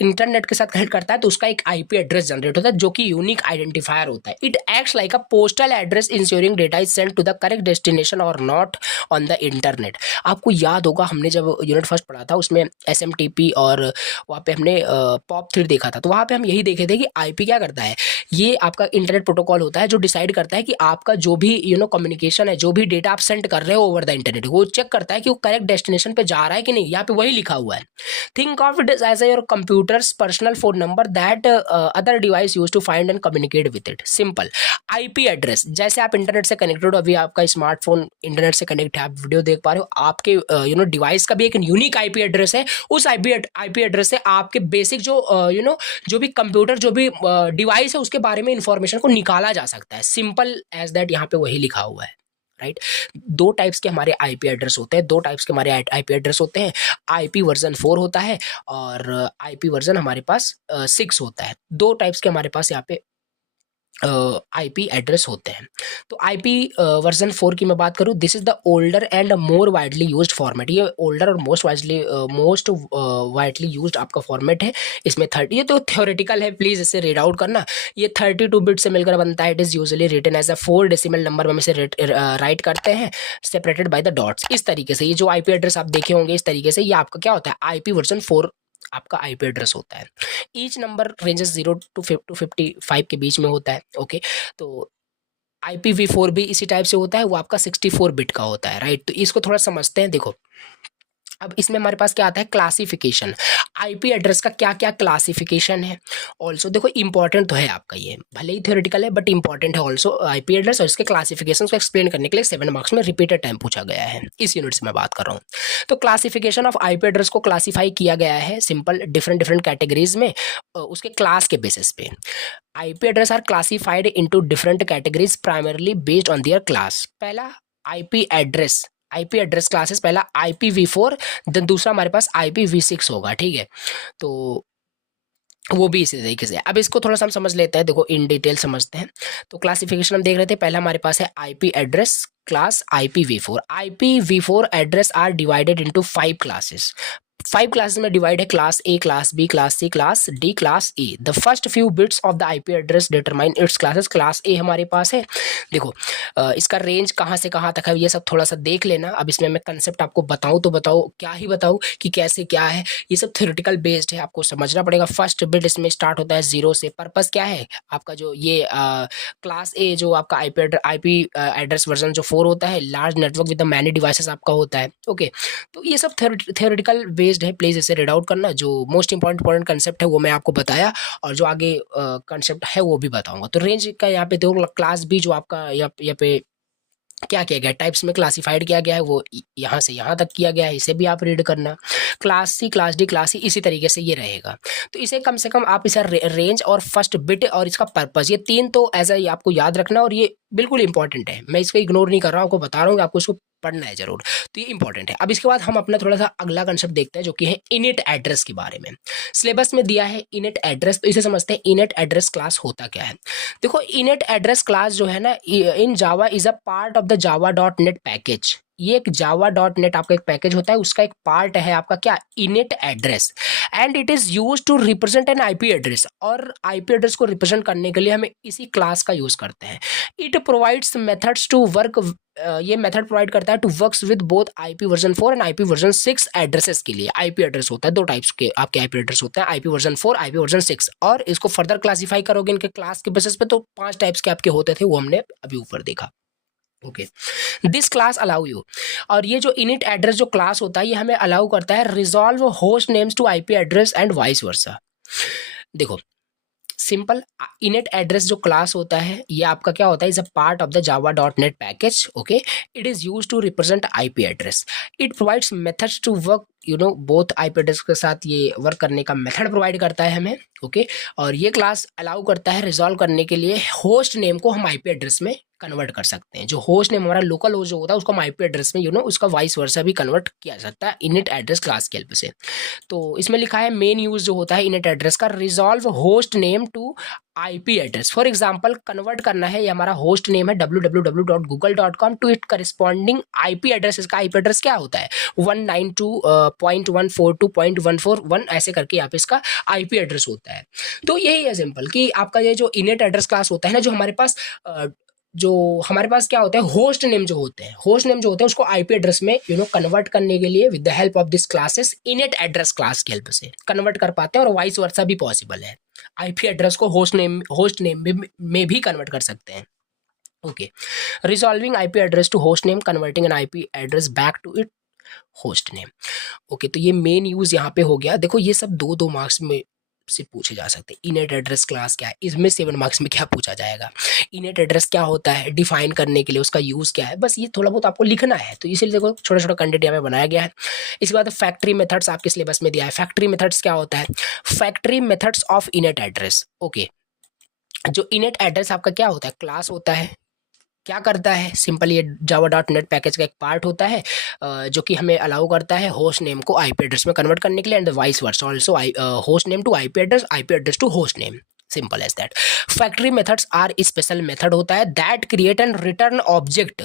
इंटरनेट के साथ कनेक्ट करता है, तो उसका एक आईपी एड्रेस जनरेट होता है जो कि यूनिक आइडेंटिफायर होता है। It acts like a postal address ensuring data is sent to the correct destination और नॉट ऑन द इंटरनेट। आपको याद होगा हमने जब यूनिट फर्स्ट पढ़ा था उसमें एसएमटीपी और वहाँ पे हमने POP3 देखा था, तो वहाँ पे हम यही देखे थे कि आईपी क्या करता है, ये आपका इंटरनेट प्रोटोकॉल होता है जो डिसाइड करता है कि आपका जो भी कम्युनिकेशन है, जो भी डेटा आप सेंड कर रहे हो ओवर द इंटरनेट, वो चेक करता है कि वो करेक्ट डेस्टिनेशन पे जा रहा है कि नहीं। यहाँ पे वही लिखा हुआ है, think of it as your computer's personal phone number that other device use to find and communicate with it. Simple. IP address, जैसे आप इंटरनेट से कनेक्टेड हो, अभी आपका स्मार्टफोन इंटरनेट से कनेक्ट है, आप वीडियो देख पा रहे हो, आपके डिवाइस का भी एक यूनिक IP एड्रेस है। उस IP एड्रेस से आपके बेसिक जो भी कंप्यूटर, जो भी डिवाइस है उसके बारे में इंफॉर्मेशन को निकाला जा सकता है। सिंपल एज दैट, यहाँ पे वही लिखा हुआ है। राइट। दो टाइप्स के हमारे आईपी एड्रेस होते हैं, दो टाइप्स के हमारे आईपी एड्रेस होते हैं। आईपी वर्जन 4 होता है और आईपी वर्जन हमारे पास 6 होता है। दो टाइप्स के हमारे पास यहाँ पे आईपी एड्रेस होते हैं। तो आईपी वर्जन 4 की मैं बात करूँ, this is the older and more widely used format. ये ओल्डर और मोस्ट वाइडली यूज्ड आपका फॉर्मेट है। इसमें 30, ये तो थ्योरेटिकल है, प्लीज इसे रीड आउट करना। ये 32 बिट से मिलकर बनता है। It is usually written as a 4 decimal number में हम इसे राइट करते हैं, सेपरेटेड बाय द डॉट्स। इस तरीके से ये जो आईपी एड्रेस आप देखे होंगे इस तरीके से, ये आपका क्या होता है, आईपी वर्जन 4 आपका आईपी एड्रेस होता है। ईच नंबर रेंजेस 0 to 55 के बीच में होता है। ओके, तो IPv4 भी इसी टाइप से होता है, वो आपका 64 बिट का होता है, राइट। तो इसको थोड़ा समझते हैं। देखो अब इसमें हमारे पास क्या आता है, क्लासिफिकेशन। आईपी एड्रेस का क्या क्या क्लासिफिकेशन है ऑल्सो। देखो इंपॉर्टेंट तो है आपका, ये भले ही थ्योरेटिकल है बट इंपॉर्टेंट है ऑल्सो आईपी एड्रेस, और इसके क्लासिफिकेशन को एक्सप्लेन करने के लिए 7 मार्क्स में रिपीटेड टाइम पूछा गया है। इस यूनिट से मैं बात कर रहा हूँ। तो क्लासिफिकेशन ऑफ आईपी एड्रेस को क्लासीफाई किया गया है सिंपल डिफरेंट कैटेगरीज में, उसके क्लास के बेसिस पे। IP address are classified into different categories primarily based on their class. पहला आईपी एड्रेस क्लासेस, पहला IPv4, देन दूसरा हमारे पास IPv6 होगा, ठीक है। तो वो भी इसी तरीके से। अब इसको थोड़ा सा हम समझ लेते हैं, देखो इन डिटेल समझते हैं। तो क्लासिफिकेशन हम देख रहे थे, पहला हमारे पास है IP address class IPv4। IPv4 address are divided into 5 classes. 5 classes में डिवाइड है, class A, class B, class C, class D, class E। The first few bits of the IP address determine its classes. Class A हमारे पास है। देखो इसका range कहाँ से कहाँ तक है ये सब थोड़ा सा देख लेना। अब इसमें मैं कंसेप्ट आपको बताऊँ तो बताओ, क्या ही बताऊँ कि कैसे क्या है, ये सब थ्योरेटिकल बेस्ड है, आपको समझना पड़ेगा। फर्स्ट बिट इसमें स्टार्ट होता है 0 से। पर्पस क्या है आपका, जो ये क्लास A जो आपका आईपी एड्रेस वर्जन जो 4 होता है, large network with the many devices आपका होता है। ओके, तो ये सब थ्योरेटिकल बेस्ड है, प्लीज इसे रीड आउट करना। जो मोस्ट इंपॉर्टेंट कंसेप्ट है वो मैं आपको बताया, और जो आगे कंसेप्ट है वो भी बताऊंगा। तो रेंज का यहाँ पे देखो, क्लास B जो आपका यहाँ पे क्या किया गया, टाइप्स में क्लासिफाइड किया गया है, वो यहाँ से यहाँ तक किया गया है, इसे भी आप रीड करना। Class C, class D, class C, इसी तरीके से ये रहेगा। तो इसे कम से कम आप इसे रेंज और फर्स्ट बिट और इसका पर्पस, ये 3 तो एज ए आपको याद रखना, और ये बिल्कुल इंपॉर्टेंट है। मैं इसको इग्नोर नहीं कर रहा हूँ, आपको बता रहा हूँ कि आपको इसको पढ़ना है जरूर। तो ये इंपॉर्टेंट है। अब इसके बाद हम अपना थोड़ा सा अगला कंसेप्ट देखते हैं, जो कि है इनिट एड्रेस के बारे में। सिलेबस में दिया है इनिट एड्रेस, तो इसे समझते हैं इनिट एड्रेस क्लास होता क्या है। देखो इनिट एड्रेस क्लास जो है ना, in Java is a part of the java.net package. ये एक java.net आपका एक पैकेज होता है, उसका एक पार्ट है आपका क्या, inet address. And it is use to represent an IP address, और आईपी एड्रेस को रिप्रेजेंट करने के लिए हमें इसी क्लास का यूज करते हैं। It provides methods to work, ये मेथड प्रोवाइड करता है to works with both IP version 4 and IP version 6 addresses के लिए। आईपी एड्रेस होता है, दो टाइप्स के आपके आईपी एड्रेस होते हैं, आईपी वर्जन 4, आईपी वर्जन 6। और इसको फर्दर क्लासीफाई करोगे इनके क्लास के बेसिस पे, तो 5 टाइप्स के आपके होते थे, वो हमने अभी ऊपर देखा। Okay, this class allow you, और ये जो इनिट एड्रेस जो क्लास होता है, ये हमें अलाउ करता है resolve host names to IP address and vice versa. देखो सिंपल, इनिट एड्रेस जो क्लास होता है, ये आपका क्या होता है, is a part of the java.net package. Okay, it is used to represent IP address. It provides methods to work, you know, both IP address के साथ ये वर्क करने का मेथड प्रोवाइड करता है हमें। ओके, और ये क्लास अलाउ करता है रिजॉल्व करने के लिए होस्ट नेम को हम आईपी एड्रेस में कन्वर्ट कर सकते हैं। जो होस्ट नेम हमारा लोकल होस्ट जो होता है, उसको हम आईपी एड्रेस में, यू नो, उसका वाइस वर्सा भी कन्वर्ट किया जा सकता है इनिट एड्रेस क्लास के हेल्प से। तो इसमें लिखा है मेन यूज जो होता है इनिट एड्रेस का, resolve host name to IP address. For example convert करना है, ये हमारा होस्ट नेम है www.google.com to it corresponding IP address. इसका आईपी एड्रेस क्या होता है, 192.142.141, ऐसे करके यहाँ पे इसका आईपी एड्रेस होता है। तो यही है सिंपल, कि आपका ये जो इनिट एड्रेस क्लास होता है ना, जो हमारे पास क्या होता है, होस्ट नेम जो होते हैं, उसको आईपी एड्रेस में, यू नो, कन्वर्ट करने के लिए with the help of this classes, inet address class की हेल्प से कन्वर्ट कर पाते हैं, और वाइस वर्सा भी पॉसिबल है। आईपी एड्रेस को होस्ट नेम में भी कन्वर्ट कर सकते हैं। Okay, resolving IP address to host name, converting an IP address back to it host name. Okay, तो ये मेन यूज यहाँ पे हो गया। देखो ये सब 2-2 मार्क्स में से पूछे जा सकते हैं। इनिट एड्रेस क्लास क्या है, इसमें 7 मार्क्स में क्या पूछा जाएगा, इनिट एड्रेस क्या होता है, डिफाइन करने के लिए उसका यूज क्या है, बस ये थोड़ा बहुत आपको लिखना है। तो इसीलिए देखो छोटा छोटा कंटेंट यहाँ पे बनाया गया है। इसके बाद फैक्ट्री मेथड्स आपके सिलेबस में दिया है। फैक्ट्री मेथड्स क्या होता है, factory methods of inet address. Okay, जो इनिट एड्रेस आपका क्या होता है, क्लास होता है, क्या करता है सिंपल, ये जावा डॉट नेट पैकेज का एक पार्ट होता है जो कि हमें अलाउ करता है होस्ट नेम को आईपी एड्रेस में कन्वर्ट करने के लिए, and vice versa also host name to IP address to host name, simple as that. Factory methods are special method होता है that create and return object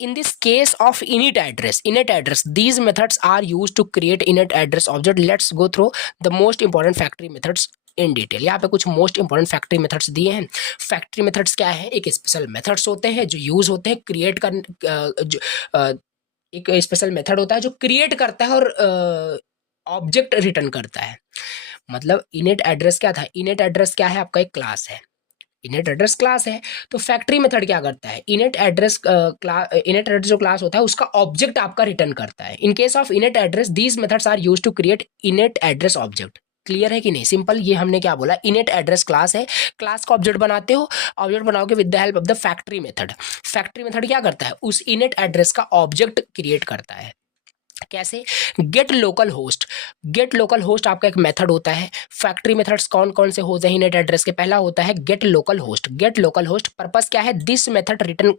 in this case of inet address these methods are use to create inet address object. Let's go through the most important factory methods in detail. यहाँ पे कुछ most important factory methods दिए हैं। Factory methods क्या है, एक special methods होते हैं जो यूज होते हैं क्रिएट कर एक स्पेशल मेथड होता है जो क्रिएट करता है और ऑब्जेक्ट रिटर्न करता है। मतलब इनिट एड्रेस क्या था, इनिट एड्रेस क्या है, आपका एक क्लास है, इनिट एड्रेस क्लास है। तो फैक्ट्री मेथड क्या करता है, इनिट एड्रेस जो क्लास होता है उसका ऑब्जेक्ट आपका रिटर्न करता है। In case of inet address these methods are used to create inet address object. Clear है कि नहीं, सिंपल। ये हमने क्या बोला, इनिट एड्रेस क्लास है, क्लास का ऑब्जेक्ट बनाते हो, ऑब्जेक्ट बनाओगे with the help of the factory method. Factory method क्या करता है, उस इनिट एड्रेस का ऑब्जेक्ट क्रिएट करता है। कैसे, गेट लोकल होस्ट आपका एक मेथड होता है। फैक्ट्री मेथड्स कौन कौन से होते हैं इनिट एड्रेस के, पहला होता है गेट लोकल होस्ट। पर्पस क्या है, this method return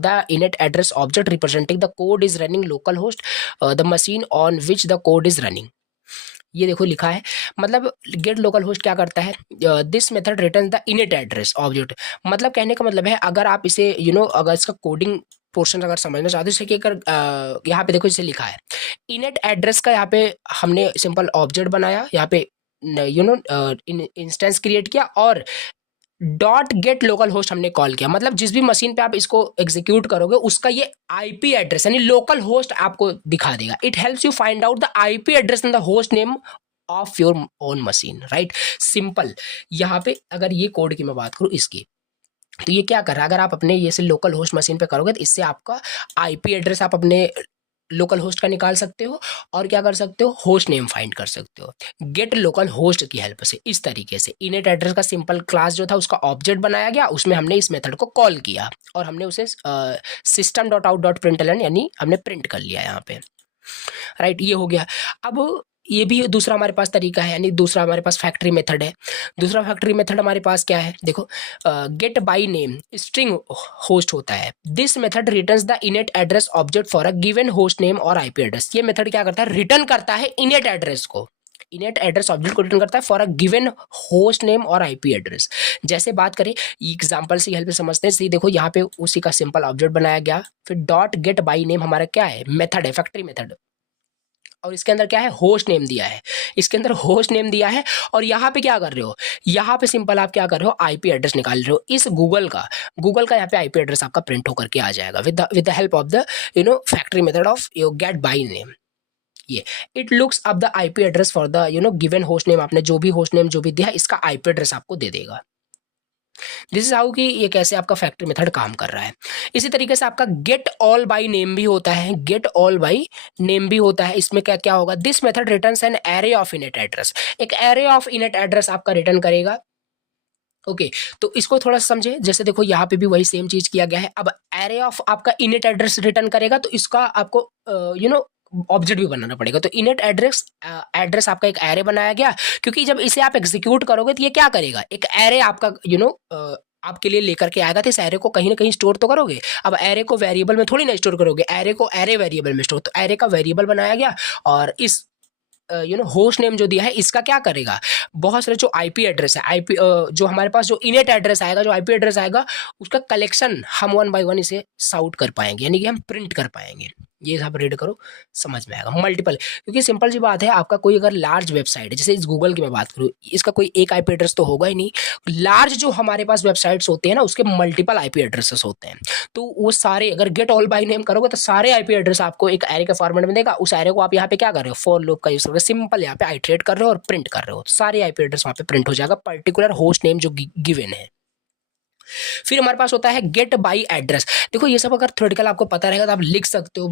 the inet address object representing the code is running local host the machine on which the code is running. ये देखो लिखा है, मतलब गेट लोकल होस्ट क्या करता है, this method return the inet address object. मतलब कहने का मतलब है, अगर आप इसे अगर इसका कोडिंग पोर्शन अगर समझना चाहते हो, जैसे कि अगर यहाँ पे देखो जैसे लिखा है इनिट एड्रेस का, यहाँ पे हमने सिंपल ऑब्जेक्ट बनाया, यहाँ पे इंस्टेंस क्रिएट किया और डॉट गेट लोकल होस्ट हमने कॉल किया। मतलब जिस भी मशीन पे आप इसको एग्जीक्यूट करोगे उसका ये आईपी एड्रेस यानी लोकल होस्ट आपको दिखा देगा। It helps you find out the IP address and the host name of your own machine, right. Simple, यहाँ पे अगर ये कोड की मैं बात करूँ इसकी, तो ये क्या कर रहा है, अगर आप अपने ये से लोकल होस्ट मशीन पे करोगे तो इससे आपका आईपी एड्रेस आप अपने लोकल होस्ट का निकाल सकते हो और क्या कर सकते हो, होस्ट नेम फाइंड कर सकते हो गेट लोकल होस्ट की हेल्प से। इस तरीके से इनिट एड्रेस का सिंपल क्लास जो था उसका ऑब्जेक्ट बनाया गया, उसमें हमने इस मेथड को कॉल किया और हमने उसे system dot out dot println यानी हमने प्रिंट कर लिया यहाँ पे, राइट। ये हो गया। अब ये भी दूसरा हमारे पास तरीका है, यानी दूसरा हमारे पास फैक्ट्री मेथड है। दूसरा फैक्ट्री मेथड हमारे पास क्या है, देखो get by name string host होता है। This method returns the inet address object for a given host name और आईपी एड्रेस। ये मेथड क्या करता है, रिटर्न करता है इनिट एड्रेस को, इनिट एड्रेस ऑब्जेक्ट को रिटर्न करता है for a given host name और आईपी एड्रेस। जैसे बात करें एग्जांपल से हेल्प से समझते हैं। देखो यहाँ पे उसी का सिंपल ऑब्जेक्ट बनाया गया, फिर डॉट गेट बाय नेम हमारा क्या है, मेथड है, फैक्ट्री मेथड, और इसके अंदर क्या है, होस्ट नेम दिया है, इसके अंदर होस्ट नेम दिया है। और यहाँ पे क्या कर रहे हो, यहाँ पे सिंपल आप क्या कर रहे हो, आईपी एड्रेस निकाल रहे हो इस गूगल का यहाँ पे आईपी एड्रेस आपका प्रिंट होकर के आ जाएगा with the help of the factory method of get by name. ये it looks up the IP address for the given host name, आपने जो भी होस्ट नेम जो भी दिया इसका आईपी एड्रेस आपको दे देगा। दिस इज हाउ कि ये कैसे आपका फैक्ट्री मेथड काम कर रहा है। इसी तरीके से आपका गेट ऑल बाय नेम भी होता है, गेट ऑल बाय नेम भी होता है। इसमें क्या क्या होगा, this method returns an array of inet address, एक एरे ऑफ इनिट एड्रेस आपका रिटर्न करेगा। ओके तो इसको थोड़ा सा समझे, जैसे देखो यहाँ पे भी वही सेम चीज किया गया है। अब एरे ऑफ आपका इनिट एड्रेस रिटर्न करेगा तो इसका आपको ऑब्जेक्ट भी बनाना पड़ेगा। तो इनिट एड्रेस आपका एक एरे बनाया गया, क्योंकि जब इसे आप एग्जीक्यूट करोगे तो ये क्या करेगा, एक एरे आपका आपके लिए लेकर के आएगा। तो इस एरे को कहीं ना कहीं स्टोर तो करोगे। अब एरे को वेरिएबल में थोड़ी ना स्टोर करोगे, एरे को एरे वेरिएबल में स्टोर, तो एरे का वेरिएबल बनाया गया और इस होस्ट नेम जो दिया है इसका क्या करेगा, बहुत सारे जो आईपी एड्रेस है, आईपी जो हमारे पास जो इनिट एड्रेस आएगा, जो आईपी एड्रेस आएगा उसका कलेक्शन हम 1 बाय 1 इसे साउट कर पाएंगे, यानी कि हम प्रिंट कर पाएंगे। ये आप रीड करो समझ में आएगा। मल्टीपल, क्योंकि सिंपल सी बात है, आपका कोई अगर लार्ज वेबसाइट है, जैसे इस गूगल की मैं बात करूँ, इसका कोई एक आईपी एड्रेस तो होगा ही नहीं। लार्ज जो हमारे पास वेबसाइट्स होते हैं ना, उसके मल्टीपल आईपी एड्रेसेस होते हैं। तो वो सारे अगर गेट ऑल बाय नेम करोगे तो सारे आईपी एड्रेस आपको एक एरे के फॉर्मेट में देगा। उस एरे को आप यहाँ पे क्या कर रहे हो, फॉर लूप का यूज करके सिंपल यहाँ पे आइटरेट कर रहे हो और प्रिंट कर रहे हो, सारे आईपी एड्रेस वहाँ पे प्रिंट हो जाएगा, पर्टिकुलर होस्ट नेम जो गिवन है। फिर हमारे पास होता है गेट बाय एड्रेस। देखो ये सब अगर थ्योरेटिकल आपको पता रहेगा तो आप लिख सकते हो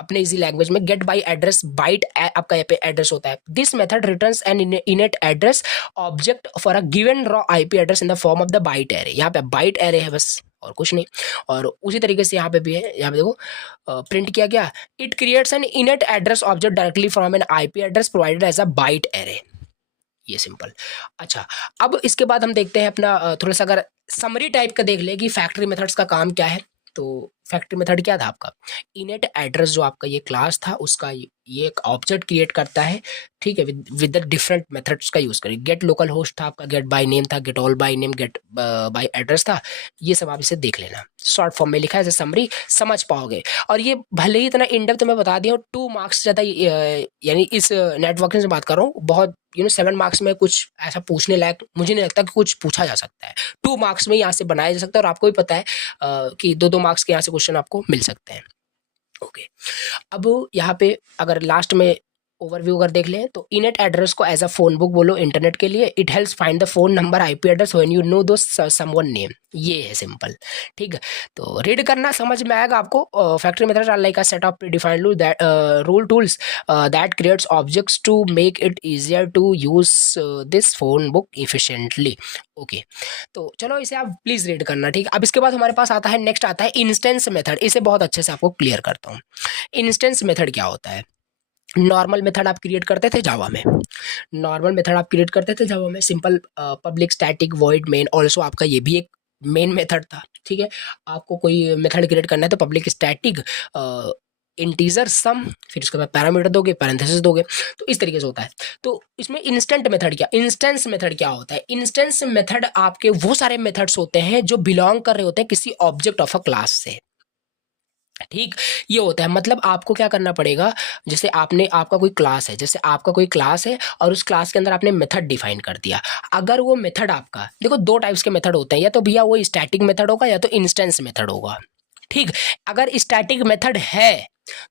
अपने इजी लैंग्वेज में। गेट बाय एड्रेस, बाइट आपका यहाँ पे एड्रेस होता है। This method returns an inet address object for a given raw IP address in the form of the byte array. यहाँ पे बाइट एरे है बस और कुछ नहीं। और उसी तरीके से यहाँ पे भी है, यहाँ पे देखो प्रिंट किया गया, it creates an inet address object directly from an IP address provided as a byte array. ये सिंपल। अच्छा अब इसके बाद हम देखते हैं अपना थोड़ा सा अगर समरी टाइप का देख ले कि फैक्ट्री मेथड्स का काम क्या है। तो फैक्ट्री मेथड क्या था आपका, इनेट एड्रेस जो आपका ये क्लास था उसका ये एक ऑब्जेक्ट क्रिएट करता है, ठीक है, विद द डिफरेंट मेथड्स का यूज करें। गेट लोकल होस्ट था आपका, गेट बाय नेम था, get all by name, get by address था, ये सब आप इसे देख लेना, शॉर्ट फॉर्म में लिखा है, जैसे समरी समझ पाओगे। और ये भले ही इतना इन डेप्थ मैं बता दिया हूँ, 2 मार्क्स ज़्यादा यानी इस नेटवर्किंग से बात कर रहा हूँ, बहुत 7 मार्क्स में कुछ ऐसा पूछने लायक मुझे नहीं लगता कि कुछ पूछा जा सकता है। 2 मार्क्स में यहाँ से बनाया जा सकता है, और आपको भी पता है कि 2-2 मार्क्स के यहाँ से क्वेश्चन आपको मिल सकते हैं। ओके, अब यहाँ पे अगर लास्ट में ओवरव्यू अगर देख लें तो इनेट एड्रेस को एज अ फोन बुक बोलो इंटरनेट के लिए। It helps find the phone number, IP address when you know दो समवन नेम। ये है सिंपल, ठीक है। तो रीड करना समझ में आएगा आपको। Factory method are like a set of predefined rule tools that creates objects to make it easier to use this phone book efficiently. Okay, तो चलो इसे आप प्लीज रीड करना, ठीक है। अब इसके बाद हमारे पास आता है, नेक्स्ट आता है इंस्टेंस मेथड। इसे बहुत अच्छे से आपको क्लियर करता हूँ। इंस्टेंस मेथड क्या होता है? नॉर्मल मेथड आप क्रिएट करते थे जावा में, नॉर्मल मेथड आप क्रिएट करते थे जावा में, simple public static void main, also आपका ये भी एक मेन मेथड था, ठीक है। आपको कोई मेथड क्रिएट करना है तो पब्लिक स्टैटिक इंटीजर सम, फिर उसके बाद पैरामीटर दोगे, पैरेंथेसिस दोगे, तो इस तरीके से होता है। तो इसमें इंस्टेंट मेथड क्या, इंस्टेंस मेथड क्या होता है? इंस्टेंस मेथड आपके वो सारे मेथड्स होते हैं जो बिलोंग कर रहे होते हैं किसी ऑब्जेक्ट ऑफ अ क्लास से, ठीक। ये होता है, मतलब आपको क्या करना पड़ेगा, जैसे आपका कोई क्लास है, जैसे आपका कोई क्लास है और उस क्लास के अंदर आपने मेथड डिफाइन कर दिया। अगर वो मेथड आपका, देखो 2 टाइप्स के मेथड होते हैं, या तो भैया वो स्टैटिक मेथड होगा या तो इंस्टेंस मेथड होगा, ठीक। अगर स्टैटिक मेथड है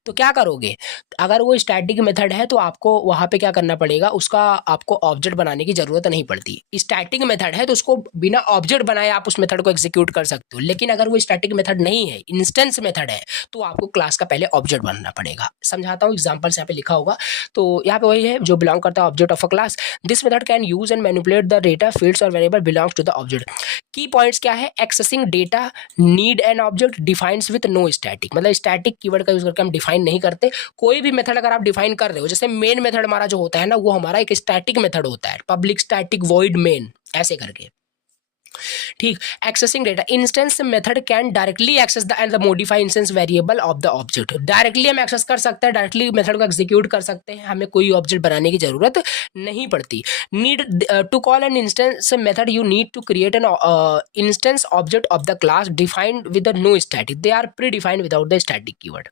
तो क्या करोगे, अगर वो स्टैटिक मेथड है तो आपको वहां पे क्या करना पड़ेगा, उसका आपको ऑब्जेक्ट बनाने की जरूरत नहीं पड़ती। स्टैटिक मेथड है तो उसको बिना ऑब्जेक्ट बनाए आप उस मेथड को एग्जीक्यूट कर सकते हो। लेकिन अगर वो स्टैटिक मेथड नहीं है, इंस्टेंस मेथड है, तो आपको क्लास का पहले ऑब्जेक्ट बनाना पड़ेगा। समझाता हूँ, एग्जाम्पल्स यहाँ पे लिखा होगा। तो यहाँ पे वही है जो बिलोंग करता है object of a class. This method can use and manipulate the data fields और variable belongs to the object. Key points क्या है, accessing data, need an object, defines with no static, मतलब स्टैटिक कीवर्ड का use करके हम define नहीं करते। कोई भी मेथड अगर आप डिफाइन कर रहे हो, जैसे मेन मेथड हमारा जो होता है ना, वो हमारा एक स्टैटिक मेथड होता है, पब्लिक स्टैटिक वॉइड मेन, ऐसे करके, ठीक। Accessing data, instance method can directly access the and the modify instance variable of the object. Directly हम एक्सेस कर सकते हैं, डायरेक्टली मेथड को एग्जीक्यूट कर सकते हैं, हमें कोई ऑब्जेक्ट बनाने की जरूरत नहीं पड़ती। Need to call an instance method, you need to create an instance object of the class defined with no static, they are predefined without the static keyword.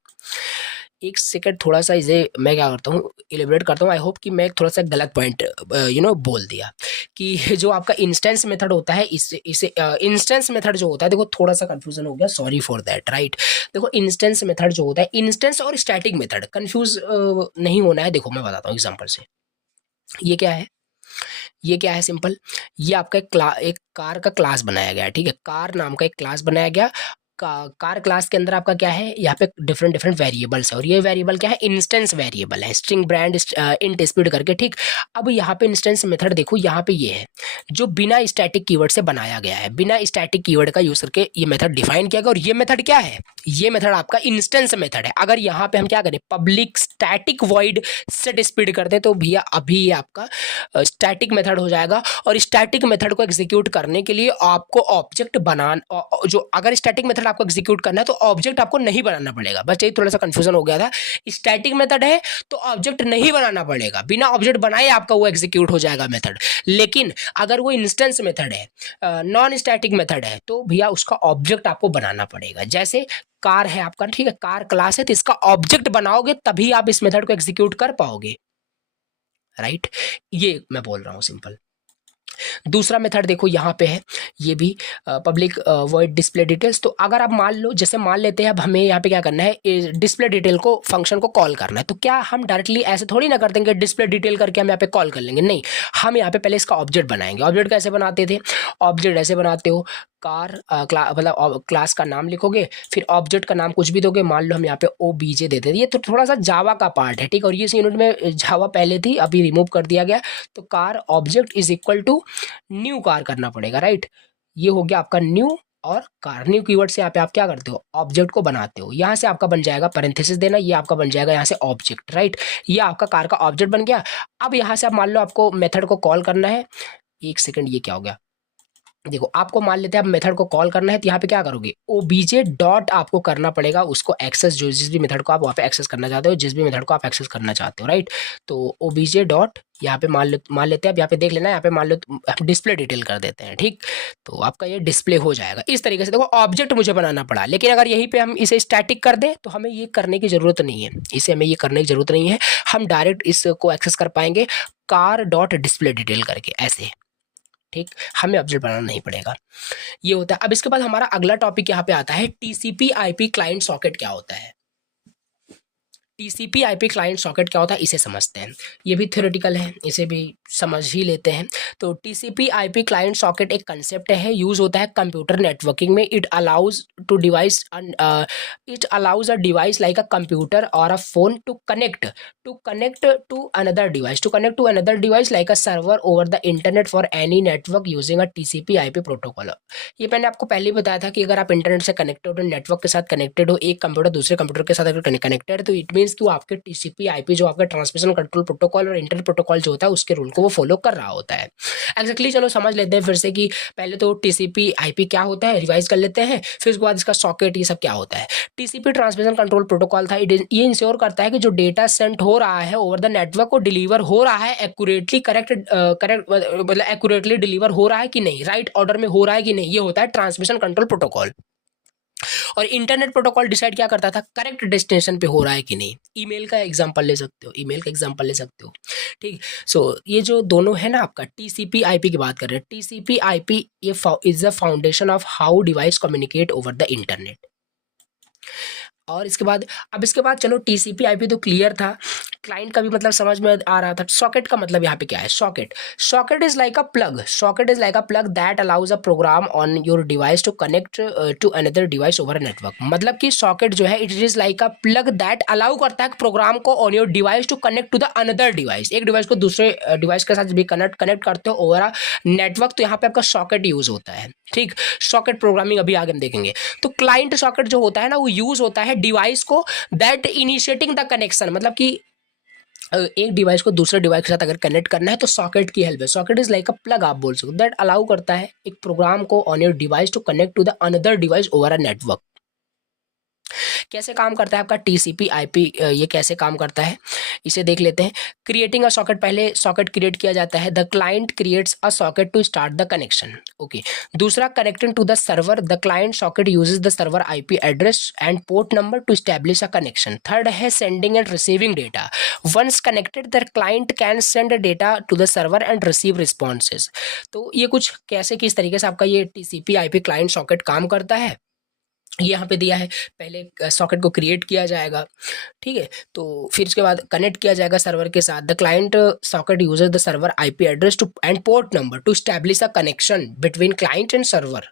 एक सेकंड, थोड़ा सा इसे मैं क्या करता हूँ, इलेबरेट करता हूँ। आई होप कि मैं थोड़ा सा गलत पॉइंट बोल दिया कि जो आपका इंस्टेंस मेथड होता है, इसे इंस्टेंस मेथड जो होता है, देखो थोड़ा सा कंफ्यूजन हो गया, सॉरी फॉर दैट, राइट। देखो इंस्टेंस मेथड जो होता है, इंस्टेंस और स्टैटिक मेथड, कंफ्यूज नहीं होना है। देखो मैं बताता हूँ एग्जाम्पल से, ये क्या है, ये क्या है, सिंपल, ये आपका एक कार का क्लास बनाया गया है, ठीक है। कार नाम का एक क्लास बनाया गया, कार क्लास के अंदर आपका क्या है, यहाँ पे डिफरेंट डिफरेंट वेरिएबल्स है, और ये वेरिएबल क्या है, इंस्टेंस वेरिएबल है, स्ट्रिंग ब्रांड इंट स्पीड करके, ठीक। अब यहाँ पे इंस्टेंस मेथड देखो, यहाँ पे ये है जो बिना स्टैटिक कीवर्ड से बनाया गया है, बिना स्टैटिक कीवर्ड का यूज करके ये मेथड डिफाइन किया गया। और ये मेथड क्या है, ये मेथड आपका इंस्टेंस मेथड है। अगर यहाँ पे हम क्या करें, public static void set speed करते तो भैया अभी ये आपका स्टैटिक मेथड हो जाएगा। और स्टैटिक मेथड को एग्जीक्यूट करने के लिए आपको ऑब्जेक्ट बनाना, जो अगर स्टैटिक मेथड आपको एग्जीक्यूट करना है तो ऑब्जेक्ट आपको नहीं बनाना पड़ेगा, बस यही थोड़ा सा कंफ्यूजन हो गया था। स्टैटिक मेथड है तो ऑब्जेक्ट नहीं बनाना पड़ेगा, बिना ऑब्जेक्ट बनाए आपका वो एग्जीक्यूट हो जाएगा मेथड। लेकिन अगर वो इंस्टेंस मेथड है, नॉन स्टैटिक मेथड है, तो भैया उसका ऑब्जेक्ट आपको बनाना पड़ेगा। जैसे कार है आपका, ठीक है, कार क्लास है, तो इसका ऑब्जेक्ट बनाओगे तभी आप इस मेथड को एग्जीक्यूट कर पाओगे, राइट। ये मैं बोल रहा हूँ सिंपल। दूसरा मेथड देखो यहाँ पे है, ये भी पब्लिक वॉइड डिस्प्ले डिटेल्स। तो अगर आप मान लो, जैसे मान लेते हैं अब हमें यहाँ पे क्या करना है, डिस्प्ले डिटेल को फंक्शन को कॉल करना है, तो क्या हम डायरेक्टली ऐसे थोड़ी ना कर देंगे डिस्प्ले डिटेल करके हम यहाँ पे कॉल कर लेंगे, नहीं, हम यहाँ पे पहले इसका ऑब्जेक्ट बनाएंगे। ऑब्जेक्ट कैसे बनाते थे, ऑब्जेक्ट ऐसे बनाते हो, कार मतलब क्लास का नाम लिखोगे, फिर ऑब्जेक्ट का नाम कुछ भी दोगे, मान लो हम यहाँ पे OBJ देते थे। ये तो थोड़ा सा जावा का पार्ट है, ठीक, और ये इस यूनिट में जावा पहले थी, अभी रिमूव कर दिया गया। तो car object is equal to new car करना पड़ेगा, राइट। ये हो गया आपका न्यू और कार। न्यू कीवर्ड से यहाँ पे आप क्या करते हो, ऑब्जेक्ट को बनाते हो। यहाँ से आपका बन जाएगा पैरेंथेसिस देना, ये आपका बन जाएगा यहाँ से ऑब्जेक्ट, राइट। ये आपका कार का ऑब्जेक्ट बन गया। अब यहाँ से आप मान लो आपको मेथड को कॉल करना है, एक सेकेंड, ये क्या हो गया, देखो आपको मान लेते हैं अब मेथड को कॉल करना है, तो यहाँ पे क्या करोगे, ओबीजे डॉट आपको करना पड़ेगा उसको एक्सेस, जो जिस भी मेथड को आप वहाँ पे एक्सेस करना चाहते हो, जिस भी मेथड को आप एक्सेस करना चाहते हो, राइट। तो ओबीजे डॉट यहाँ पे मान लेते हैं, अब यहाँ पे देख लेना, यहाँ पे मान लो डिस्प्ले डिटेल कर देते हैं, ठीक। तो आपका ये डिस्प्ले हो जाएगा इस तरीके से। देखो ऑब्जेक्ट मुझे बनाना पड़ा, लेकिन अगर यहीं पे हम इसे स्टैटिक कर दें तो हमें ये करने की जरूरत नहीं है, इसे हमें ये करने की जरूरत नहीं है। हम डायरेक्ट इसको एक्सेस कर पाएंगे कार डॉट डिस्प्ले डिटेल करके, ऐसे, ठीक। हमें ऑब्जेक्ट बनाना नहीं पड़ेगा, ये होता है। अब इसके बाद हमारा अगला टॉपिक यहाँ पे आता है टीसीपी आईपी क्लाइंट सॉकेट क्या होता है। टीसीपी आईपी क्लाइंट सॉकेट क्या होता है इसे समझते हैं, ये भी थ्योरेटिकल है, इसे भी समझ ही लेते हैं। तो टीसीपी आईपी क्लाइंट सॉकेट एक कंसेप्ट है, यूज होता है कंप्यूटर नेटवर्किंग में। It allows a device like a computer और a phone to connect to another device like a server over the internet for any network using a TCP IP protocol. ये मैंने आपको पहले ही बताया था कि अगर आप इंटरनेट से कनेक्टेड हो, नेटवर्क के साथ कनेक्टेड हो, एक कंप्यूटर दूसरे कंप्यूटर के साथ अगर कनेक्टेड है, तो इट मीन्स कि वो आपके टीसीपी आईपी जो आपका ट्रांसमिशन कंट्रोल प्रोटोकॉल और इंटरनेट प्रोटोकॉल जो होता है उसके रूल को वो फॉलो कर रहा होता है। एक्जैक्टली चलो समझ लेते हैं फिर से कि पहले तो टीसीपी आईपी क्या होता है, रिवाइज कर लेते हैं, फिर उसके बाद इसका सॉकेट ये सब क्या होता है। टीसीपी ट्रांसमिशन कंट्रोल प्रोटोकॉल था, ये इंश्योर करता है कि जो डेटा सेंड हो रहा है ओवर द नेटवर्क को डिलीवर हो रहा है एक्यूरेटली, करेक्ट मतलब एक्यूरेटली डिलीवर हो रहा है कि नहीं, राइट ऑर्डर में हो रहा है कि नहीं, ये होता है ट्रांसमिशन कंट्रोल प्रोटोकॉल। और इंटरनेट प्रोटोकॉल डिसाइड क्या करता था, करेक्ट डेस्टिनेशन पे हो रहा है कि नहीं। ईमेल का एग्जांपल ले सकते हो, ठीक। सो ये जो दोनों है ना, आपका टीसीपी आईपी की बात कर रहे हैं, टीसीपी आईपी ये is the foundation of how device communicate over the internet. और इसके बाद चलो टीसीपी आईपी तो क्लियर था, क्लाइंट का भी मतलब समझ में आ रहा था। सॉकेट का मतलब यहाँ पे क्या है, socket is like a plug that allows a program on your device to connect to another device over network. मतलब कि सॉकेट जो है it is like a plug that allow करता है प्रोग्राम को on your device to connect to the another device, एक device को दूसरे डिवाइस के साथ भी कनेक्ट करते हो ओवर अ नेटवर्क, तो यहाँ पे आपका सॉकेट यूज होता है, ठीक। सॉकेट प्रोग्रामिंग अभी आगे हम देखेंगे। तो क्लाइंट सॉकेट जो होता है ना, वो यूज होता है डिवाइस को दैट इनिशिएटिंग द कनेक्शन, मतलब कि एक डिवाइस को दूसरे डिवाइस के साथ अगर कनेक्ट करना है तो सॉकेट की हेल्प है। Socket is like a plug आप बोल सकते हो, दैट अलाउ करता है एक प्रोग्राम को on your device to connect to the another device over a network. कैसे काम करता है आपका टीसीपी आईपी, ये कैसे काम करता है इसे देख लेते हैं। क्रिएटिंग अ सॉकेट, पहले सॉकेट क्रिएट किया जाता है, the client creates a socket to start the connection, okay. दूसरा, connecting to the server, the client socket uses the server IP address and port number to establish a connection. Third है sending and receiving data, once connected the client can send data to the server and receive responses. तो ये कुछ कैसे किस तरीके से आपका ये टीसीपी आईपी क्लाइंट सॉकेट काम करता है, ये यहाँ पे दिया है। पहले सॉकेट को क्रिएट किया जाएगा, ठीक है, तो फिर उसके बाद कनेक्ट किया जाएगा सर्वर के साथ। The client socket uses the server IP address to and port number to establish a connection between client and server,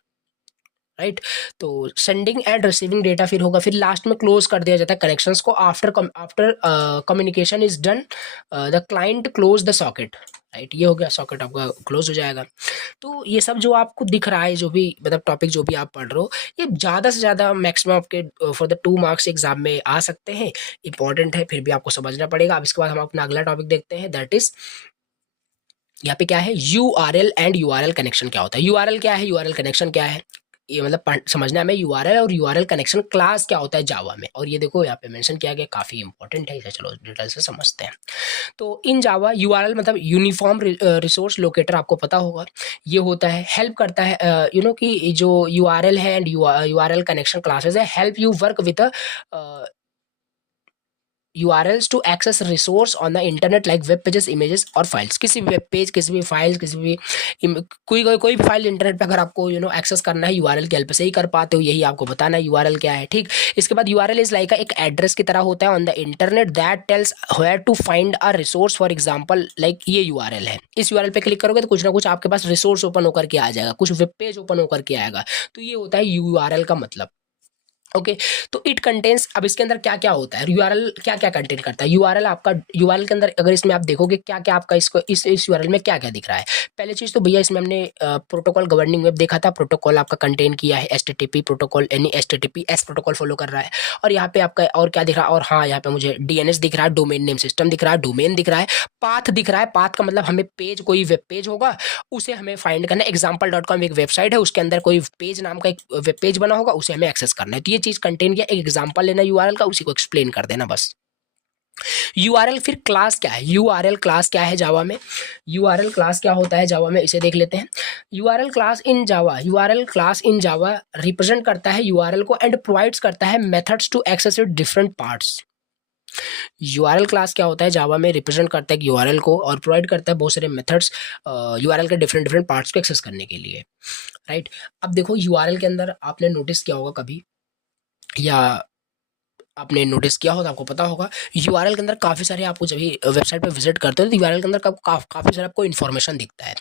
right. तो सेंडिंग एंड रिसीविंग डेटा फिर होगा, फिर लास्ट में क्लोज कर दिया जाता है कनेक्शंस को। After communication is done the client close the socket, right. ये हो गया, सॉकेट आपका क्लोज हो जाएगा। तो ये सब जो आपको दिख रहा है, जो भी मतलब टॉपिक जो भी आप पढ़ रहे हो, ये ज़्यादा से ज़्यादा मैक्सिमम आपके फॉर द 2 मार्क्स एग्जाम में आ सकते हैं, इंपॉर्टेंट है, फिर भी आपको समझना पड़ेगा। अब इसके बाद हम अपना अगला टॉपिक देखते हैं, दैट इज यहाँ पे क्या है, यूआरएल एंड यूआरएल कनेक्शन क्या होता है। यूआरएल क्या है, यूआरएल कनेक्शन क्या है, ये मतलब समझना है हमें। यूआरएल और यूआरएल कनेक्शन क्लास क्या होता है जावा में, और ये देखो यहाँ पे मेंशन किया गया, काफी इंपॉर्टेंट है, इसे चलो डिटेल से समझते हैं। तो इन जावा यूआरएल मतलब यूनिफॉर्म रिसोर्स लोकेटर, आपको पता होगा, ये होता है, हेल्प करता है यू नो कि जो यूआरएल है एंड यूआरएल कनेक्शन क्लासेस है, help you work with URLs to access resource on the internet like web pages, images और फाइल्स। किसी भी वेब पेज, किसी भी फाइल, किसी भी कोई भी फाइल इंटरनेट पे अगर आपको एक्सेस करना है, यूआरएल की हेल्प से ही कर पाते हो, यही आपको बताना है यूआरएल क्या है, ठीक। इसके बाद यूआरएल इज लाइक एक एड्रेस की तरह होता है on the internet that tells where to find a resource. For example like ये यूआरएल है, इस यूआरएल पे क्लिक करोगे तो कुछ ना कुछ आपके पास रिसोर्स ओपन होकर के आ जाएगा, कुछ वेब पेज ओपन होकर के आएगा। तो ये होता है यूआरएल का मतलब। ओके तो इट कंटेन्स, अब इसके अंदर क्या क्या होता है, यूआरएल क्या क्या कंटेन करता है, यूआरएल आपका, यूआरएल के अंदर अगर इसमें आप देखोगे क्या क्या आपका इसको इस यूआरएल में क्या क्या दिख रहा है। पहले चीज तो भैया इसमें हमने प्रोटोकॉल गवर्निंग वेब देखा था, प्रोटोकॉल आपका कंटेन किया है एचटीटीपी प्रोटोकॉल, यानी एचटीटीपीएस प्रोटोकॉल फॉलो कर रहा है। और यहाँ पे आपका और क्या दिख रहा है, और हाँ यहाँ पे मुझे डीएनएस दिख रहा है, डोमेन नेम सिस्टम दिख रहा है, डोमेन दिख रहा है, पाथ दिख रहा है। पाथ का मतलब हमें पेज, कोई वेब पेज होगा उसे हमें फाइंड करना है। example.com एक वेबसाइट है, उसके अंदर कोई पेज नाम का एक वेब पेज बना होगा, उसे हमें एक्सेस करना है। तो ये चीज कंटेन किया, एक एग्जांपल लेना यूआरएल का, उसी को एक्सप्लेन कर देना बस। यूआरएल फिर क्लास क्या है, यूआरएल क्लास क्या है जावा में, यूआरएल क्लास क्या होता है जावा में, इसे देख लेते हैं। URL class in Java, URL class in Java represent करता है यूआरएल को एंड प्रोवाइड्स करता है methods to access it different parts. URL class क्या होता है जावा में, रिप्रेजेंट करता है यूआरएल को और प्रोवाइड करता है बहुत सारे मेथड्स यूआरएल के डिफरेंट डिफरेंट पार्ट्स को एक्सेस करने के लिए, राइट। अब देखो यूआरएल के अंदर आपने नोटिस किया होगा कभी, या आपने नोटिस किया होगा, आपको पता होगा यूआरएल के अंदर काफ़ी सारे, आपको जब भी वेबसाइट पे विजिट करते हो तो यूआरएल के अंदर काफ़ी सारा आपको इन्फॉर्मेशन दिखता है।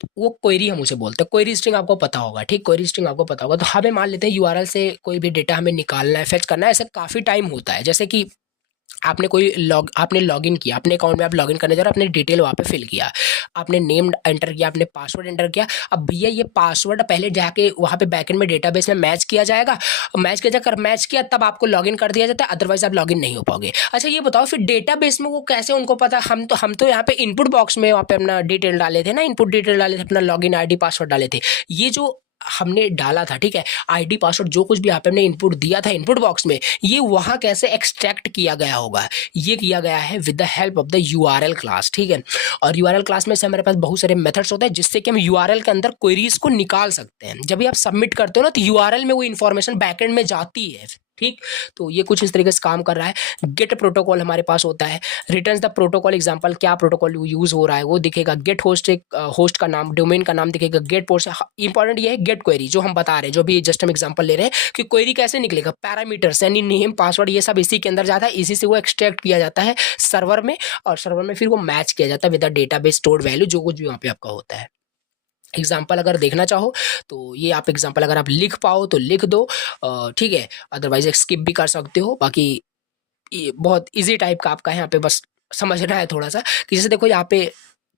तो वो क्वेरी हम उसे बोलते हैं, क्वेरी स्ट्रिंग आपको पता होगा, ठीक, क्वेरी स्ट्रिंग आपको पता होगा। तो हमें मान लेते हैं यूआरएल से कोई भी डेटा हमें निकालना है, फेच करना है, ऐसे काफ़ी टाइम होता है। जैसे कि आपने लॉगिन किया, अपने अकाउंट में आप लॉगिन करने जा रहे हो, आपने डिटेल वहाँ पे फिल किया, आपने नेम एंटर किया, आपने पासवर्ड एंटर किया। अब भैया ये पासवर्ड पहले जाके वहाँ पे बैकएंड में डेटाबेस में मैच किया जाएगा, मैच किया जाकर मैच किया तब आपको लॉगिन कर दिया जाता है, अदरवाइज आप लॉगिन नहीं हो पाओगे। अच्छा ये बताओ फिर डेटाबेस में वो कैसे उनको पता, हम तो यहाँ पे इनपुट बॉक्स में वहाँ पे अपना डिटेल डाले थे ना, इनपुट डिटेल डाले थे, अपना लॉगिन आईडी पासवर्ड डाले थे, ये जो हमने डाला था, ठीक है, आईडी पासवर्ड जो कुछ भी यहाँ पे हमने इनपुट दिया था इनपुट बॉक्स में, ये वहाँ कैसे एक्सट्रैक्ट किया गया होगा, ये किया गया है with the help of the URL class, ठीक है। और यूआरएल क्लास में से हमारे पास बहुत सारे मेथड्स होते हैं जिससे कि हम यूआरएल के अंदर क्वेरीज को निकाल सकते हैं। जब भी आप सबमिट करते हो ना तो यूआरएल में वो इन्फॉर्मेशन बैकएंड में जाती है, ठीक। तो ये कुछ इस तरीके से काम कर रहा है। गेट प्रोटोकॉल हमारे पास होता है, रिटर्न्स द प्रोटोकॉल एग्जांपल, क्या प्रोटोकॉल यूज हो रहा है वो दिखेगा, गेट होस्ट, एक होस्ट का नाम, डोमेन का नाम दिखेगा, गेट पोस्ट। इंपॉर्टेंट ये है गेट क्वेरी जो हम बता रहे हैं, जो भी जस्ट हम एग्जांपल ले रहे हैं कि क्वेरी कैसे निकलेगा, पैरामीटर्स यानी नेम पासवर्ड ये सब इसी के अंदर जाता है, इसी से वो एक्सट्रैक्ट किया जाता है सर्वर में, और सर्वर में फिर वो मैच किया जाता है with the database stored value जो कुछ भी वहाँ पे आपका होता है। एग्जाम्पल अगर देखना चाहो तो ये आप एग्जाम्पल अगर आप लिख पाओ तो लिख दो, ठीक है, अदरवाइज स्किप भी कर सकते हो। बाकी ये बहुत इजी टाइप का आपका है, यहाँ पे बस समझना है थोड़ा सा कि जैसे देखो यहाँ पे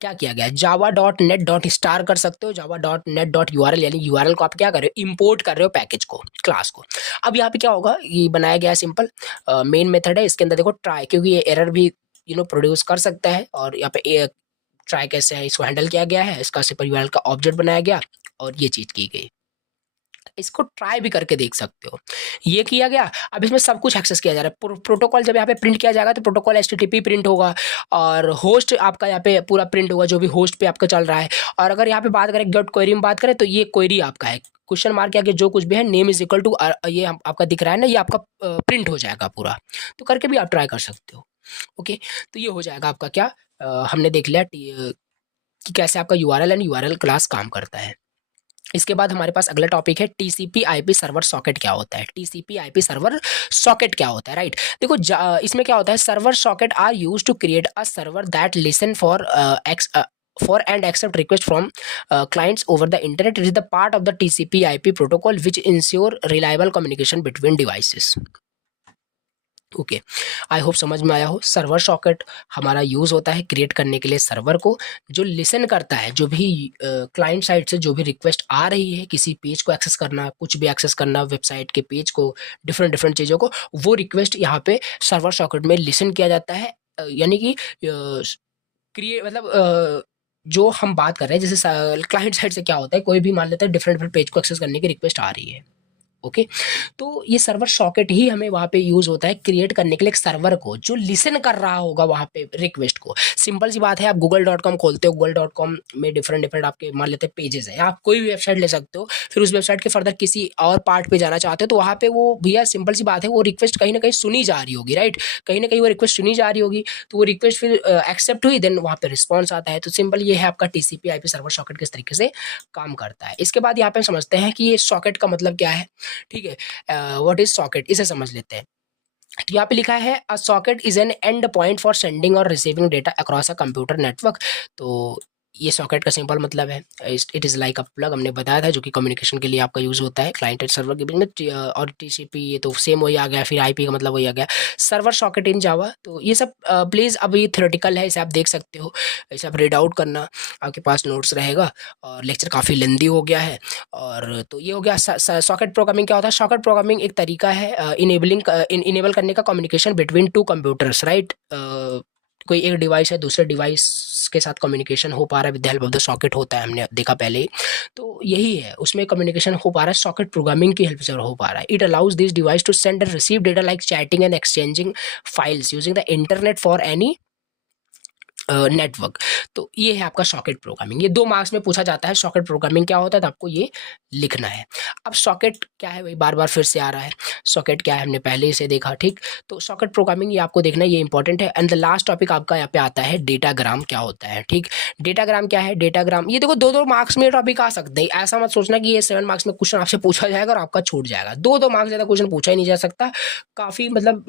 क्या किया गया है, java.net.star कर सकते हो, java.net.url, यानी यूआरएल को आप क्या कर रहे हो, इंपोर्ट कर रहे हो पैकेज को, क्लास को। अब यहाँ पे क्या होगा, ये बनाया गया है सिंपल मेन मेथड है, इसके अंदर देखो ट्राई, क्योंकि ये एरर भी प्रोड्यूस कर सकता है, और यहाँ पे ट्राई कैसे है इसको हैंडल किया गया है, इसका सिंपल यूआरएल का ऑब्जेक्ट बनाया गया और ये चीज़ की गई। इसको ट्राई भी करके देख सकते हो, ये किया गया। अब इसमें सब कुछ एक्सेस किया जा रहा है, प्रोटोकॉल जब यहाँ पे प्रिंट किया जाएगा तो प्रोटोकॉल एचटीटीपी प्रिंट होगा, और होस्ट आपका यहाँ पे पूरा प्रिंट होगा जो भी होस्ट पे आपका चल रहा है। और अगर यहाँ पे बात करें गेट क्वेरी में बात करें तो ये क्वेरी आपका है, क्वेश्चन मार्क के आगे जो कुछ भी है, नेम इज इक्वल टू, ये आपका दिख रहा है ना, ये आपका प्रिंट हो जाएगा पूरा, तो करके भी आप ट्राई कर सकते हो। ओके तो ये हो जाएगा आपका क्या, हमने देख लिया कि कैसे आपका यूआरएल एंड यूआरएल क्लास काम करता है। इसके बाद हमारे पास अगला टॉपिक है टीसीपी आईपी सर्वर सॉकेट क्या होता है, टीसीपी आईपी सर्वर सॉकेट क्या होता है, राइट। देखो इसमें क्या होता है, server socket are use to create a server that listen for and accept request from clients over the internet. It is the part of the TCP/IP protocol which ensure reliable communication between devices. Okay I hope समझ में आया हो। Server socket हमारा use होता है create करने के लिए सर्वर को, जो लिसन करता है, जो भी क्लाइंट साइड से जो भी रिक्वेस्ट आ रही है, किसी पेज को एक्सेस करना, कुछ भी एक्सेस करना, वेबसाइट के पेज को, डिफरेंट डिफरेंट चीज़ों को, वो रिक्वेस्ट यहाँ पे सर्वर सॉकेट में लिसन किया जाता है। यानी कि क्रिएट मतलब जो हम बात कर रहे हैं, जैसे क्लाइंट साइड से क्या होता है, कोई भी मान लेते हैं डिफरेंट डिफरेंट पेज को एक्सेस करने की रिक्वेस्ट आ रही है, ओके तो ये सर्वर सॉकेट ही हमें वहाँ पे यूज होता है क्रिएट करने के लिए एक सर्वर को जो लिसन कर रहा होगा वहाँ पे रिक्वेस्ट को। सिंपल सी बात है, आप google.com खोलते हो, google.com में डिफरेंट डिफरेंट आपके मान लेते हैं पेजेस है, आप कोई भी वेबसाइट ले सकते हो, फिर उस वेबसाइट के फर्दर किसी और पार्ट पे जाना चाहते हो तो वहाँ पे वो भैया सिंपल सी बात है, वो रिक्वेस्ट कहीं ना कहीं सुनी जा रही होगी, राइट, कहीं ना कहीं वो रिक्वेस्ट सुनी जा रही होगी, तो वो रिक्वेस्ट फिर एक्सेप्ट हुई, देन वहाँ पे रिस्पॉन्स आता है। तो सिंपल ये है आपका टीसीपी आईपी सर्वर सॉकेट किस तरीके से काम करता है। इसके बाद यहाँ पे समझते हैं कि ये सॉकेट का मतलब क्या है, ठीक है, व्हाट इज सॉकेट, इसे समझ लेते हैं। तो यहाँ पे लिखा है a socket is an end point for sending और receiving data across a computer network. तो ये सॉकेट का सिंपल मतलब है it is like a plug, हमने बताया था, जो कि कम्युनिकेशन के लिए आपका यूज़ होता है क्लाइंट एंड सर्वर के बीच में। और टीसीपी ये तो सेम वही आ गया, फिर आईपी का मतलब वही आ गया, सर्वर सॉकेट इन जावा। तो ये सब प्लीज़ अब ये थ्योरेटिकल है, इसे आप देख सकते हो, इसे आप रीड आउट करना, आपके पास नोट्स रहेगा। और लेक्चर काफ़ी लेंदी हो गया है। और तो ये हो गया सॉकेट प्रोग्रामिंग। क्या होता है सॉकेट प्रोग्रामिंग? एक तरीका है इनेबल करने का communication between two computers, right. कोई एक डिवाइस है, दूसरे डिवाइस के साथ कम्युनिकेशन हो पा रहा है with the help of the socket, होता है, हमने देखा पहले ही। तो यही है, उसमें कम्युनिकेशन हो पा रहा है सॉकेट प्रोग्रामिंग की हेल्प से हो पा रहा है। It allows this device to send and receive data like chatting and exchanging files using the internet for any network. तो ये है आपका सॉकेट प्रोग्रामिंग। ये 2 मार्क्स में पूछा जाता है सॉकेट प्रोग्रामिंग क्या होता है, तो आपको ये लिखना है। अब सॉकेट क्या है, वही बार बार फिर से आ रहा है, सॉकेट क्या है, हमने पहले इसे देखा, ठीक। तो सॉकेट प्रोग्रामिंग ये आपको देखना है, ये इंपॉर्टेंट है। एंड द लास्ट टॉपिक आपका यहाँ पे आता है डेटाग्राम क्या होता है, ठीक। डेटाग्राम क्या है? डेटाग्राम ये देखो 2-2 मार्क्स में टॉपिक आ सकते हैं, ऐसा मत सोचना कि ये 7 मार्क्स में क्वेश्चन आपसे पूछा जाएगा और आपका छूट जाएगा। 2-2 मार्क्स ज़्यादा क्वेश्चन पूछा ही नहीं जा सकता, काफ़ी मतलब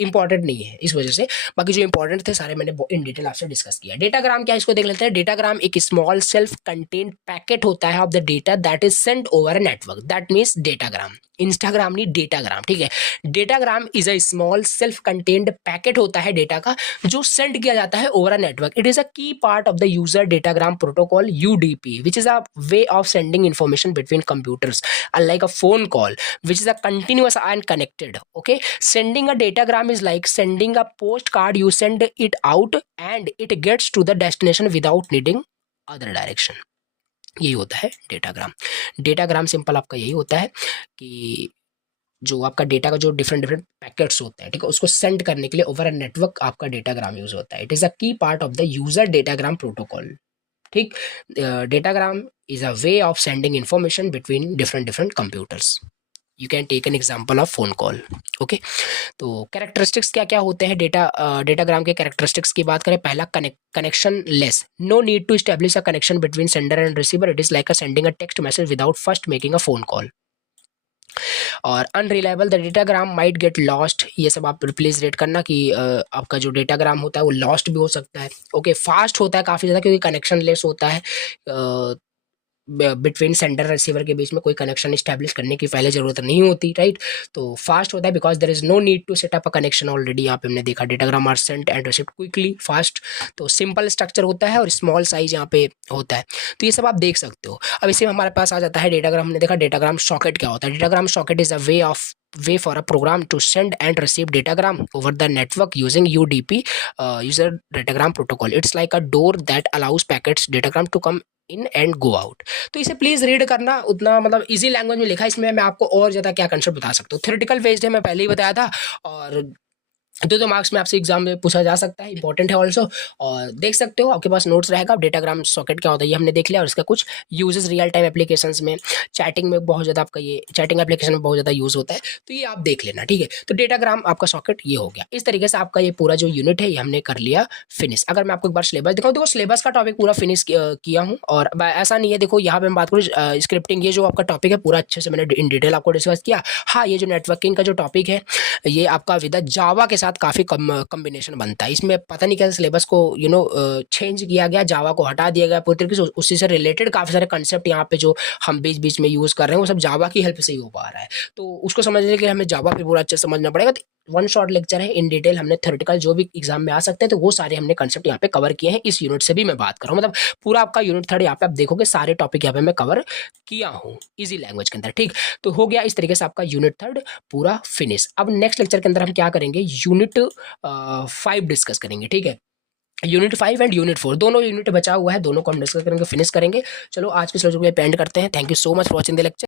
इंपॉर्टेंट नहीं है इस वजह से। बाकी जो इंपॉर्टेंट थे सारे मैंने इन डिटेल आपसे डिस्कस किया। डेटाग्राम क्या है इसको देख लेते हैं। डेटाग्राम एक स्मॉल सेल्फ कंटेन्ड पैकेट होता है of the data that is sent over a network, that means datagram. Instagram नहीं, डेटाग्राम, ठीक है। Datagram is a small self contained packet होता है डेटा का, जो सेंड किया जाता है over a network. It is a key part of the user datagram protocol UDP, which is a way of sending information between computers unlike a phone call which is a continuous and connected. Okay, sending a datagram is like sending a postcard. You send it out and it gets to the destination without needing other direction. यही होता है datagram. Datagram simple आपका यही होता है कि जो आपका डेटा का जो डिफरेंट डिफरेंट पैकेट्स होते हैं, ठीक है, उसको सेंड करने के लिए ओवर अ नेटवर्क आपका डेटाग्राम यूज होता है। It is a key part of the user datagram protocol, ठीक। Datagram is a way of sending information between different different computers. You can take an example of phone call. Okay, तो characteristics क्या क्या होते हैं datagram के characteristics की बात करें। पहला, connectionless, no need to establish a connection between sender and receiver, it is like a sending a text message without first making a phone call. और unreliable, the datagram might get lost, ये सब आप please red करना कि आपका जो datagram होता है वो लॉस्ट भी हो सकता है। ओके, फास्ट होता है काफ़ी ज़्यादा क्योंकि कनेक्शन लेस होता है, बिटवीन सेंडर रिसीवर के बीच में कोई कनेक्शन इस्टेब्लिश करने की पहले जरूरत नहीं होती, राइट। तो फास्ट होता है because there is no need to set up a connection already. यहाँ पे हमने देखा datagram are sent and received quickly, fast. तो सिंपल स्ट्रक्चर होता है और स्मॉल साइज यहाँ पे होता है। तो ये सब आप देख सकते हो। अब इसी में हमारे पास आ जाता है डेटाग्राम। हमने देखा डेटाग्राम सॉकेट क्या होता है। Datagram socket is a way for a program to send and receive datagram over the network using UDP, user datagram protocol. It's like a door that allows packets datagram to come in and go out. तो इसे please read करना, उतना मतलब easy language में लिखा है, इसमें मैं आपको और ज्यादा क्या कंसेप्ट बता सकता हूँ। थ्योरेटिकल बेस्ड है, मैं पहले ही बताया था, और 2-2 मार्क्स में आपसे एग्जाम में पूछा जा सकता है, इंपॉर्टेंट है ऑल्सो। और देख सकते हो आपके पास नोट्स रहेगा। डेटाग्राम सॉकेट क्या होता है ये हमने देख लिया, और इसका कुछ यूजेस रियल टाइम एप्लीकेशंस में, चैटिंग में बहुत ज़्यादा आपका ये चैटिंग एप्लीकेशन में बहुत ज़्यादा यूज़ होता है, तो ये आप देख लेना, ठीक है। तो डेटाग्राम आपका सॉकेट ये हो गया। इस तरीके से आपका ये पूरा जो यूनिट है ये हमने कर लिया फिनिश। अगर मैं आपको एक बार सिलेबस दिखाऊँ, देखो सिलेबस का टॉपिक पूरा फिनिश किया हूँ, और ऐसा नहीं है, देखो यहाँ पे मैं बात करूँ स्क्रिप्टिंग, ये जो आपका टॉपिक है पूरा अच्छे से मैंने इन डिटेल आपको डिस्कस किया। हाँ, ये जो नेटवर्किंग का जो टॉपिक है ये आपका विद जावा के साथ काफ़ी कॉम्बिनेशन बनता है। इसमें पता नहीं कैसे सिलेबस को चेंज किया गया, जावा को हटा दिया गया पूरी तरीके से। उसी से रिलेटेड काफ़ी सारे कंसेप्ट यहाँ पे जो हम बीच बीच में यूज़ कर रहे हैं वो सब जावा की हेल्प से ही हो पा रहा है। तो उसको समझने के लिए हमें जावा फिर पूरा अच्छे से समझना पड़ेगा। तो वन शॉट लेक्चर है, इन डिटेल हमने थ्योरेटिकल जो भी एग्जाम में आ सकते हैं तो वो सारे हमने कंसेप्ट यहाँ पे कवर किए हैं। इस यूनिट से भी मैं बात कर रहा हूँ, मतलब पूरा आपका यूनिट 3 यहाँ पे आप देखोगे सारे टॉपिक यहाँ पे मैं कवर किया हूँ ईजी लैंग्वेज के अंदर, ठीक। तो हो गया इस तरीके से आपका यूनिट 3 पूरा फिनिश। अब नेक्स्ट लेक्चर के अंदर हम क्या करेंगे, यूनिट 5 डिस्कस करेंगे, ठीक है। यूनिट 5 एंड यूनिट 4 दोनों यूनिट बचा हुआ है, दोनों को हम डिस्कस करेंगे, फिनिश करेंगे। चलो आज के लेक्चर को एंड करते हैं। Thank you so much for watching the lecture.